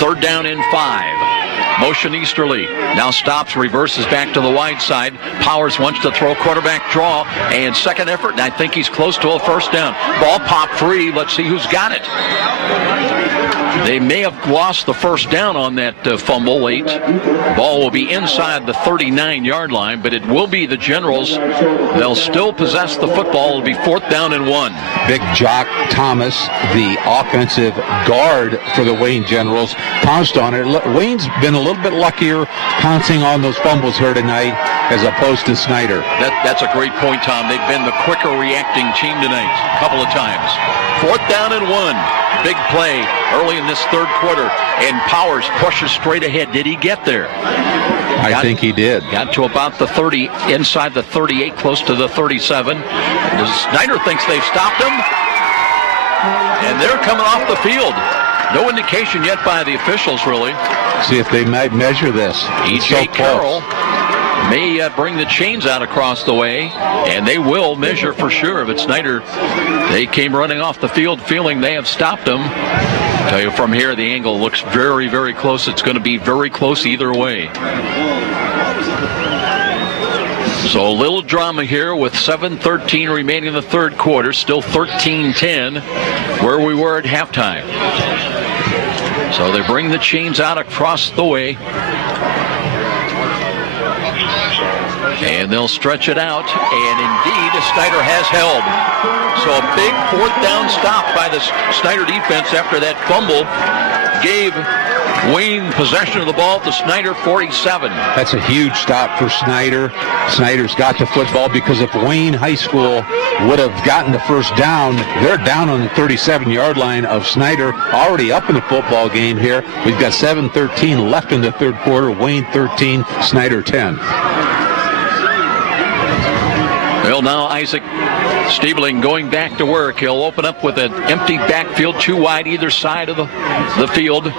3rd down and 5. Motion easterly. Now stops, reverses back to the wide side. Powers wants to throw, quarterback draw, and second effort, and I think he's close to a 1st down. Ball popped free. Let's see who's got it. They may have lost the 1st down on that fumble late. Ball will be inside the 39-yard line, but it will be the Generals. They'll still possess the football. It'll be 4th down and 1. Big Jock Thomas, the offensive guard for the Wayne Generals, pounced on it. Wayne's been a little bit luckier pouncing on those fumbles here tonight as opposed to Snider. That's a great point, Tom. They've been the quicker reacting team tonight a couple of times. 4th down and 1. Big play early in this 3rd quarter, and Powers pushes straight ahead. Did he get there? I think he did. Got to about the 30, inside the 38, close to the 37. Snider thinks they've stopped him, and they're coming off the field. No indication yet by the officials, really. See if they might measure this. E.J. Carroll may bring the chains out across the way, and they will measure for sure. But Snider, they came running off the field feeling they have stopped them. I'll tell you, from here, the angle looks very, very close. It's going to be very close either way. So a little drama here with 7:13 remaining in the 3rd quarter. Still 13-10 where we were at halftime. So they bring the chains out across the way. And they'll stretch it out, and indeed, Snider has held. So a big 4th down stop by the Snider defense after that fumble gave Wayne possession of the ball to Snider 47. That's a huge stop for Snider. Snider's got the football, because if Wayne High School would have gotten the 1st down, they're down on the 37-yard line of Snider, already up in the football game here. We've got 7:13 left in the 3rd quarter. Wayne 13, Snider 10. Well, now Isaac Stiebling going back to work. He'll open up with an empty backfield, 2 wide either side of the field.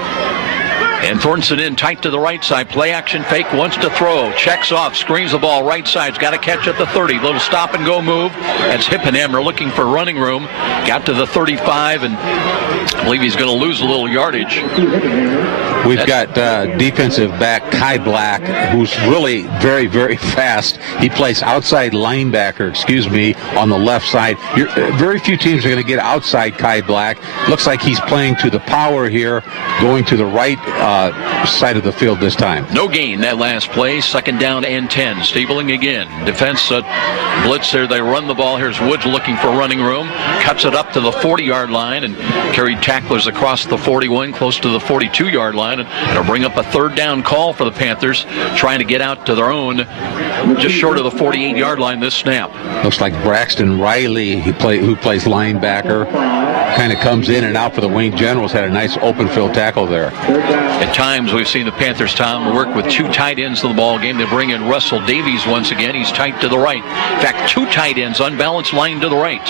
And Thornton in tight to the right side. Play action fake, wants to throw. Checks off, screens the ball right side's got to catch at the 30. Little stop and go move. That's Hippenhammer looking for running room. Got to the 35, and I believe he's going to lose a little yardage. We've got defensive back Kai Black, who's really very, very fast. He plays outside linebacker, on the left side. Very few teams are going to get outside Kai Black. Looks like he's playing to the power here, going to the right side of the field this time. No gain that last play. 2nd down and 10. Stiebling again. Defense blitz there. They run the ball. Here's Woods looking for running room. Cuts it up to the 40-yard line and carried tacklers across the 41, close to the 42-yard line. And it'll bring up a 3rd down call for the Panthers, trying to get out to their own, just short of the 48-yard line this snap. Looks like Braxton Riley, who plays linebacker, kind of comes in and out for the Wayne Generals. Had a nice open field tackle there. At times, we've seen the Panthers, Tom, work with 2 tight ends in the ball game. They bring in Russell Davies once again. He's tight to the right. In fact, 2 tight ends, unbalanced line to the right.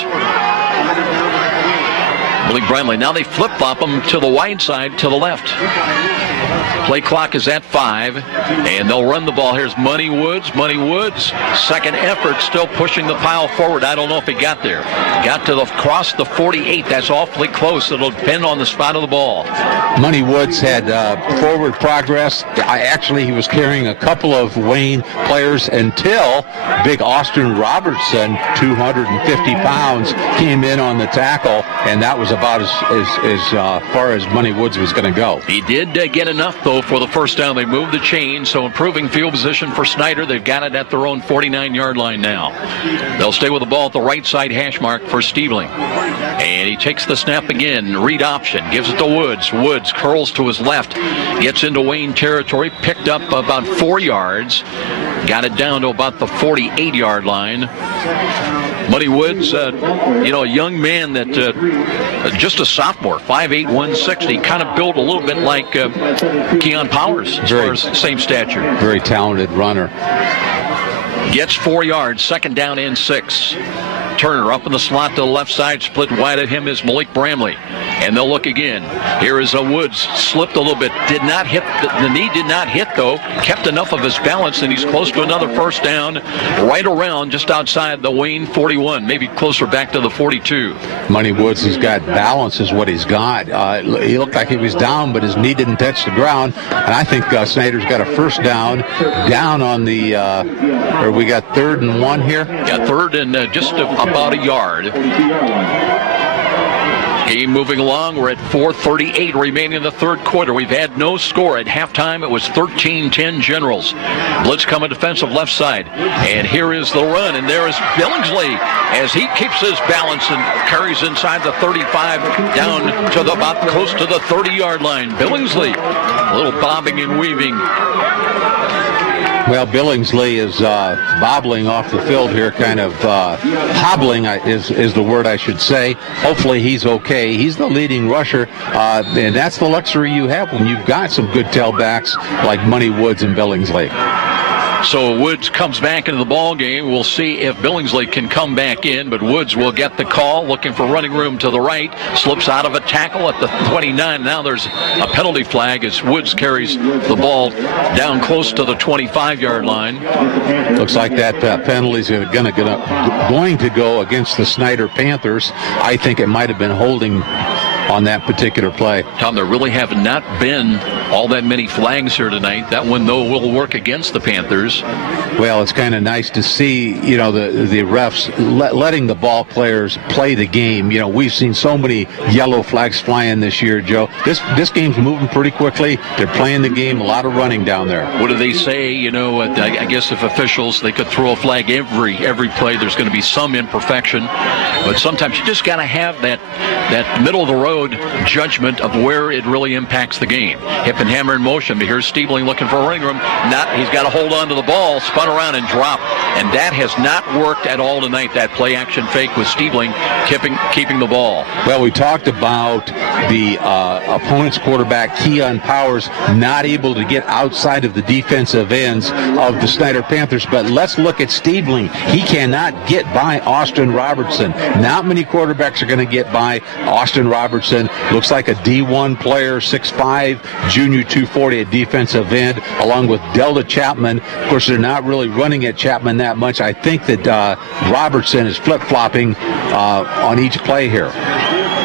Malik Bradley. Now they flip-flop him to the wide side, to the left. Play clock is at 5, and they'll run the ball. Here's Money Woods. Money Woods, second effort, still pushing the pile forward. I don't know if he got there. Got to cross the 48. That's awfully close. It'll depend on the spot of the ball. Money Woods had forward progress. Actually, he was carrying a couple of Wayne players until big Austin Robertson, 250 pounds, came in on the tackle, and that was about as far as Money Woods was going to go. He did get enough, though, for the first down. They moved the chain, so improving field position for Snider. They've got it at their own 49-yard line now. They'll stay with the ball at the right side hash mark for Stiebling. And he takes the snap again. Read option. Gives it to Woods. Woods curls to his left. Gets into Wayne territory. Picked up about 4 yards. Got it down to about the 48-yard line. Money Woods, a young man that just a sophomore, 5'8", 160, kind of built a little bit like Keon Powers as far as same stature. Very talented runner. Gets 4 yards, second down and 6. Turner up in the slot to the left side. Split wide at him is Malik Bramley. And they'll look again. Here is Woods. Slipped a little bit. Did not hit. The knee did not hit, though. Kept enough of his balance, and he's close to another first down. Right around just outside the Wayne 41. Maybe closer back to the 42. Money Woods has got balance is what he's got. He looked like he was down, but his knee didn't touch the ground. And I think Snyder's got a first down on the, or we got 3rd and 1 here? Got 3rd and just about a yard. Game moving along. We're at 4:38 remaining in the third quarter. We've had no score. At halftime, it was 13-10 Generals. Blitz coming defensive left side. And here is the run. And there is Billingsley as he keeps his balance and carries inside the 35 down to about close to the 30-yard line. Billingsley, a little bobbing and weaving. Well, Billingsley is bobbling off the field here, kind of hobbling is the word I should say. Hopefully he's okay. He's the leading rusher, and that's the luxury you have when you've got some good tailbacks like Money Woods and Billingsley. So Woods comes back into the ball game. We'll see if Billingsley can come back in, but Woods will get the call, looking for running room to the right. Slips out of a tackle at the 29. Now there's a penalty flag as Woods carries the ball down close to the 25-yard line. Looks like that penalty is going to go against the Snider Panthers. I think it might have been holding on that particular play. Tom, there really have not been all that many flags here tonight. That one, though, will work against the Panthers. Well, it's kind of nice to see, the refs letting the ball players play the game. We've seen so many yellow flags flying this year, Joe. This game's moving pretty quickly. They're playing the game, a lot of running down there. What do they say? I guess if officials, they could throw a flag every play. There's going to be some imperfection. But sometimes you just got to have that middle-of-the-road judgment of where it really impacts the game. Hip and hammer in motion, but here's Stiebling looking for a running room. He's got to hold on to the ball, spun around and drop, and that has not worked at all tonight. That play action fake with Stiebling keeping the ball. Well, we talked about the opponent's quarterback Keon Powers not able to get outside of the defensive ends of the Snider Panthers, but let's look at Stiebling. He cannot get by Austin Robertson. Not many quarterbacks are going to get by Austin Robertson. Looks like a D1 player, 6'5", junior 240 at defensive end, along with Delta Chapman. Of course, they're not really running at Chapman that much. I think that Robertson is flip-flopping on each play here.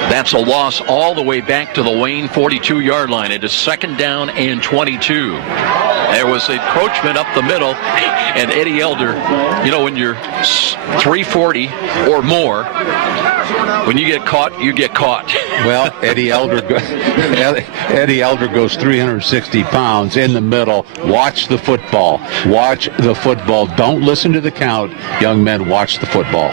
That's a loss all the way back to the Wayne 42-yard line. It is second down and 22. There was encroachment up the middle, and Eddie Elder, when you're 340 or more, when you get caught, you get caught. Well, Eddie Elder goes 360 pounds in the middle. Watch the football. Watch the football. Don't listen to the count. Young men, watch the football.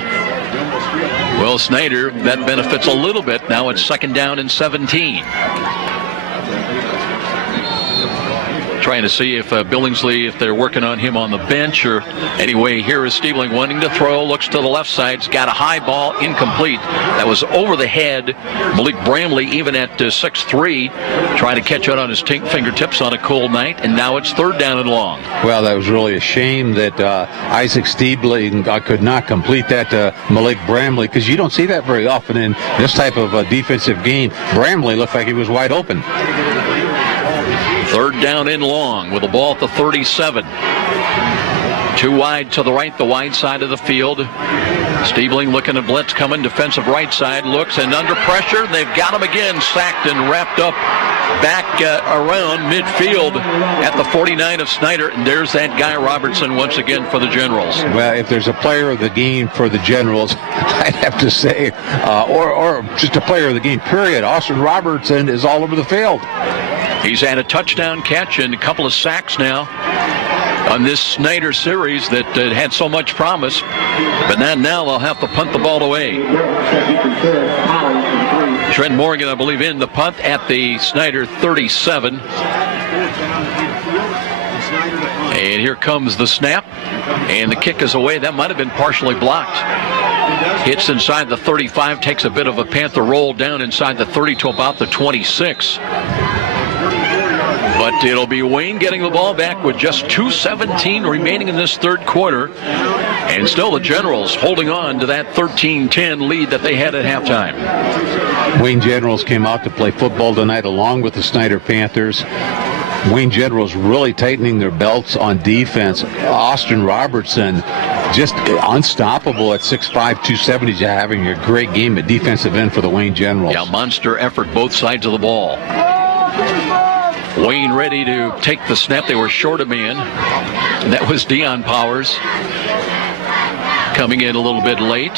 Well, Snider, that benefits a little bit. Now it's second down and 17. trying to see if Billingsley, if they're working on him on the bench, or anyway, here is Stiebling wanting to throw, looks to the left side, he's got a high ball, incomplete. That was over the head. Malik Bramley, even at 6'3", trying to catch it on his fingertips on a cold night, and now it's 3rd down and long. Well, that was really a shame that Isaac Stiebling could not complete that to Malik Bramley, because you don't see that very often in this type of defensive game. Bramley looked like he was wide open. 3rd down and long with the ball at the 37. 2 wide to the right, the wide side of the field. Stiebling looking at blitz coming, defensive right side, looks and under pressure. They've got him again, sacked and wrapped up back around midfield at the 49 of Snider. And there's that guy Robertson once again for the Generals. Well, if there's a player of the game for the Generals, I'd have to say, or just a player of the game, period, Austin Robertson is all over the field. He's had a touchdown catch and a couple of sacks now on this Snider series that had so much promise, but now they'll have to punt the ball away. Trent Morgan, I believe, in the punt at the Snider 37. And here comes the snap, and the kick is away. That might have been partially blocked. Hits inside the 35, takes a bit of a Panther roll down inside the 30 to about the 26. But it'll be Wayne getting the ball back with just 2:17 remaining in this 3rd quarter. And still the Generals holding on to that 13-10 lead that they had at halftime. Wayne Generals came out to play football tonight along with the Snider Panthers. Wayne Generals really tightening their belts on defense. Austin Robertson just unstoppable at 6'5", 270, having a great game at defensive end for the Wayne Generals. Yeah, monster effort both sides of the ball. Wayne ready to take the snap. They were short a man. That was Deion Powers coming in a little bit late.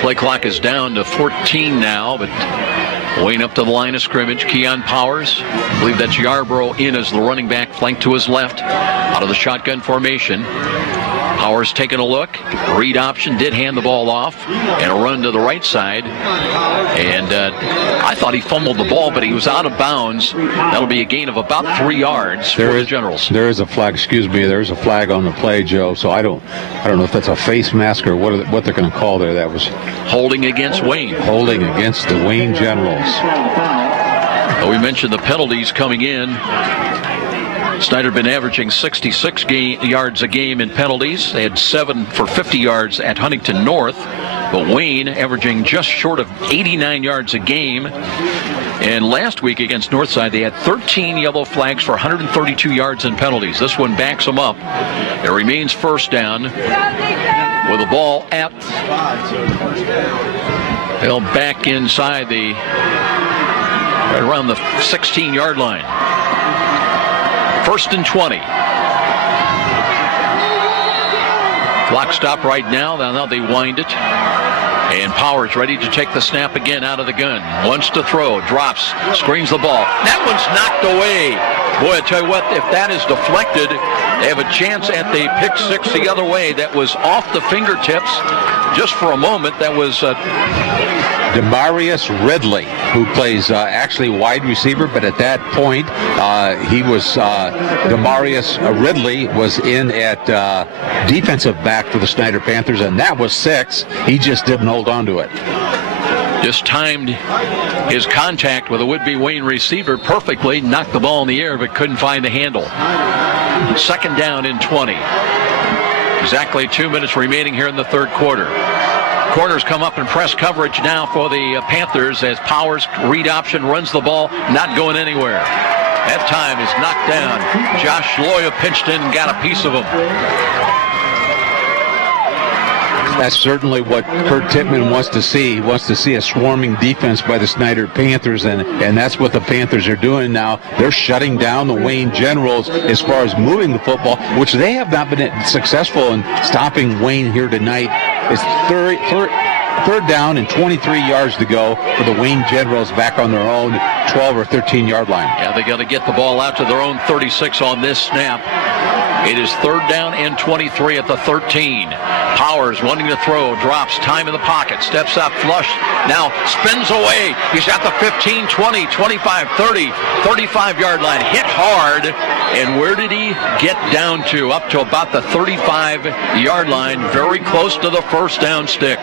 Play clock is down to 14 now, but Wayne up to the line of scrimmage. Keon Powers, I believe that's Yarbrough in as the running back, flanked to his left, out of the shotgun formation. Powers taking a look, read option, did hand the ball off, and a run to the right side. And I thought he fumbled the ball, but he was out of bounds. That'll be a gain of about 3 yards for the Generals. There is a flag, there's a flag on the play, Joe, so I don't know if that's a face mask or what they're going to call there. That was holding against Wayne. Holding against the Wayne Generals. Well, we mentioned the penalties coming in. Snider been averaging 66 yards a game in penalties. They had 7 for 50 yards at Huntington North. But Wayne averaging just short of 89 yards a game. And last week against Northside, they had 13 yellow flags for 132 yards in penalties. This one backs them up. It remains 1st down with the ball at, they'll back inside the, right around the 16-yard line. 1st and 20. Clock stop right now. Now they wind it. And Powers ready to take the snap again out of the gun. Wants to throw. Drops. Screens the ball. That one's knocked away. Boy, I tell you what, if that is deflected, they have a chance at the pick six the other way. That was off the fingertips just for a moment. That was Demarius Ridley, who plays actually wide receiver, but at that point he was Demarius Ridley was in at defensive back for the Snider Panthers, and that was 6. He just didn't hold on to it. Just timed his contact with a would-be Wayne receiver perfectly, knocked the ball in the air, but couldn't find the handle. 2nd down and 20. Exactly 2 minutes remaining here in the 3rd quarter. Corners come up in press coverage now for the Panthers as Powers, read option, runs the ball, not going anywhere. That time is knocked down. Josh Loya pinched in and got a piece of him. That's certainly what Kurt Tittman wants to see. He wants to see a swarming defense by the Snider Panthers, and that's what the Panthers are doing now. They're shutting down the Wayne Generals as far as moving the football, which they have not been successful in stopping Wayne here tonight. It's third down and 23 yards to go for the Wayne Generals back on their own 12 or 13 yard line. Yeah, they got to get the ball out to their own 36 on this snap. It is 3rd down and 23 at the 13. Powers wanting to throw, drops, time in the pocket, steps up, flush, now spins away. He's at the 15, 20, 25, 30, 35-yard line. Hit hard, and where did he get down to? Up to about the 35-yard line, very close to the first down stick.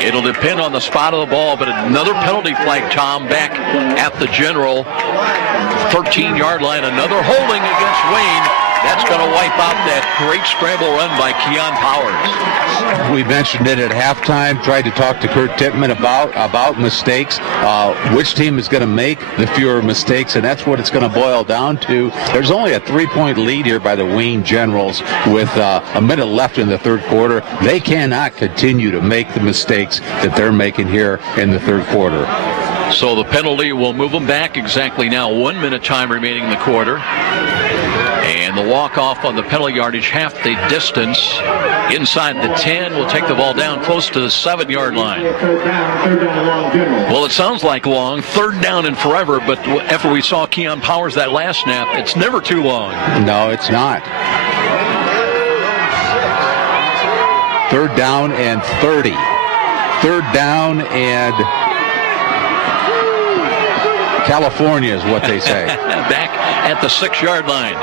It'll depend on the spot of the ball, but another penalty flag, Tom, back at the General 13-yard line. Another holding against Wayne. That's going to wipe out that great scramble run by Keon Powers. We mentioned it at halftime, tried to talk to Kurt Tittman about mistakes, which team is going to make the fewer mistakes, and that's what it's going to boil down to. There's only a 3-point lead here by the Wayne Generals with a minute left in the third quarter. They cannot continue to make the mistakes that they're making here in the third quarter. So the penalty will move them back exactly now. 1 minute time remaining in the quarter. And the walk-off on the penalty yardage, half the distance inside the 10, will take the ball down close to the 7-yard line. Well, it sounds like long, 3rd down and forever, but after we saw Keon Powers that last snap, it's never too long. No, it's not. 3rd down and 30. 3rd down and California is what they say. Back at the 6-yard line.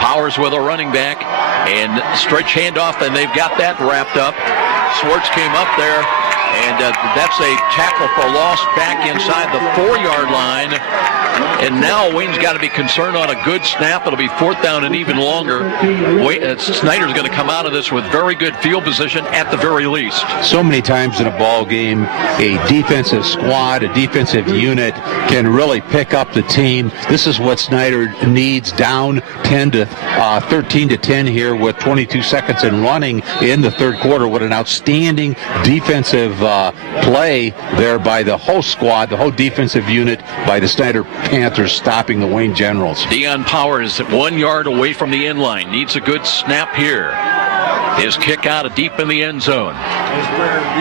Powers with a running back and stretch handoff, and they've got that wrapped up. Swartz came up there, and that's a tackle for loss back inside the 4-yard line. And now Wayne's got to be concerned on a good snap. It'll be 4th down and even longer. Snider's going to come out of this with very good field position at the very least. So many times in a ball game, a defensive squad, a defensive unit can really pick up the team. This is what Snider needs, down 13 to 10 here with 22 seconds and running in the third quarter. What an outstanding defensive play there by the whole squad, the whole defensive unit by the Snider Panthers, stopping the Wayne Generals. Keon Powers 1 yard away from the end line. Needs a good snap here. His kick out of deep in the end zone.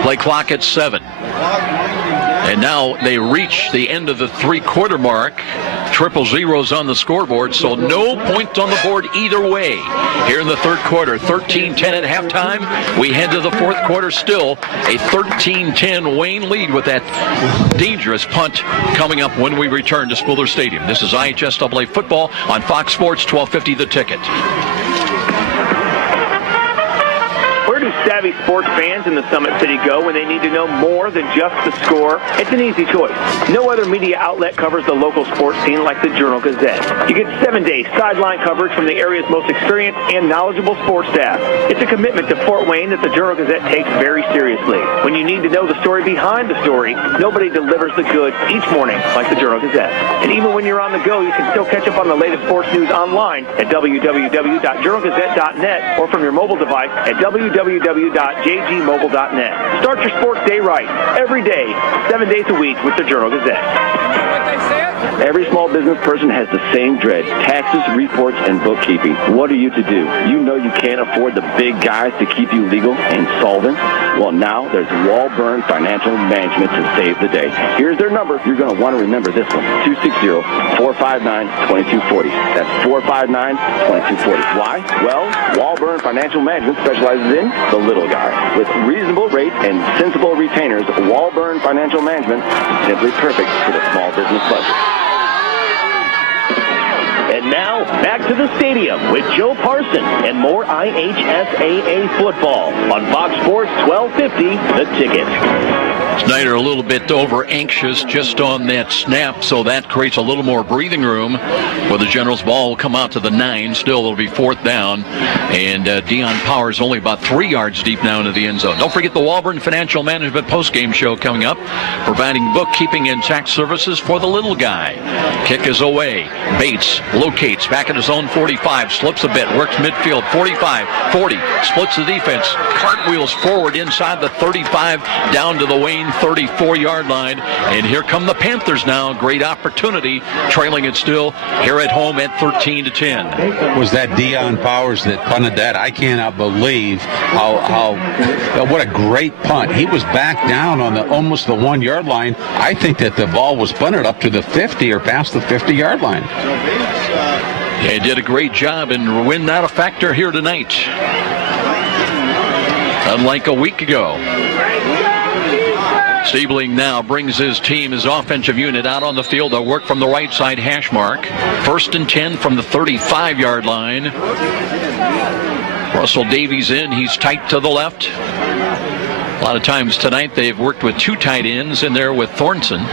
Play clock at 7. And now they reach the end of the 3-quarter mark. 000s on the scoreboard, so no points on the board either way. Here in the third quarter, 13-10 at halftime. We head to the fourth quarter, still a 13-10 Wayne lead with that dangerous punt coming up when we return to Spooler Stadium. This is IHSAA football on Fox Sports 1250 The Ticket. Where do savvy sports fans in the Summit City go when they need to know more than just the score? It's an easy choice. No other media outlet covers the local sports scene like the Journal-Gazette. You get 7-day sideline coverage from the area's most experienced and knowledgeable sports staff. It's a commitment to Fort Wayne that the Journal-Gazette takes very seriously. When you need to know the story behind the story, nobody delivers the goods each morning like the Journal-Gazette. And even when you're on the go, you can still catch up on the latest sports news online at www.journalgazette.net or from your mobile device at www.jgmobile.net. Start your sports day right, every day, 7 days a week with the Journal-Gazette. Every small business person has the same dread: taxes, reports, and bookkeeping. What are you to do? You know you can't afford the big guys to keep you legal and solvent? Well, now there's Walburn Financial Management to save the day. Here's their number. You're going to want to remember this one: 260-459-2240. That's 459-2240. Why? Well, Walburn Financial Management specializes in the little guy. With reasonable rates and sensible retainers, Walburn Financial Management is simply perfect for the small business budget. And now, back to the stadium with Joe Parson and more IHSAA football on Fox Sports 1250, The Ticket. Snider a little bit over anxious just on that snap, so that creates a little more breathing room where the Generals' ball will come out to the 9. Still, it'll be 4th down, and Deion Powers only about 3 yards deep now into the end zone. Don't forget the Walburn Financial Management postgame show coming up, providing bookkeeping and tax services for the little guy. Kick is away. Bates locates back at his own 45, slips a bit, works midfield, 45, 40, splits the defense, cartwheels forward inside the 35, down to the Wayne 34-yard line, and here come the Panthers now. Great opportunity, trailing it still here at home at 13-10. Was that Deion Powers that punted that? I cannot believe what a great punt. He was back down on almost the 1-yard line. I think that the ball was punted up to the 50 or past the 50-yard line. They did a great job, and win not a factor here tonight. Unlike a week ago. Stiebling now brings his team, his offensive unit, out on the field. They'll work from the right side hash mark. 1st and 10 from the 35-yard line. Russell Davies in. He's tight to the left. A lot of times tonight they've worked with 2 tight ends in there with Thornton.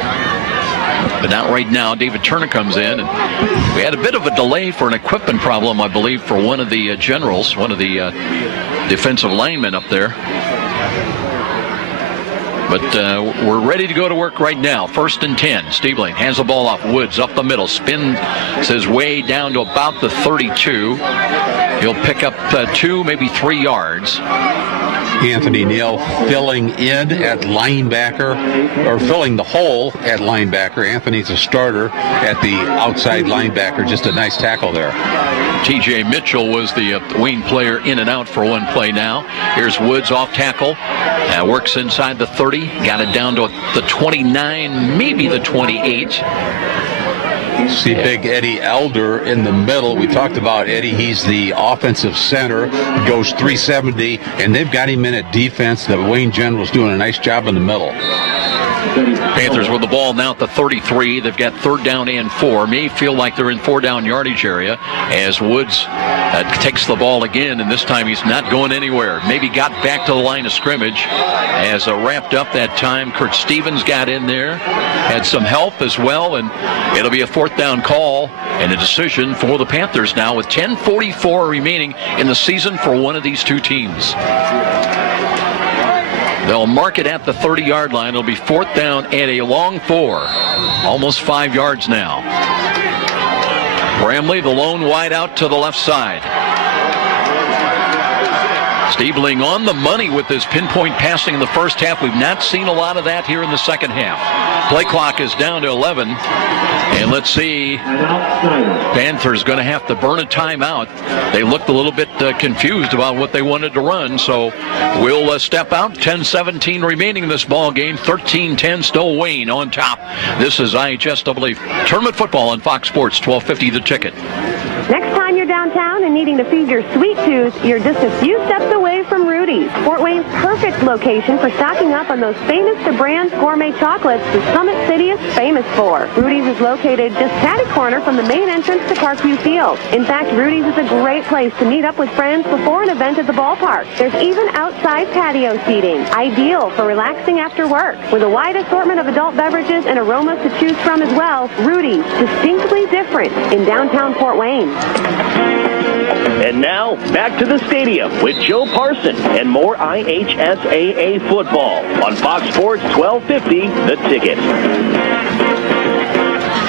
But not right now. David Turner comes in. And we had a bit of a delay for an equipment problem, I believe, for one of the generals, one of the defensive linemen up there. But we're ready to go to work right now. 1st and 10. Stiebling hands the ball off. Woods up the middle. Spins his way down to about the 32. He'll pick up 2, maybe 3 yards. Anthony Neal filling in at linebacker, or filling the hole at linebacker. Anthony's a starter at the outside linebacker. Just a nice tackle there. T.J. Mitchell was the Wayne player in and out for one play now. Here's Woods off tackle. Works inside the 30. Got it down to the 29, maybe the 28. See big Eddie Elder in the middle. We talked about Eddie. He's the offensive center. Goes 370, and they've got him in at defense. The Wayne General's doing a nice job in the middle. Panthers with the ball now at the 33. They've got 3rd down and 4. May feel like they're in 4-down yardage area as Woods takes the ball again, and this time he's not going anywhere. Maybe got back to the line of scrimmage as wrapped up that time. Kurt Stevens got in there, had some help as well, and it'll be a 4th down call and a decision for the Panthers now with 10:44 remaining in the season for one of these 2 teams. They'll mark it at the 30-yard line. It'll be 4th down and a long 4. Almost 5 yards now. Bramley, the lone wide out to the left side. Stiebling on the money with his pinpoint passing in the first half. We've not seen a lot of that here in the second half. Play clock is down to 11. And let's see, Panthers going to have to burn a timeout. They looked a little bit confused about what they wanted to run, so we'll step out. 10:17 remaining in this ball game. 13-10, still Wayne on top. This is IHSAA Tournament Football on Fox Sports, 1250 The Ticket. Next time you're downtown and needing to feed your sweet tooth, you're just a few steps away from Rudy's. Fort Wayne's perfect location for stocking up on those famous to brands gourmet chocolates the Summit City is famous for. Rudy's is located just catty corner from the main entrance to Parkview Field. In fact, Rudy's is a great place to meet up with friends before an event at the ballpark. There's even outside patio seating, ideal for relaxing after work. With a wide assortment of adult beverages and aromas to choose from as well, Rudy's, distinctly different in downtown Fort Wayne. And now, back to the stadium with Joe Parson and more IHSAA football on Fox Sports 1250, The Ticket.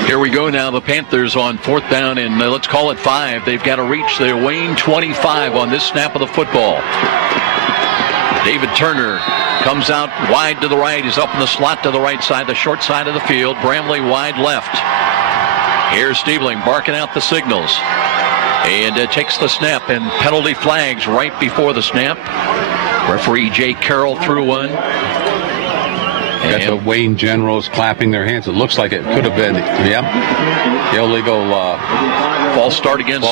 Here we go now. The Panthers on 4th down and let's call it 5. They've got to reach their Wayne 25 on this snap of the football. David Turner comes out wide to the right. He's up in the slot to the right side, the short side of the field. Bramley wide left. Here's Stiebling barking out the signals. And takes the snap, and penalty flags right before the snap. Referee Jay Carroll threw one. Got the Wayne Generals clapping their hands. It looks like it could have been, illegal false start against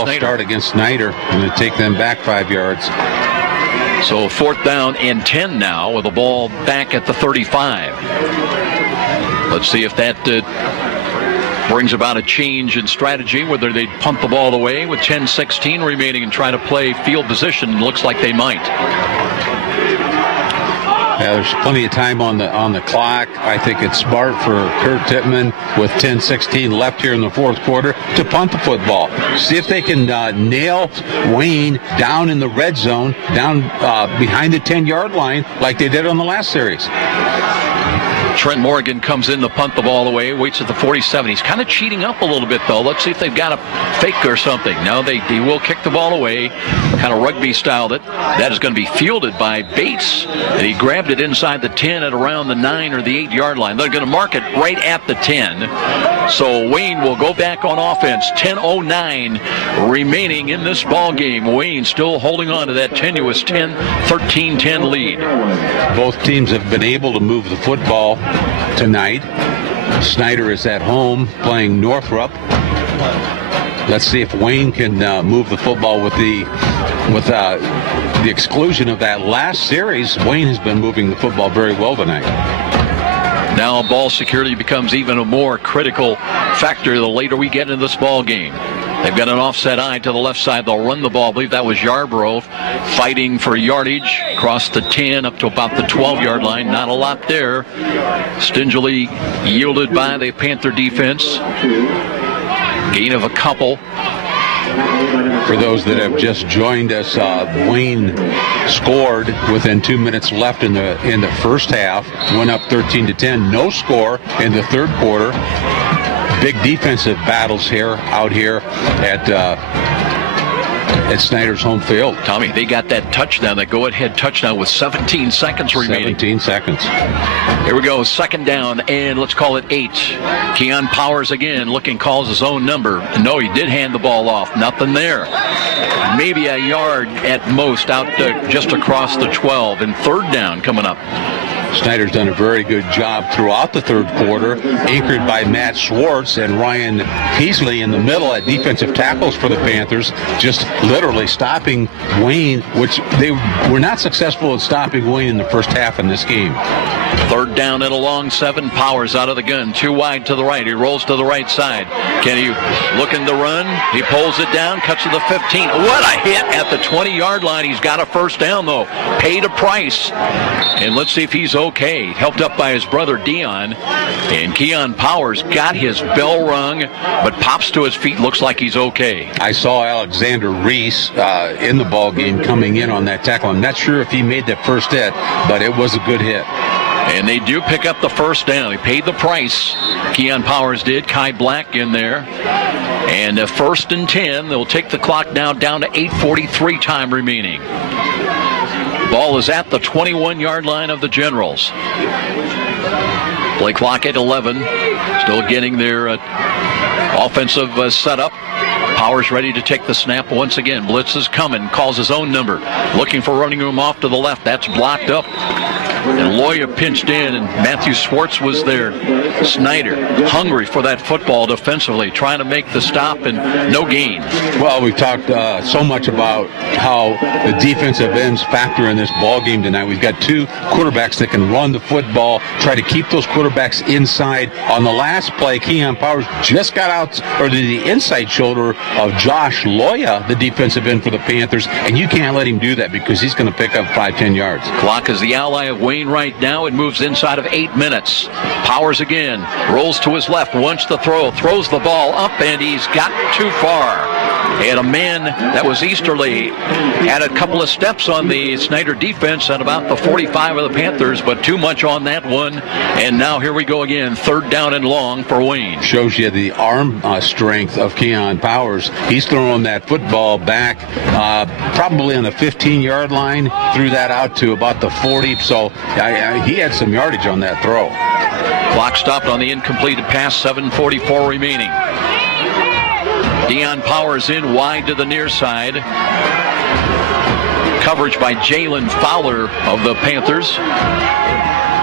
Snider. Going to take them back 5 yards. So 4th down and 10 now with the ball back at the 35. Let's see if that brings about a change in strategy, whether they punt the ball away with 10:16 remaining and try to play field position. Looks like they might. Yeah, there's plenty of time on the clock. I think it's smart for Kurt Tittman with 10:16 left here in the 4th quarter to punt the football. See if they can nail Wayne down in the red zone, down behind the 10-yard line like they did on the last series. Trent Morgan comes in to punt the ball away, waits at the 47. He's kind of cheating up a little bit, though. Let's see if they've got a fake or something. No, they will kick the ball away, kind of rugby-styled it. That is going to be fielded by Bates, and he grabbed it inside the 10 at around the 9 or the 8-yard line. They're going to mark it right at the 10. So Wayne will go back on offense. 10:09 remaining in this ball game. Wayne still holding on to that tenuous 13-10 lead. Both teams have been able to move the football tonight. Snider is at home playing Northrop. let's see if Wayne can move the football with the exclusion of that last series. Wayne has been moving the football very well tonight. Now ball security becomes even a more critical factor the later we get into this ball game. They've got an offset eye to the left side. They'll run the ball. I believe that was Yarborough fighting for yardage across the 10 up to about the 12-yard line. Not a lot there. Stingily yielded by the Panther defense. Gain of a couple. For those that have just joined us, Wayne scored within 2 minutes left in the first half. Went up 13-10. No score in the third quarter. Big defensive battles out here at Snider's home field. Tommy, they got that touchdown, that go-ahead touchdown with 17 seconds remaining. 17 seconds. Here we go, second down, and let's call it 8. Keon Powers again calls his own number. No, he did hand the ball off. Nothing there. Maybe a yard at most out just across the 12, and third down coming up. Snider's done a very good job throughout the third quarter, anchored by Matt Schwartz and Ryan Peasley in the middle at defensive tackles for the Panthers, just literally stopping Wayne, which they were not successful at stopping Wayne in the first half in this game. Third down and a long 7. Powers out of the gun, too wide to the right. He rolls to the right side. Can he looking to run? He pulls it down, cuts to the 15. What a hit at the 20-yard line. He's got a first down, though. Paid a price. And let's see if he's okay. Helped up by his brother Dion. And Keon Powers got his bell rung, but pops to his feet. Looks like he's okay. I saw Alexander Reese in the ball game coming in on that tackle. I'm not sure if he made that first hit, but it was a good hit. And they do pick up the first down. He paid the price. Keon Powers did. Kai Black in there. And first and 10. They'll take the clock now down to 8:43 time remaining. Ball is at the 21-yard line of the Generals. Play clock at 11. Still getting their offensive setup. Powers ready to take the snap once again. Blitz is coming. Calls his own number. Looking for running room off to the left. That's blocked up. And Loya pinched in, and Matthew Schwartz was there. Snider, hungry for that football defensively, trying to make the stop, and no gain. Well, we've talked so much about how the defensive ends factor in this ball game tonight. We've got two quarterbacks that can run the football, try to keep those quarterbacks inside. On the last play, Keon Powers just got out, or the inside shoulder of Josh Loya, the defensive end for the Panthers, and you can't let him do that because he's going to pick up 5-10 yards. Clock is the ally of Wayne right now. It moves inside of 8 minutes. Powers again, rolls to his left, wants to throw, throws the ball up, and he's got too far. And a man that was Easterly had a couple of steps on the Snider defense at about the 45 of the Panthers, but too much on that one. And now here we go again, third down and long for Wayne. Shows you the arm strength of Keon Powers. He's throwing that football back probably on the 15-yard line, threw that out to about the 40, so he had some yardage on that throw. Clock stopped on the incompleted pass, 7:44 remaining. Deion Powers in wide to the near side. Coverage by Jalen Fowler of the Panthers.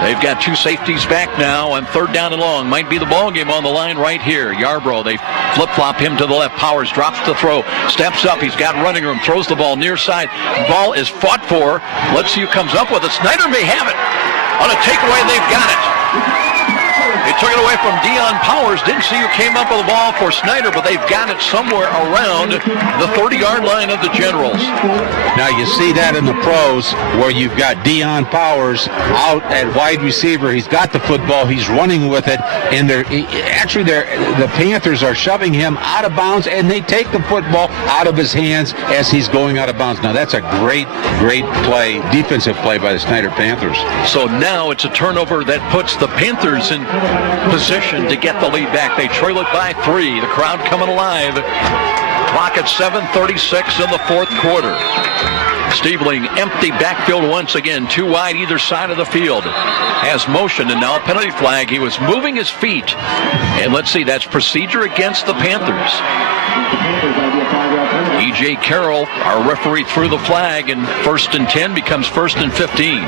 They've got two safeties back now on third down and long. Might be the ball game on the line right here. Yarborough, they flip-flop him to the left. Powers drops the throw, steps up. He's got running room, throws the ball near side. Ball is fought for. Let's see who comes up with it. Snider may have it. On a takeaway, they've got it. They took it away from Deion Powers. Didn't see who came up with the ball for Snider, but they've got it somewhere around the 30-yard line of the Generals. Now you see that in the pros where you've got Deion Powers out at wide receiver. He's got the football. He's running with it. And the Panthers are shoving him out of bounds, and they take the football out of his hands as he's going out of bounds. Now that's a great play, defensive play by the Snider Panthers. So now it's a turnover that puts the Panthers in position to get the lead back. They trail it by 3. The crowd coming alive. Clock at 7:36 in the fourth quarter. Stiebling, empty backfield once again. Too wide either side of the field. Has motion, and now a penalty flag. He was moving his feet. And let's see, that's procedure against the Panthers. E.J. Carroll, our referee, threw the flag, and 1st and 10 becomes 1st and 15.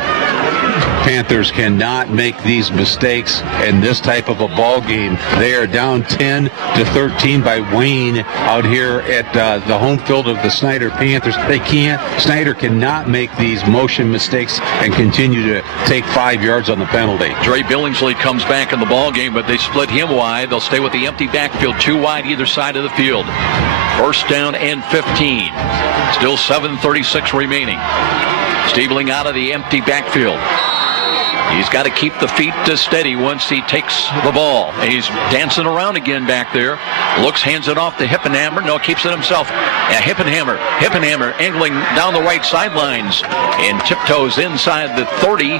Panthers cannot make these mistakes in this type of a ball game. They are down 10-13 by Wayne out here at the home field of the Snider Panthers. Snider cannot make these motion mistakes and continue to take 5 yards on the penalty. Dre Billingsley comes back in the ball game, but they split him wide. They'll stay with the empty backfield, 2 wide either side of the field. 1st down and 15. Still 7:36 remaining. Stiebling out of the empty backfield. He's got to keep the feet steady once he takes the ball. He's dancing around again back there. Looks, hands it off to Hippenhammer. No, keeps it himself. Hippenhammer angling down the right sidelines and tiptoes inside the 30.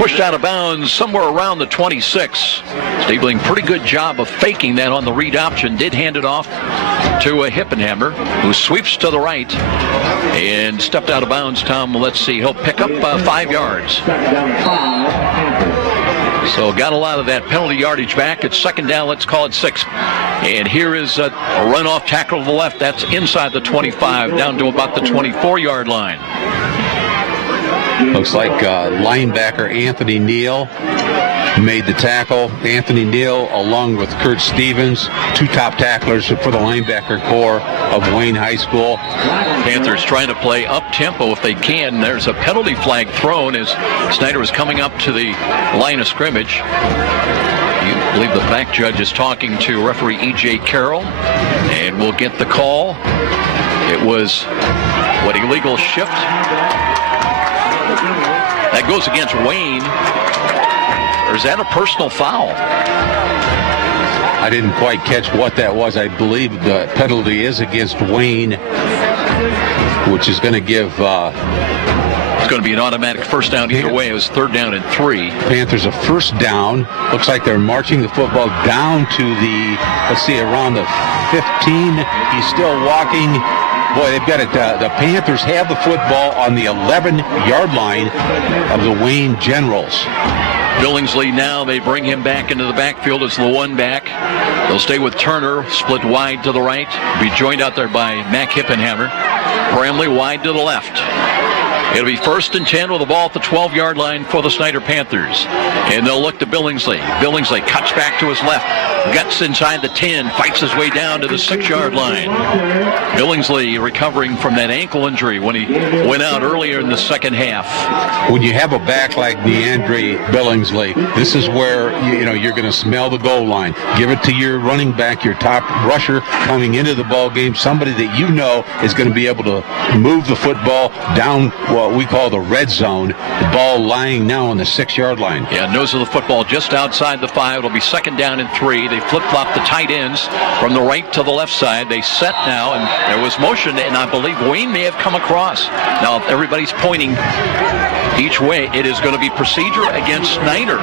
Pushed out of bounds somewhere around the 26. Stiebling, pretty good job of faking that on the read option. Did hand it off to a Hippenhammer, who sweeps to the right and stepped out of bounds. Tom, let's see, he'll pick up 5 yards. So got a lot of that penalty yardage back. It's 2nd down, let's call it 6. And here is a runoff tackle to the left. That's inside the 25, down to about the 24-yard line. Looks like linebacker Anthony Neal made the tackle. Anthony Neal, along with Kurt Stevens, 2 top tacklers for the linebacker corps of Wayne High School. Panthers trying to play up-tempo if they can. There's a penalty flag thrown as Snider is coming up to the line of scrimmage. You believe the back judge is talking to referee E.J. Carroll, and we'll get the call. It was, illegal shift? That goes against Wayne. Or is that a personal foul? I didn't quite catch what that was. I believe the penalty is against Wayne, which is going to give... it's going to be an automatic 1st down either way. It was 3rd down and 3. Panthers a 1st down. Looks like they're marching the football down to the, around the 15. He's still walking. Boy, they've got it. The Panthers have the football on the 11-yard line of the Wayne Generals. Billingsley now, they bring him back into the backfield as the 1 back. They'll stay with Turner, split wide to the right. Be joined out there by Mac Hippenhammer. Bramley wide to the left. It'll be 1st and 10 with the ball at the 12-yard line for the Snider Panthers. And they'll look to Billingsley. Billingsley cuts back to his left. Guts inside the 10. Fights his way down to the 6-yard line. Billingsley recovering from that ankle injury when he went out earlier in the 2nd half. When you have a back like DeAndre Billingsley, this is where you're going to smell the goal line. Give it to your running back, your top rusher coming into the ball game, somebody that you know is going to be able to move the football down what we call the red zone. The ball lying now on the 6-yard line. Yeah, nose of the football just outside the 5. It'll be 2nd down and 3. They flip-flop the tight ends from the right to the left side. They set now, and there was motion, and I believe Wayne may have come across. Now, everybody's pointing each way. It is going to be procedure against Snider.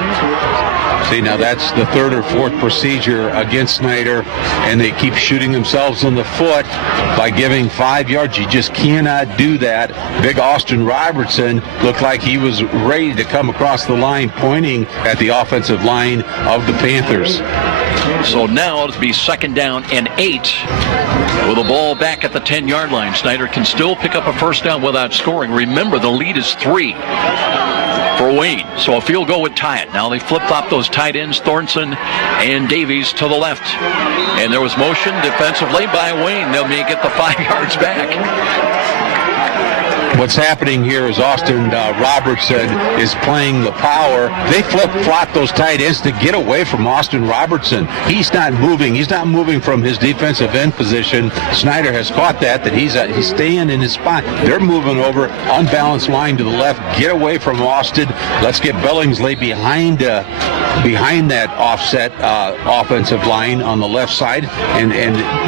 See, now that's the 3rd or 4th procedure against Snider, and they keep shooting themselves in the foot by giving 5 yards. You just cannot do that. Big Austin Robertson looked like he was ready to come across the line, pointing at the offensive line of the Panthers. So now it'll be 2nd down and 8 with the ball back at the 10-yard line. Snider can still pick up a 1st down without scoring. Remember, the lead is 3 for Wayne, so a field goal would tie it. Now they flip-flop those tight ends, Thornton and Davies to the left. And there was motion defensively by Wayne. They may get the 5 yards back. What's happening here is Austin Robertson is playing the power. They flip-flop those tight ends to get away from Austin Robertson. He's not moving. He's not moving from his defensive end position. Snider has caught that he's staying in his spot. They're moving over, unbalanced line to the left. Get away from Austin. Let's get Billingsley behind that offset offensive line on the left side and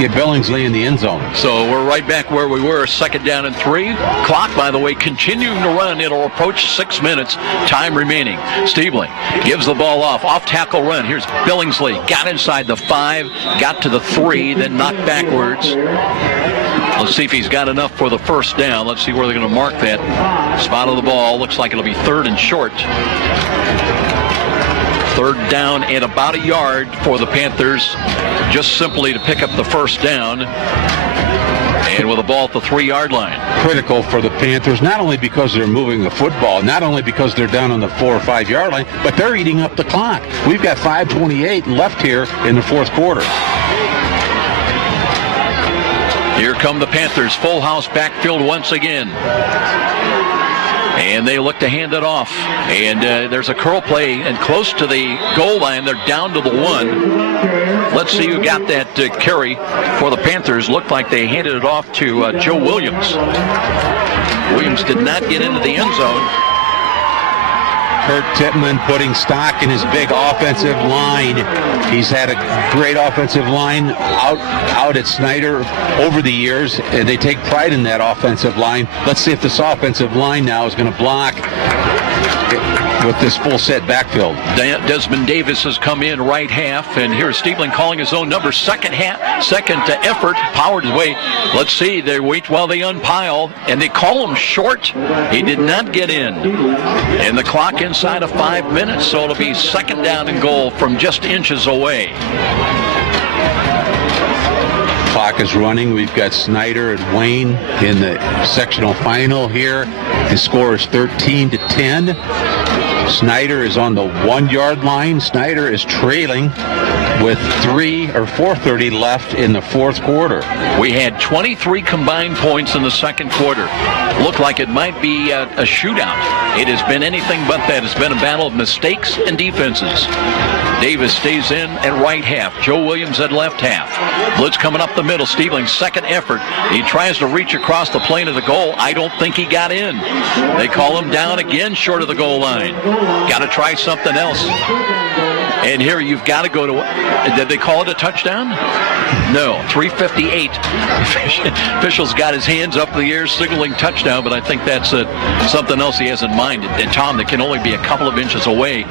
get Billingsley in the end zone. So we're right back where we were, 2nd down and 3. Clock, by the way, continuing to run. It'll approach 6 minutes. Time remaining. Stiebling gives the ball off tackle run. Here's Billingsley. Got inside the 5, got to the 3, then knocked backwards. Let's see if he's got enough for the 1st down. Let's see where they're going to mark that spot of the ball. Looks like it'll be 3rd and short. 3rd down and about a yard for the Panthers, just simply to pick up the 1st down. And with the ball at the 3-yard line. Critical for the Panthers, not only because they're moving the football, not only because they're down on the 4 or 5 yard line, but they're eating up the clock. We've got 5:28 left here in the fourth quarter. Here come the Panthers, full house backfield once again. And they look to hand it off. And there's a curl play and close to the goal line. They're down to the 1. Let's see who got that carry for the Panthers. Looked like they handed it off to Joe Williams. Williams did not get into the end zone. Kurt Tittman putting stock in his big offensive line. He's had a great offensive line out at Snider over the years, and they take pride in that offensive line. Let's see if this offensive line now is going to block with this full set backfield. Desmond Davis has come in right half, and here's Stiebling calling his own number. Second to effort, powered his way. Let's see, they wait while they unpile, and they call him short. He did not get in. And the clock inside of 5 minutes, so it'll be second down and goal from just inches away. Clock is running. We've got Snider and Wayne in the sectional final here. The score is 13-10. Snider is on the 1 yard line. Snider is trailing with 4:30 left in the fourth quarter. We had 23 combined points in the second quarter. Looked like it might be a shootout. It has been anything but that. It's been a battle of mistakes and defenses. Davis stays in at right half. Joe Williams at left half. Blitz coming up the middle. Stiebling, second effort. He tries to reach across the plane of the goal. I don't think he got in. They call him down again short of the goal line. Got to try something else. And here you've got to go to, did they call it a touchdown? No, 3:58. Official's got his hands up in the air signaling touchdown, but I think that's something else he has in mind. And Tom, that can only be a couple of inches away.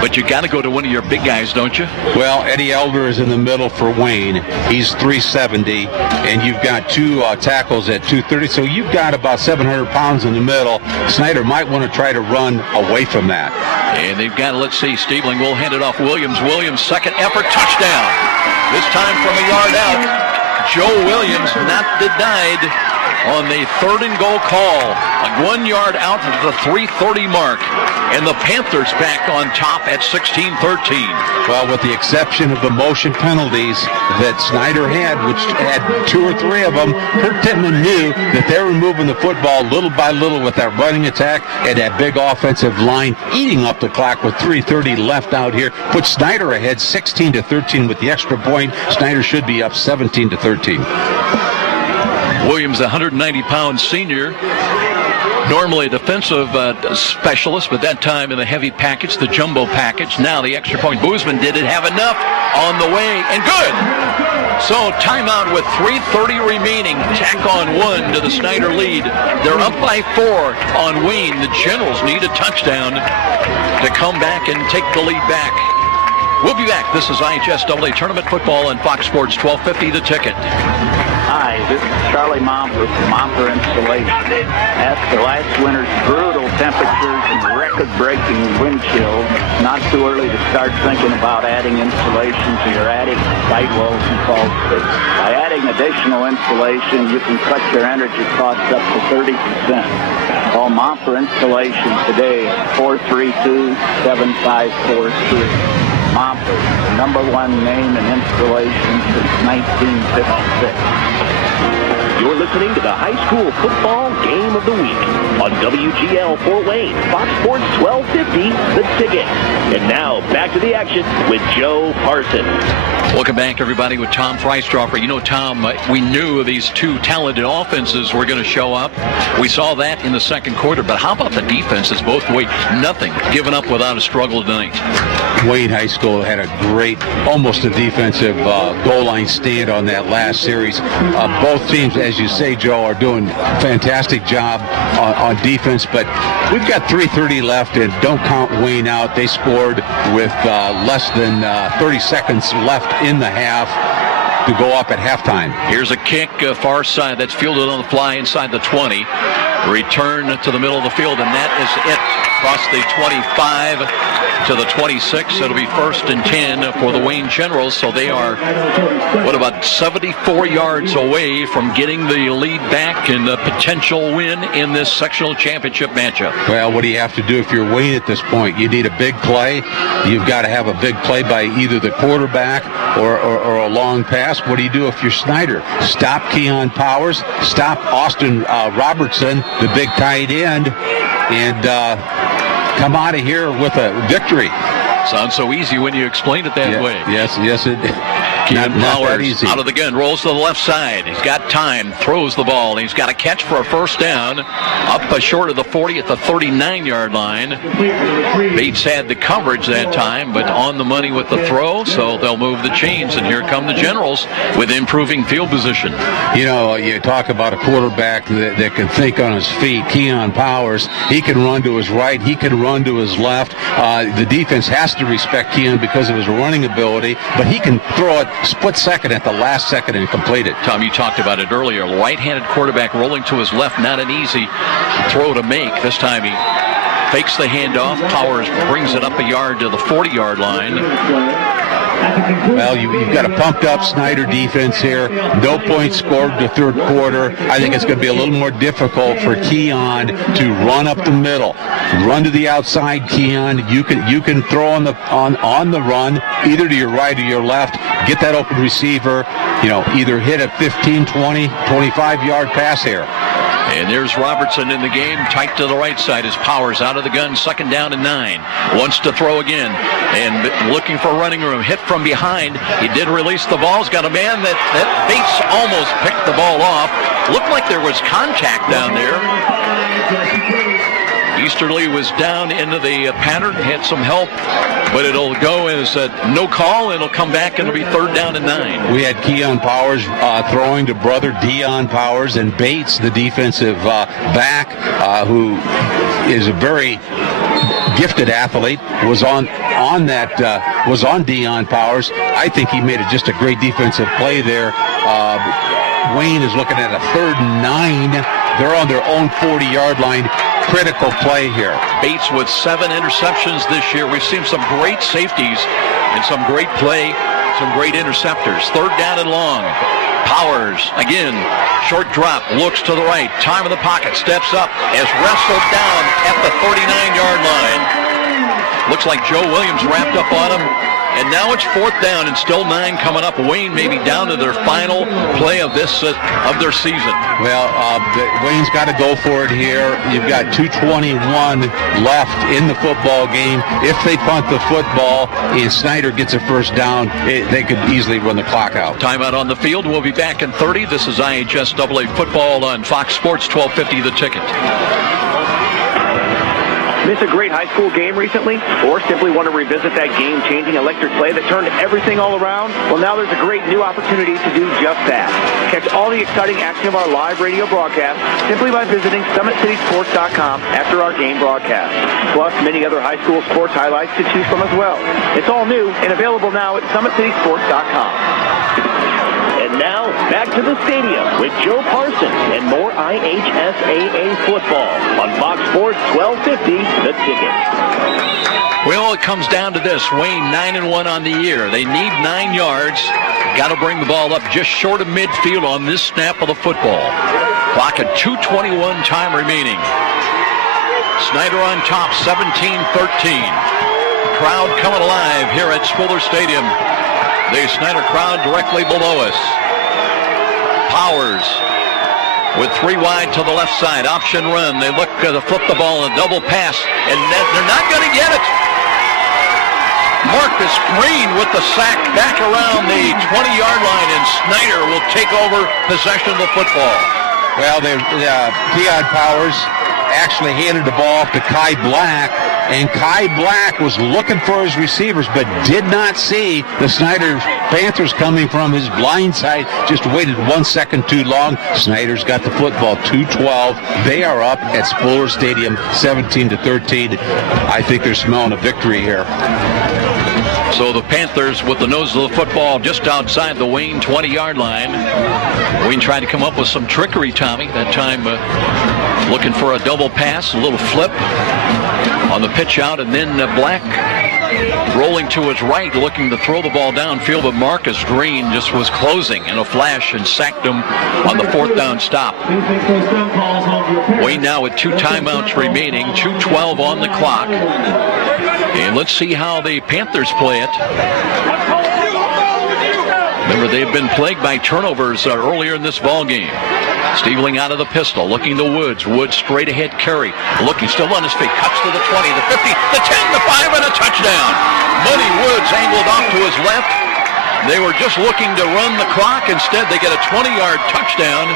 But you got to go to one of your big guys, don't you? Well, Eddie Elder is in the middle for Wayne. He's 370, and you've got two tackles at 230, so you've got about 700 pounds in the middle. Snider might want to try to run away from that. And they've got, let's see, Stiebling will hand it off Williams. Williams, second effort, touchdown. This time from a yard out. Joe Williams not denied on the third and goal call. Like 1 yard out to the 3:30 mark. And the Panthers back on top at 16-13. Well, with the exception of the motion penalties that Snider had, which had 2 or 3 of them, Kurt Tittman knew that they were moving the football little by little with that running attack and that big offensive line eating up the clock with 3:30 left out here. Put Snider ahead 16-13 with the extra point. Snider should be up 17-13. Williams, a 190-pound senior. Normally a defensive specialist, but that time in the heavy package, the jumbo package. Now the extra point. Boozman didn't have enough on the way, and good. So timeout with 3:30 remaining. Tack on 1 to the Snider lead. They're up by 4 on Wayne. The Generals need a touchdown to come back and take the lead back. We'll be back. This is IHSAA Tournament Football on Fox Sports 1250 The Ticket. Hi, this is Charlie Momper from Momper Installation. After last winter's brutal temperatures and record-breaking wind chills, it's not too early to start thinking about adding insulation to your attic, sidewalls, and crawl space. By adding additional insulation, you can cut your energy costs up to 30%. Call Momper Installation today at 432-7543. Momper, the #1 name in installation since 1956. You're listening to the high school football game of the week on WGL Fort Wayne, Fox Sports 1250, The Ticket. And now, back to the action with Joe Parson. Welcome back, everybody, with Tom Freistroffer. You know, Tom, we knew these two talented offenses were going to show up. We saw that in the second quarter. But how about the defenses both ways? Nothing given up without a struggle tonight. Wayne High School had a great, almost a defensive goal line stand on that last series. Both teams, as you say, Joe, are doing a fantastic job on defense. But we've got 3:30 left, and don't count Wayne out. They scored with less than 30 seconds left in the half to go up at halftime. Here's a kick far side that's fielded on the fly inside the 20. return to the middle of the field, and that is it. Across the 25 to the 26. It'll be 1st and 10 for the Wayne Generals. So they are, about 74 yards away from getting the lead back and the potential win in this sectional championship matchup. Well, what do you have to do if you're Wayne at this point? You need a big play. You've got to have a big play by either the quarterback or a long pass. What do you do if you're Snider? Stop Keon Powers, stop Austin Robertson, the big tight end, and come out of here with a victory. Sounds so easy when you explain it that way. Yes, it Keon Powers out of the gun, rolls to the left side. He's got time, throws the ball. He's got a catch for a first down, up short of the 40 at the 39-yard line. Bates had the coverage that time, but on the money with the throw, so they'll move the chains, and here come the Generals with improving field position. You know, you talk about a quarterback that can think on his feet. Keon Powers, he can run to his right, he can run to his left. The defense has to respect Keon because of his running ability, but he can throw it split second at the last second and complete it. Tom, you talked about it earlier. Right-handed quarterback rolling to his left, not an easy throw to make. This time he fakes the handoff. Powers brings it up a yard to the 40-yard line. Well, you've got a pumped-up Snider defense here. No points scored in the third quarter. I think it's going to be a little more difficult for Keon to run up the middle. Run to the outside, Keon. You can throw on the run, either to your right or your left. Get that open receiver. Either hit a 15, 20, 25-yard pass here. And there's Robertson in the game, tight to the right side as Powers out of the gun, 2nd down and 9. Wants to throw again, and looking for running room. Hit from behind. He did release the ball. He's got a man that Bates almost picked the ball off. Looked like there was contact down there. Easterly was down into the pattern, had some help, but it'll go as a no call, and it'll come back, and it'll be 3rd down and 9. We had Keon Powers throwing to brother Dion Powers, and Bates, the defensive back, who is a very gifted athlete, was on Dion Powers. I think he made just a great defensive play there. Wayne is looking at a 3rd and 9. They're on their own 40-yard line. Critical play here. Bates with 7 interceptions this year. We've seen some great safeties and some great play, some great interceptors. 3rd down and long. Powers, again, short drop, looks to the right. Time in the pocket, steps up, is wrestled down at the 39-yard line. Looks like Joe Williams wrapped up on him. And now it's 4th down and still 9 coming up. Wayne may be down to their final play of their season. Well, Wayne's got to go for it here. You've got 2:21 left in the football game. If they punt the football and Snider gets a first down, they could easily run the clock out. Timeout on the field. We'll be back in 30. This is IHSAA football on Fox Sports 1250 The Ticket. Miss a great high school game recently? Or simply want to revisit that game-changing electric play that turned everything all around? Well, now there's a great new opportunity to do just that. Catch all the exciting action of our live radio broadcast simply by visiting SummitCitySports.com after our game broadcast. Plus, many other high school sports highlights to choose from as well. It's all new and available now at SummitCitySports.com. And now, back to the stadium with Joe Parsons and more IHSAA football on Fox Sports 1250, The Ticket. Well, it comes down to this. Wayne 9-1 on the year. They need 9 yards. Got to bring the ball up just short of midfield on this snap of the football. Clock at 2:21 time remaining. Snider on top, 17-13. Crowd coming alive here at Spiller Stadium. The Snider crowd directly below us. Powers with 3 wide to the left side. Option run. They look to flip the ball in a double pass, and they're not going to get it. Marcus Green with the sack back around the 20-yard line, and Snider will take over possession of the football. Well, Keon Powers actually handed the ball off to Kai Black, and Kai Black was looking for his receivers but did not see the Snider Panthers coming from his blind side. Just waited 1 second too long. Snider's got the football, 2:12. They are up at Spiller Stadium, 17-13. I think they're smelling a victory here. So the Panthers with the nose of the football just outside the Wayne 20-yard line. Wayne tried to come up with some trickery, Tommy. That time looking for a double pass, a little flip on the pitch out, and then Black rolling to his right, looking to throw the ball downfield, but Marcus Green just was closing in a flash and sacked him on the 4th down stop. Wayne now with 2 timeouts remaining, 2:12 on the clock. And let's see how the Panthers play it. Remember, they've been plagued by turnovers earlier in this ball game. Steveling out of the pistol, looking to Woods. Woods straight ahead carry, looking still on his feet, cuts to the 20, the 50, the 10, the 5, and a touchdown. Money Woods angled off to his left. They were just looking to run the clock. Instead, they get a 20-yard touchdown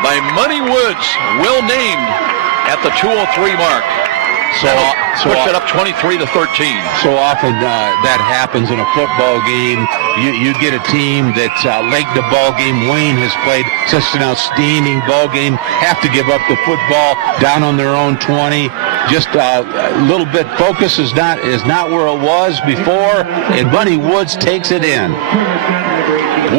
by Money Woods, well named at the 2:03 mark. So push it up 23-13. So often that happens in a football game. You get a team that's legged the ball game. Wayne has played such an outstanding ball game. Have to give up the football down on their own 20. Just a little bit focus is not where it was before, and Bunny Woods takes it in.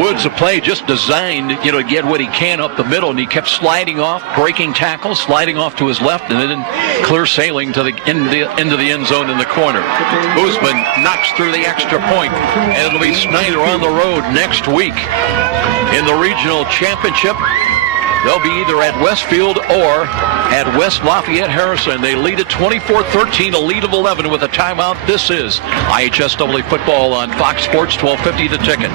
Woods, a play just designed, to get what he can up the middle, and he kept sliding off, breaking tackles, sliding off to his left, and then clear sailing to into the end zone in the corner. Boozman knocks through the extra point, and it'll be Snider on the road next week in the regional championship. They'll be either at Westfield or at West Lafayette Harrison. They lead at 24-13, a lead of 11 with a timeout. This is IHSAA football on Fox Sports 1250 The Ticket.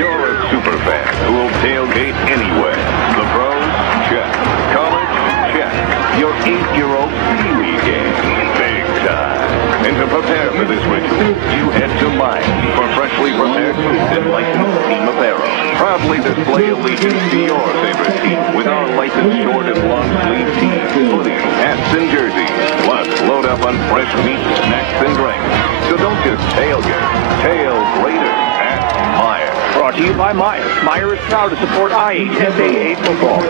You're a super fan who will tailgate anywhere. The pros? Check. College? Check. Your 8-year-old Pee-wee game? Big time. And to prepare for this ritual, you head to Mahoney for freshly prepared food and licensed team apparel. Proudly display allegiance to your favorite team with our licensed short and long sleeve tees, hoodies, hats, and jerseys. Plus, load up on fresh meat, snacks, and drinks. So don't just tailgate. Tail later at Meyer. Brought to you by Meyer. Meyer is proud to support IHSAA football.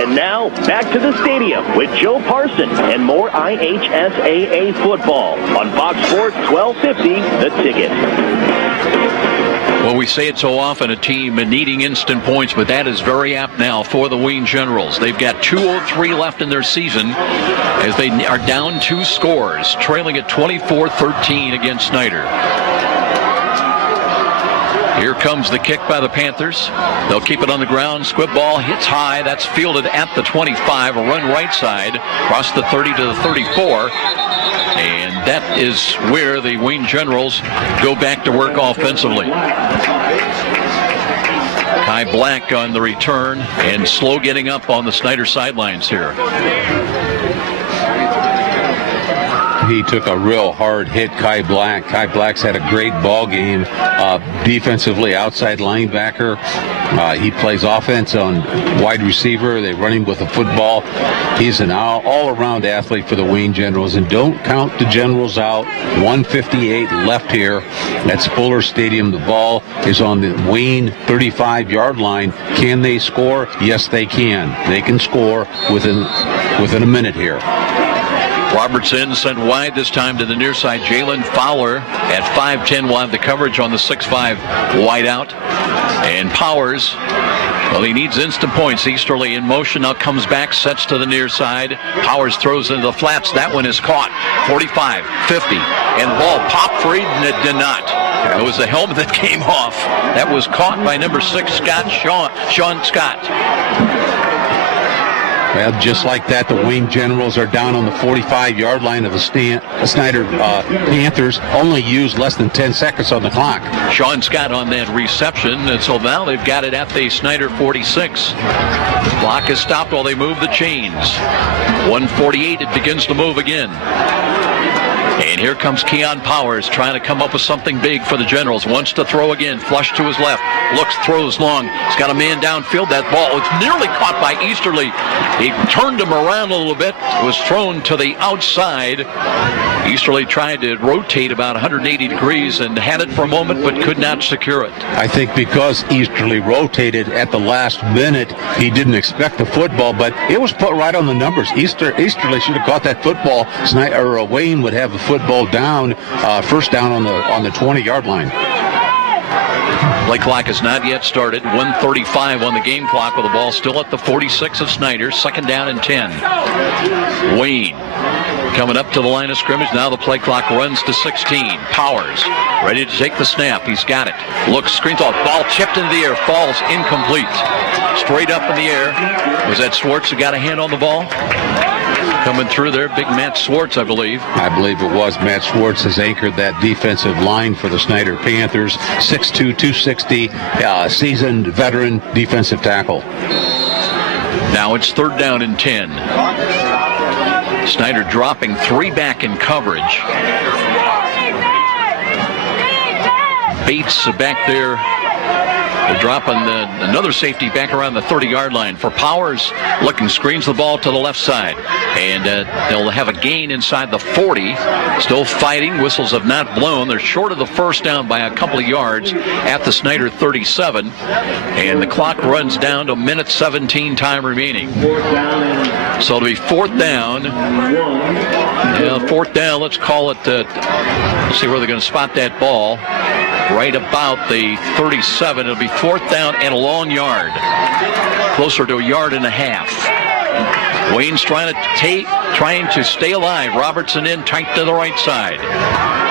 And now, back to the stadium with Joe Parson and more IHSAA football on Fox Sports 1250, The Ticket. Well, we say it so often, a team needing instant points, but that is very apt now for the Wayne Generals. They've got 2:03 left in their season as they are down 2 scores, trailing at 24-13 against Snider. Here comes the kick by the Panthers. They'll keep it on the ground. Squib ball hits high. That's fielded at the 25. A run right side, across the 30 to the 34. And that is where the Wayne Generals go back to work offensively. Kai Black on the return and slow getting up on the Snider sidelines here. He took a real hard hit, Kai Black. Kai Black's had a great ball game. Defensively, outside linebacker. He plays offense on wide receiver. They run him with a football. He's an all-around athlete for the Wayne Generals. And don't count the Generals out. 1:58 left here at Spuller Stadium. The ball is on the Wayne 35-yard line. Can they score? Yes, they can. They can score within a minute here. Robertson sent wide this time to the near side. Jalen Fowler at 5'10" will have the coverage on the 6'5" wide out. And Powers, well, he needs instant points. Easterly in motion, now comes back, sets to the near side. Powers throws into the flats. That one is caught. 45, 50, and the ball popped free, and it did not. It was the helmet that came off. That was caught by number 6, Sean Scott. Well, just like that, the Wayne Generals are down on the 45-yard line of the Snider Panthers. Only used less than 10 seconds on the clock. Sean Scott on that reception, and so now they've got it at the Snider 46. Clock is stopped while they move the chains. 1:48, it begins to move again. And here comes Keon Powers trying to come up with something big for the Generals. Wants to throw again. Flush to his left. looks, throws long. He's got a man downfield. That ball was nearly caught by Easterly. He turned him around a little bit. It was thrown to the outside. Easterly tried to rotate about 180 degrees and had it for a moment, but could not secure it. I think because Easterly rotated at the last minute, he didn't expect the football, but it was put right on the numbers. Easterly should have caught that football. Wayne would have the football down, first down on the 20-yard line. Play clock has not yet started. 1:35 on the game clock with the ball still at the 46 of Snider. 2nd down and 10. Wayne coming up to the line of scrimmage. Now the play clock runs to 16. Powers ready to take the snap. He's got it. Looks, screens off. Ball chipped into the air. Falls incomplete. Straight up in the air. Was that Schwartz who got a hand on the ball? Coming through there, big Matt Schwartz, I believe. I believe it was. Matt Schwartz has anchored that defensive line for the Snider Panthers. 6'2", 260, seasoned veteran defensive tackle. Now it's 3rd down and 10. Snider dropping 3 back in coverage. Bates back there. They're dropping another safety back around the 30-yard line. For Powers, looking, screens the ball to the left side. And they'll have a gain inside the 40. Still fighting. Whistles have not blown. They're short of the first down by a couple of yards at the Snider 37. And the clock runs down to 1:17 time remaining. So it'll be 4th down. Yeah, 4th down, let's call it. Let's see where they're going to spot that ball. Right about the 37. It'll be 4th down and a long yard. Closer to a yard and a half. Wayne's trying to stay alive. Robertson in tight to the right side.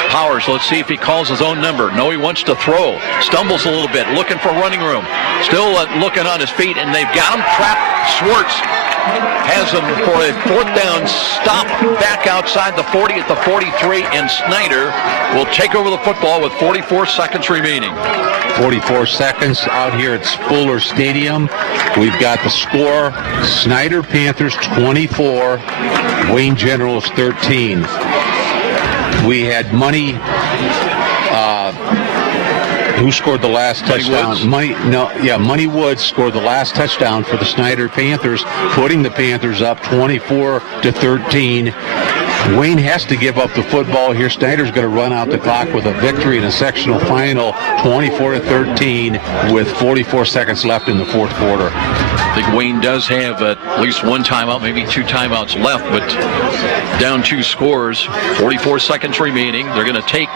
Powers, let's see if he calls his own number. No, he wants to throw. Stumbles a little bit, looking for running room. Still looking on his feet, and they've got him trapped. Schwartz has him for a 4th down stop back outside the 40 at the 43, and Snider will take over the football with 44 seconds remaining. 44 seconds out here at Spooler Stadium. We've got the score: Snider Panthers 24, Wayne Generals 13. We had Money. Who scored the last touchdown? Money Woods scored the last touchdown for the Snider Panthers, putting the Panthers up 24-13. Wayne has to give up the football here. Snider's going to run out the clock with a victory in a sectional final, 24-13, with 44 seconds left in the 4th quarter. I think Wayne does have at least 1 timeout, maybe 2 timeouts left, but down 2 scores, 44 seconds remaining. They're going to take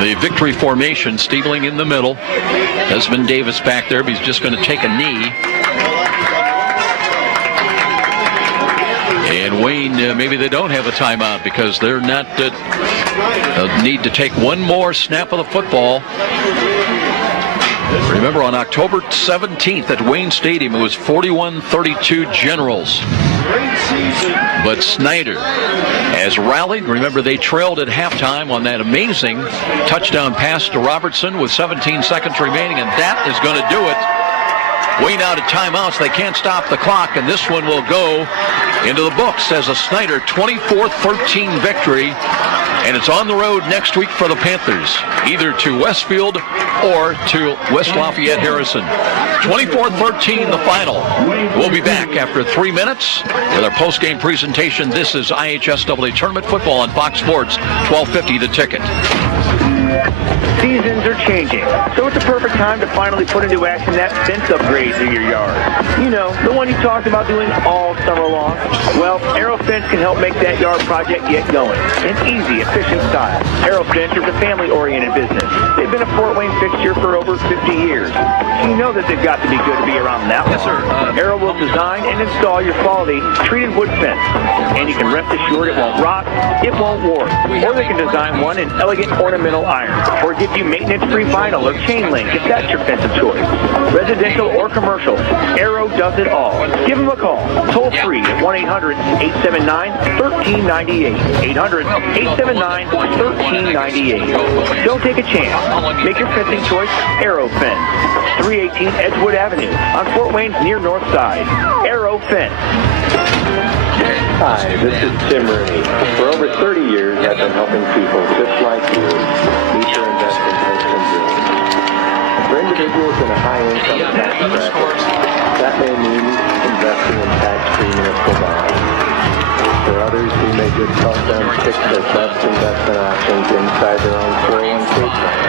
the victory formation, Stiebling in the middle. Desmond Davis back there, but he's just going to take a knee. And Wayne, maybe they don't have a timeout because they're not need to take one more snap of the football. Remember, on October 17th at Wayne Stadium, it was 41-32 Generals. But Snider has rallied. Remember, they trailed at halftime on that amazing touchdown pass to Robertson with 17 seconds remaining, and that is going to do it. Wayne out of timeouts. They can't stop the clock, and this one will go into the books as a Snider 24-13 victory. And it's on the road next week for the Panthers, either to Westfield or to West Lafayette Harrison. 24-13 the final. We'll be back after 3 minutes with our post-game presentation. This is IHSAA Tournament Football on Fox Sports, 1250 The Ticket. Seasons are changing, so it's a perfect time to finally put into action that fence upgrade to your yard. You know, the one you talked about doing all summer long. Well, Arrow Fence can help make that yard project get going in easy, efficient style. Arrow Fence is a family-oriented business. They've been a Fort Wayne fixture for over 50 years. You know that they've got to be good to be around that long. Yes, sir. Arrow will design and install your quality treated wood fence, and you can rest assured it won't rot, it won't warp, or they can design one in elegant ornamental iron, or give you maintenance-free vinyl or chain link if that's your fence of choice. Residential or commercial, Arrow does it all. Give them a call, toll free at 1-800-879-1398. 800-879-1398. Don't take a chance. Make your fencing choice Arrow Fence. 318 Edgewood Avenue on Fort Wayne's near north side. Arrow Fence. Hi, this is Tim Rooney. For over 30 years, I've been helping people just like you meet their investing hopes and dreams. For individuals in a high-income tax bracket, that may mean investing in tax-free municipal bonds. For others, we may just help them pick their best investment options inside their own 401k plan.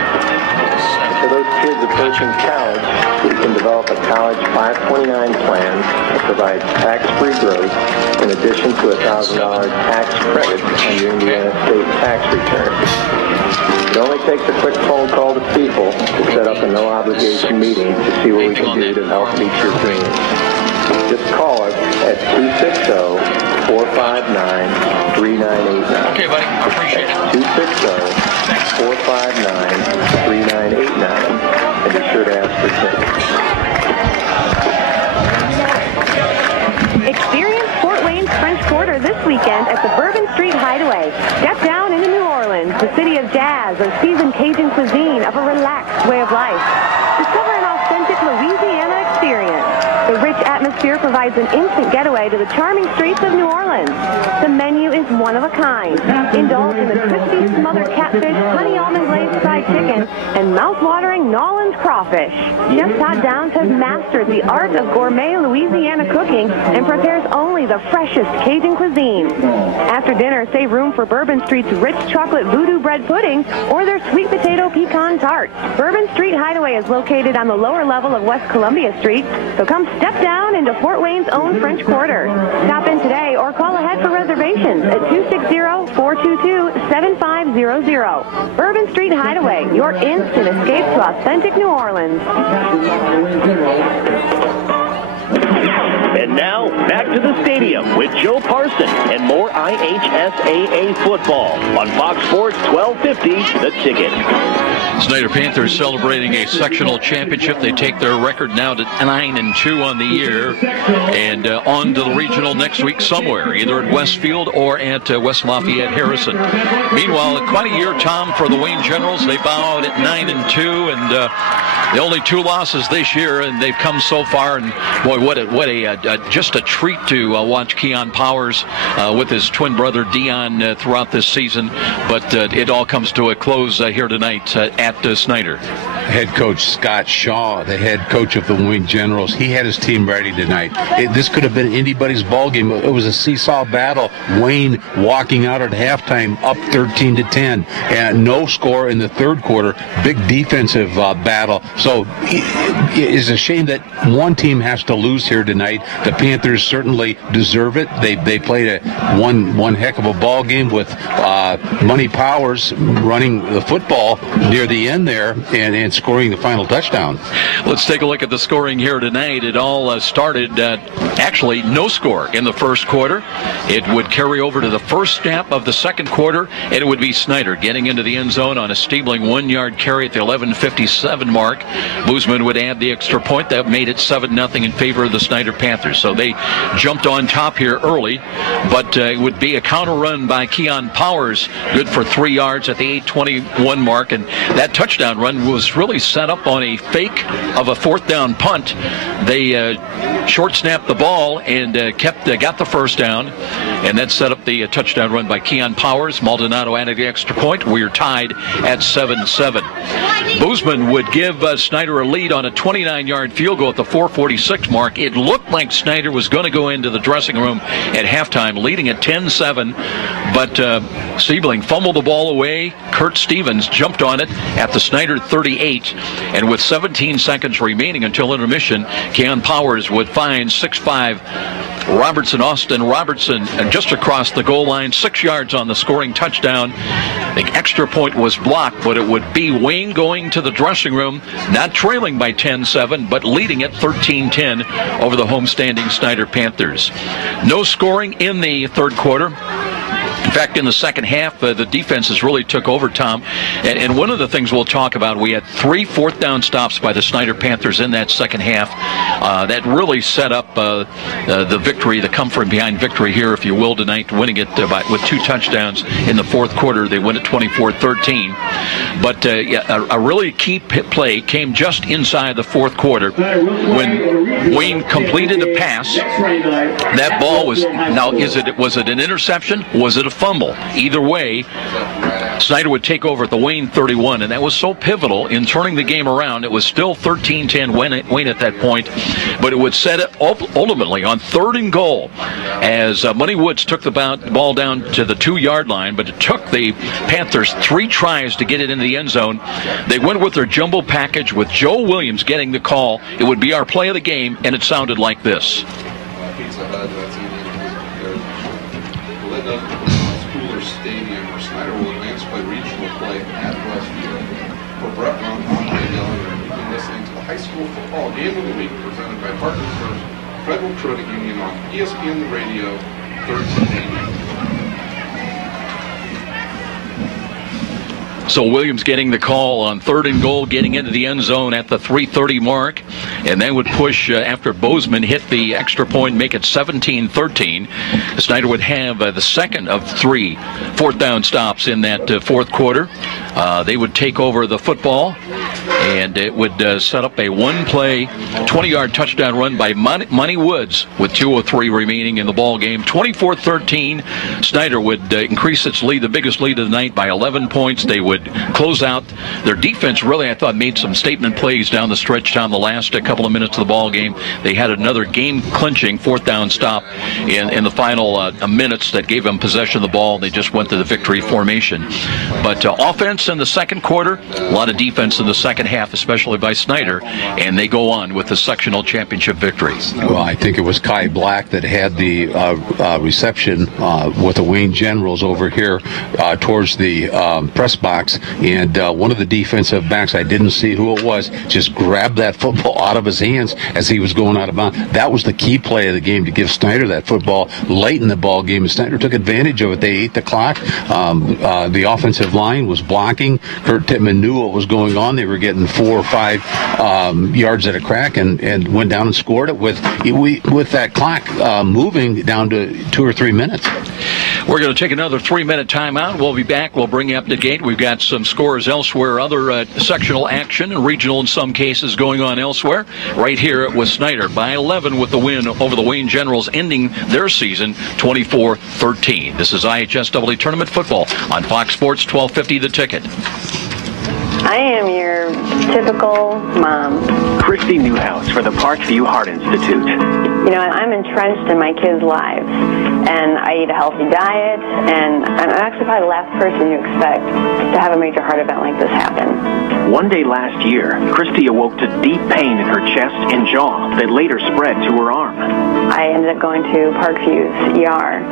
For those kids approaching college, we can develop a college 529 plan that provides tax-free growth in addition to a $1,000 tax credit on your Indiana state tax return. It only takes a quick phone call to People to set up a no-obligation meeting to see what we can do to help meet your dreams. Just call us at 260-459-3989. Okay, buddy. I appreciate it. 260-459-3989. And be sure to ask for Tim. Experience Fort Wayne's French Quarter this weekend at the Bourbon Street Hideaway. Step down into New Orleans, the city of jazz, of seasoned Cajun cuisine, of a relaxed way of life. Discover an authentic Louisiana experience. The rich atmosphere provides an instant getaway to the charming streets of New Orleans. The menu is one of a kind. Indulge in the crispy smothered catfish, honey almond glazed fried chicken, and mouth-watering Nolans crawfish. Chef Todd Downs has mastered the art of gourmet Louisiana cooking and prepares only the freshest Cajun cuisine. After dinner, save room for Bourbon Street's rich chocolate voodoo bread pudding or their sweet potato pecan tarts. Bourbon Street Hideaway is located on the lower level of West Columbia Street, so come step down into Fort Wayne's own French Quarter. Stop in today or call ahead for reservations at 260-422-7500. Bourbon Street Hideaway, your instant escape to authentic New Orleans. And now, back to the stadium with Joe Parson and more IHSAA football on Fox Sports 1250, The Ticket. Snider Panthers celebrating a sectional championship. They take their record now to 9-2 on the year, and on to the regional next week somewhere, either at Westfield or at West Lafayette Harrison. Meanwhile, quite a year, Tom, for the Wayne Generals. They bow out at 9-2, and the only 2 losses this year, and they've come so far. And boy, what a just a treat to watch Keon Powers with his twin brother Dion throughout this season. But it all comes to a close here tonight at Snider. Head coach Scott Shaw, the head coach of the Wayne Generals, he had his team ready tonight. This could have been anybody's ball game. It was a seesaw battle. Wayne walking out at halftime up 13-10, and no score in the third quarter. Big defensive battle. So it's a shame that one team has to lose here tonight. The Panthers certainly deserve it. They played one heck of a ball game with Money Powers running the football near the end there and scoring the final touchdown. Let's take a look at the scoring here tonight. It all started actually no score in the first quarter. It would carry over to the first snap of the second quarter, and it would be Snider getting into the end zone on a Stiebling 1-yard carry at the 11:57 mark. Boozman would add the extra point. That made it 7-0 in favor of the Snider Panthers. So they jumped on top here early, but it would be a counter run by Keon Powers, good for 3 yards at the 8:21 mark, and that touchdown run was really set up on a fake of a 4th down punt. They short snapped the ball and got the first down, and that set up the touchdown run by Keon Powers. Maldonado added the extra point. We are tied at 7-7. Boozman would give Snider a lead on a 29-yard field goal at the 4:46 mark. It looked like Snider was going to go into the dressing room at halftime, leading at 10-7, but Stiebling fumbled the ball away. Kurt Stevens jumped on it at the Snider 38, and with 17 seconds remaining until intermission, Keon Powers would find 6'5" Austin Robertson just across the goal line, 6 yards on the scoring touchdown. The extra point was blocked, but it would be Wayne going to the dressing room, not trailing by 10-7, but leading at 13-10 over the homestanding Snider Panthers. No scoring in the third quarter. In fact, in the second half, the defenses really took over, Tom. And one of the things we'll talk about, we had 3 4th down stops by the Snider Panthers in that second half. That really set up the victory, the come from behind victory here, if you will, tonight, winning it with 2 touchdowns in the fourth quarter. They win it 24-13. But a really key play came just inside the fourth quarter when Wayne completed a pass. That ball was, now was it an interception? Was it a fumble? Either way, Snider would take over at the Wayne 31, and that was so pivotal in turning the game around. It was still 13-10 Wayne at that point, but it would set it ultimately on 3rd and goal as Money Woods took the ball down to the 2-yard line, but it took the Panthers 3 tries to get it into the end zone. They went with their jumbo package with Joe Williams getting the call. It would be our play of the game, and it sounded like this. Stadium where Snider will advance play regional play at Westview. For Brett Long, I'm Ray Dillon, and you've been listening to the High School Football Game of the Week presented by Partners First Federal Credit Union on ESPN The Radio 1380. So Williams getting the call on 3rd and goal, getting into the end zone at the 3:30 mark, and that would push after Bozeman hit the extra point, make it 17-13. Snider would have the second of 3 4th down stops in that fourth quarter. They would take over the football, and it would set up a one-play, 20-yard touchdown run by Money Woods with 2:03 remaining in the ball game. 24-13. Snider would increase its lead, the biggest lead of the night, by 11 points. They would close out. Their defense really, I thought, made some statement plays down the stretch down the last couple of minutes of the ball game. They had another game-clinching 4th down stop in the final minutes that gave them possession of the ball. They just went to the victory formation. But offense in the second quarter, a lot of defense in the second half, especially by Snider, and they go on with the sectional championship victory. Well, I think it was Kai Black that had the reception with the Wayne Generals over here towards the press box, and one of the defensive backs, I didn't see who it was, just grabbed that football out of his hands as he was going out of bounds. That was the key play of the game, to give Snider that football late in the ball game, and Snider took advantage of it. They ate the clock. The offensive line was blocking. Kurt Tittman knew what was going on. They were getting 4 or 5 yards at a crack, and went down and scored it with that clock moving down to 2 or 3 minutes. We're going to take another 3-minute timeout. We'll be back. We'll bring you up to date. We've got some scores elsewhere, other sectional action and regional in some cases going on elsewhere. Right here with Snider by 11 with the win over the Wayne Generals, ending their season 24-13. This is IHSAA Tournament Football on Fox Sports 1250 The Ticket. I am your typical mom. Christy Newhouse for the Parkview Heart Institute. You know, I'm entrenched in my kids' lives, and I eat a healthy diet, and I'm actually probably the last person you expect to have a major heart event like this happen. One day last year, Christy awoke to deep pain in her chest and jaw that later spread to her arm. I ended up going to Parkview's ER,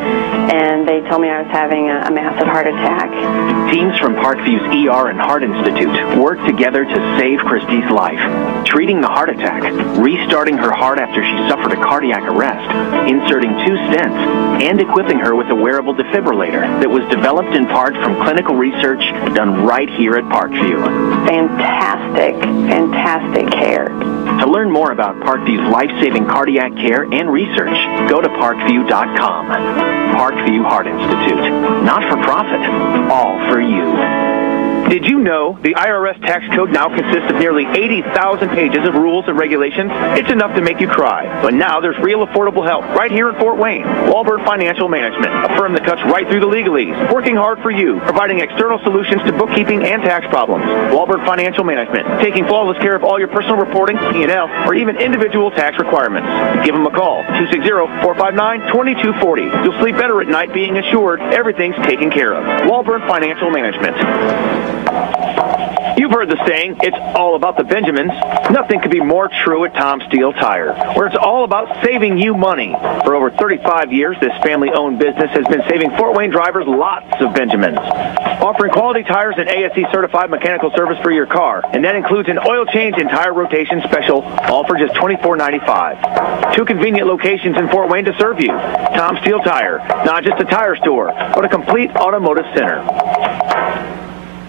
and they told me I was having a massive heart attack. Teams from Parkview's ER and Heart Institute worked together to save Christy's life, treating the heart attack, restarting her heart after she suffered a cardiac arrest, inserting 2 stents, and equipping her with a wearable defibrillator that was developed in part from clinical research done right here at Parkview. Fantastic care. To learn more about Parkview's life-saving cardiac care and research, go to parkview.com. Parkview Heart Institute. Not for profit, all for you. Did you know the IRS tax code now consists of nearly 80,000 pages of rules and regulations? It's enough to make you cry. But now there's real affordable help right here in Fort Wayne. Walbert Financial Management, a firm that cuts right through the legalese, working hard for you, providing external solutions to bookkeeping and tax problems. Walbert Financial Management, taking flawless care of all your personal reporting, P&L, or even individual tax requirements. Give them a call, 260-459-2240. You'll sleep better at night being assured everything's taken care of. Walbert Financial Management. You've heard the saying, it's all about the Benjamins. Nothing could be more true at Tom Steele Tire, where it's all about saving you money. For over 35 years, this family-owned business has been saving Fort Wayne drivers lots of Benjamins. Offering quality tires and ASE-certified mechanical service for your car, and that includes an oil change and tire rotation special, all for just $24.95. 2 convenient locations in Fort Wayne to serve you. Tom Steele Tire, not just a tire store, but a complete automotive center.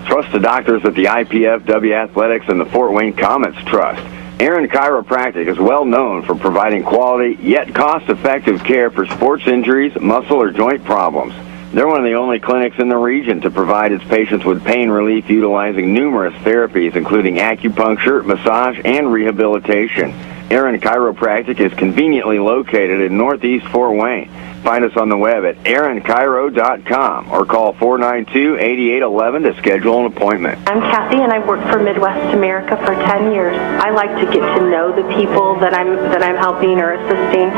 Trust the doctors at the IPFW Athletics and the Fort Wayne Comets Trust. Aaron Chiropractic is well known for providing quality yet cost-effective care for sports injuries, muscle, or joint problems. They're one of the only clinics in the region to provide its patients with pain relief utilizing numerous therapies, including acupuncture, massage, and rehabilitation. Aaron Chiropractic is conveniently located in Northeast Fort Wayne. Find us on the web at aaroncairo.com or call 492-8811 to schedule an appointment. I'm Kathy, and I've worked for Midwest America for 10 years. I like to get to know the people that I'm helping or assisting.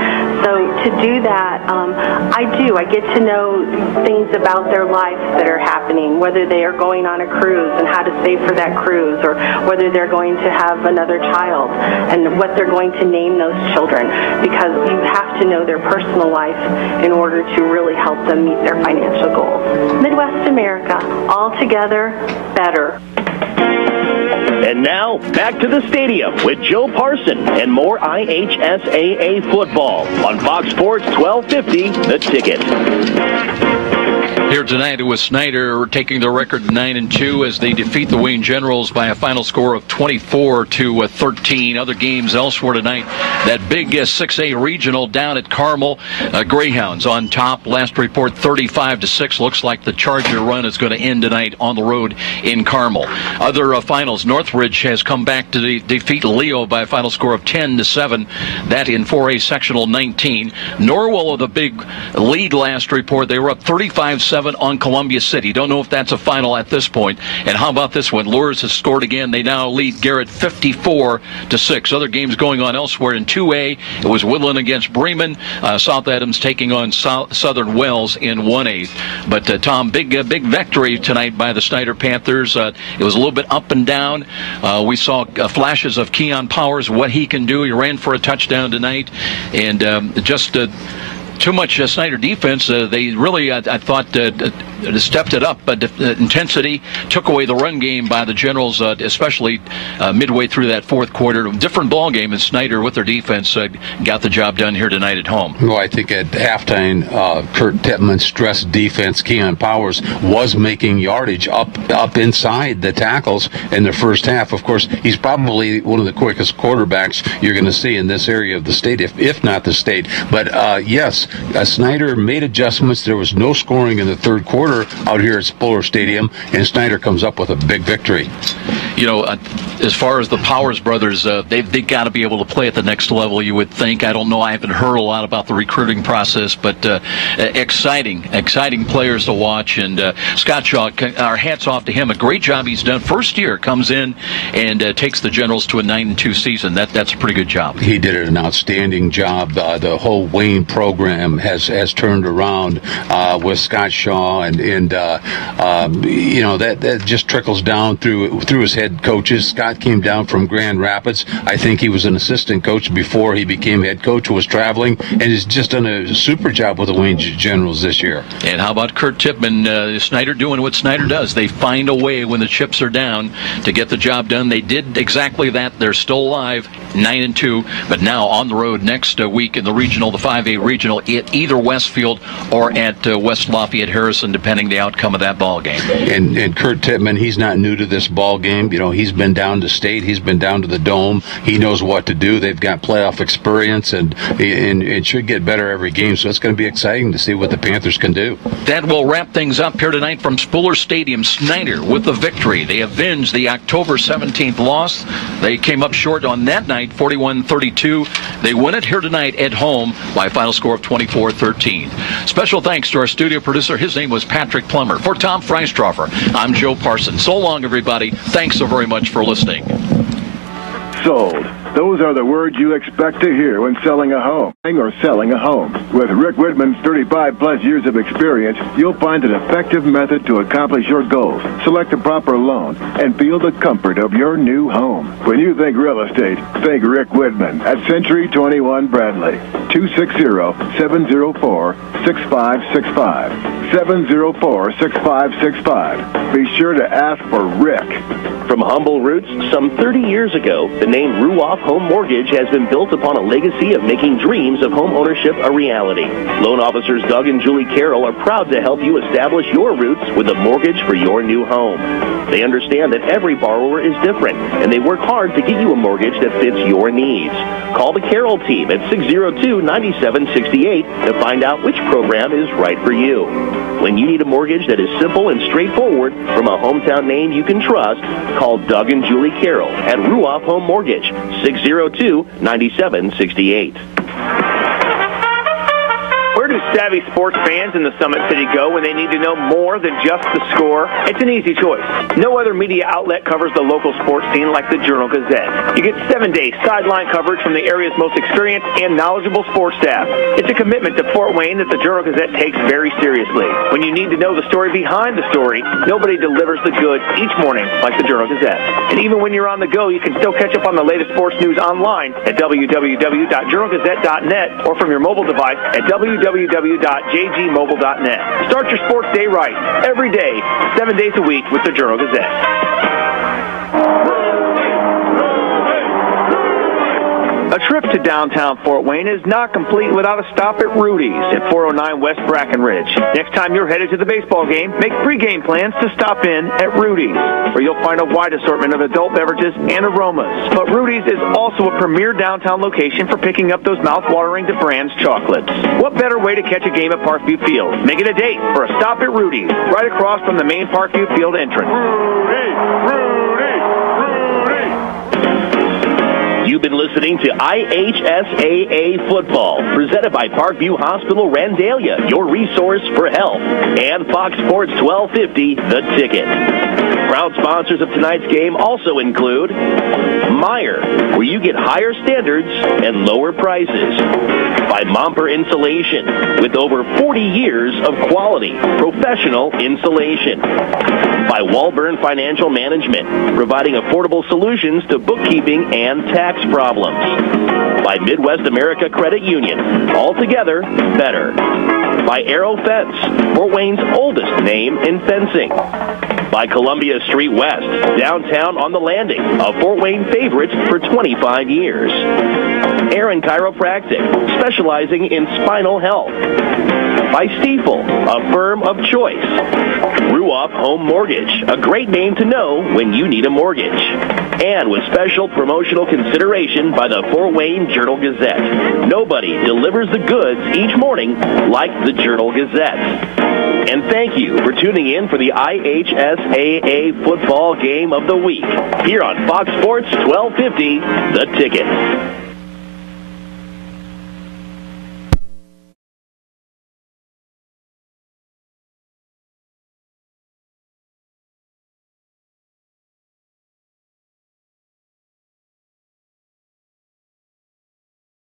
So to do that, I get to know things about their life that are happening, whether they are going on a cruise and how to save for that cruise, or whether they're going to have another child and what they're going to name those children, because you have to know their personal life in order to really help them meet their financial goals. Midwest America, all together, better. And now, back to the stadium with Joe Parson and more IHSAA football on Fox Sports 1250, The Ticket. Here tonight with Snider taking the record 9-2 as they defeat the Wayne Generals by a final score of 24-13. Other games elsewhere tonight, that big 6A regional down at Carmel. Greyhounds on top. Last report 35-6. Looks like the Charger run is going to end tonight on the road in Carmel. Other finals, Northridge has come back to defeat Leo by a final score of 10-7. That in 4A Sectional 19. Norwell with a big lead last report. They were up 35-7 on Columbia City. Don't know if that's a final at this point. And how about this one? Lures has scored again. They now lead Garrett 54-6. Other games going on elsewhere in 2A. It was Woodland against Bremen. South Adams taking on Southern Wells in 1A. But Tom, big victory tonight by the Snider Panthers. It was a little bit up and down. We saw flashes of Keon Powers, what he can do. He ran for a touchdown tonight, and just too much Snider defense. They really, I thought, stepped it up, but intensity took away the run game by the Generals, especially midway through that fourth quarter. Different ball game, and Snider with their defense got the job done here tonight at home. Well, I think at halftime, Kurt Tippmann's stress defense, Keon Powers, was making yardage up inside the tackles in the first half. Of course, he's probably one of the quickest quarterbacks you're going to see in this area of the state, if not the state. But yes, Snider made adjustments. There was no scoring in the third quarter out here at Spuller Stadium, and Snider comes up with a big victory. You know, as far as the Powers brothers, they've got to be able to play at the next level, you would think. I don't know. I haven't heard a lot about the recruiting process, but exciting players to watch. And Scott Shaw, our hats off to him. A great job he's done. First year comes in and takes the Generals to a 9-2 season. That's a pretty good job. He did an outstanding job. The whole Wayne program has turned around with Scott Shaw, and you know, that just trickles down through his head coaches. Scott came down from Grand Rapids. I think he was an assistant coach before he became head coach, was traveling, and has just done a super job with the Wayne Generals this year. And how about Kurt Tippmann? Snider doing what Snider does. They find a way when the chips are down to get the job done. They did exactly that. They're still alive, 9-2, but now on the road next week in the regional, the 5A regional, at either Westfield or at West Lafayette Harrison, depending the outcome of that ball game. And Kurt Tippmann, he's not new to this ball game. You know, he's been down to state. He's been down to the Dome. He knows what to do. They've got playoff experience, and it should get better every game. So it's going to be exciting to see what the Panthers can do. That will wrap things up here tonight from Spuller Stadium. Snider with the victory. They avenged the October 17th loss. They came up short on that night, 41-32. They win it here tonight at home by a final score of 24-13. Special thanks to our studio producer. His name was Patrick Plummer. For Tom Freistroffer, I'm Joe Parsons. So long, everybody. Thanks so very much for listening. Sold. Those are the words you expect to hear when selling a home or selling a home. With Rick Whitman's 35-plus years of experience, you'll find an effective method to accomplish your goals, select the proper loan, and feel the comfort of your new home. When you think real estate, think Rick Whitman at Century 21 Bradley, 260-704-6565. 704-6565. Be sure to ask for Rick. From humble roots, some 30 years ago, the name Ruoff Home Mortgage has been built upon a legacy of making dreams of home ownership a reality. Loan officers Doug and Julie Carroll are proud to help you establish your roots with a mortgage for your new home. They understand that every borrower is different, and they work hard to get you a mortgage that fits your needs. Call the Carroll team at 602-9768 to find out which program is right for you. When you need a mortgage that is simple and straightforward from a hometown name you can trust, call Doug and Julie Carroll at Ruoff Home Mortgage, 602-9768. Where do Savvy sports fans in the Summit City go when they need to know more than just the score. It's an easy choice. No other media outlet covers the local sports scene like the Journal-Gazette. You get 7-day sideline coverage from the area's most experienced and knowledgeable sports staff. It's a commitment to Fort Wayne that the Journal-Gazette takes very seriously. When you need to know the story behind the story, nobody delivers the goods each morning like the Journal-Gazette. And even when you're on the go, you can still catch up on the latest sports news online at www.journalgazette.net or from your mobile device at www.jgmobile.net. Start your sports day right, every day, 7 days a week with the Journal-Gazette. A trip to downtown Fort Wayne is not complete without a stop at Rudy's at 409 West Brackenridge. Next time you're headed to the baseball game, make pregame plans to stop in at Rudy's, where you'll find a wide assortment of adult beverages and aromas. But Rudy's is also a premier downtown location for picking up those mouth-watering DeBrand's chocolates. What better way to catch a game at Parkview Field? Make it a date for a stop at Rudy's, right across from the main Parkview Field entrance. You've been listening to IHSAA Football, presented by Parkview Hospital Randalia, your resource for health, and Fox Sports 1250, The Ticket. Proud sponsors of tonight's game also include Meyer, where you get higher standards and lower prices. By Momper Insulation, with over 40 years of quality, professional insulation. By Walburn Financial Management, providing affordable solutions to bookkeeping and tax problems. By Midwest America Credit Union, altogether better. By Arrow Fence, Fort Wayne's oldest name in fencing. By Columbia Street West, downtown on the Landing, a Fort Wayne favorite for 25 years. Aaron Chiropractic, specializing in spinal health. By Stiefel, a firm of choice. Ruoff Home Mortgage, a great name to know when you need a mortgage. And with special promotional consideration by the Fort Wayne Journal-Gazette. Nobody delivers the goods each morning like the Journal-Gazette. And thank you for tuning in for the IHSAA Football Game of the Week here on Fox Sports 1250, The Ticket.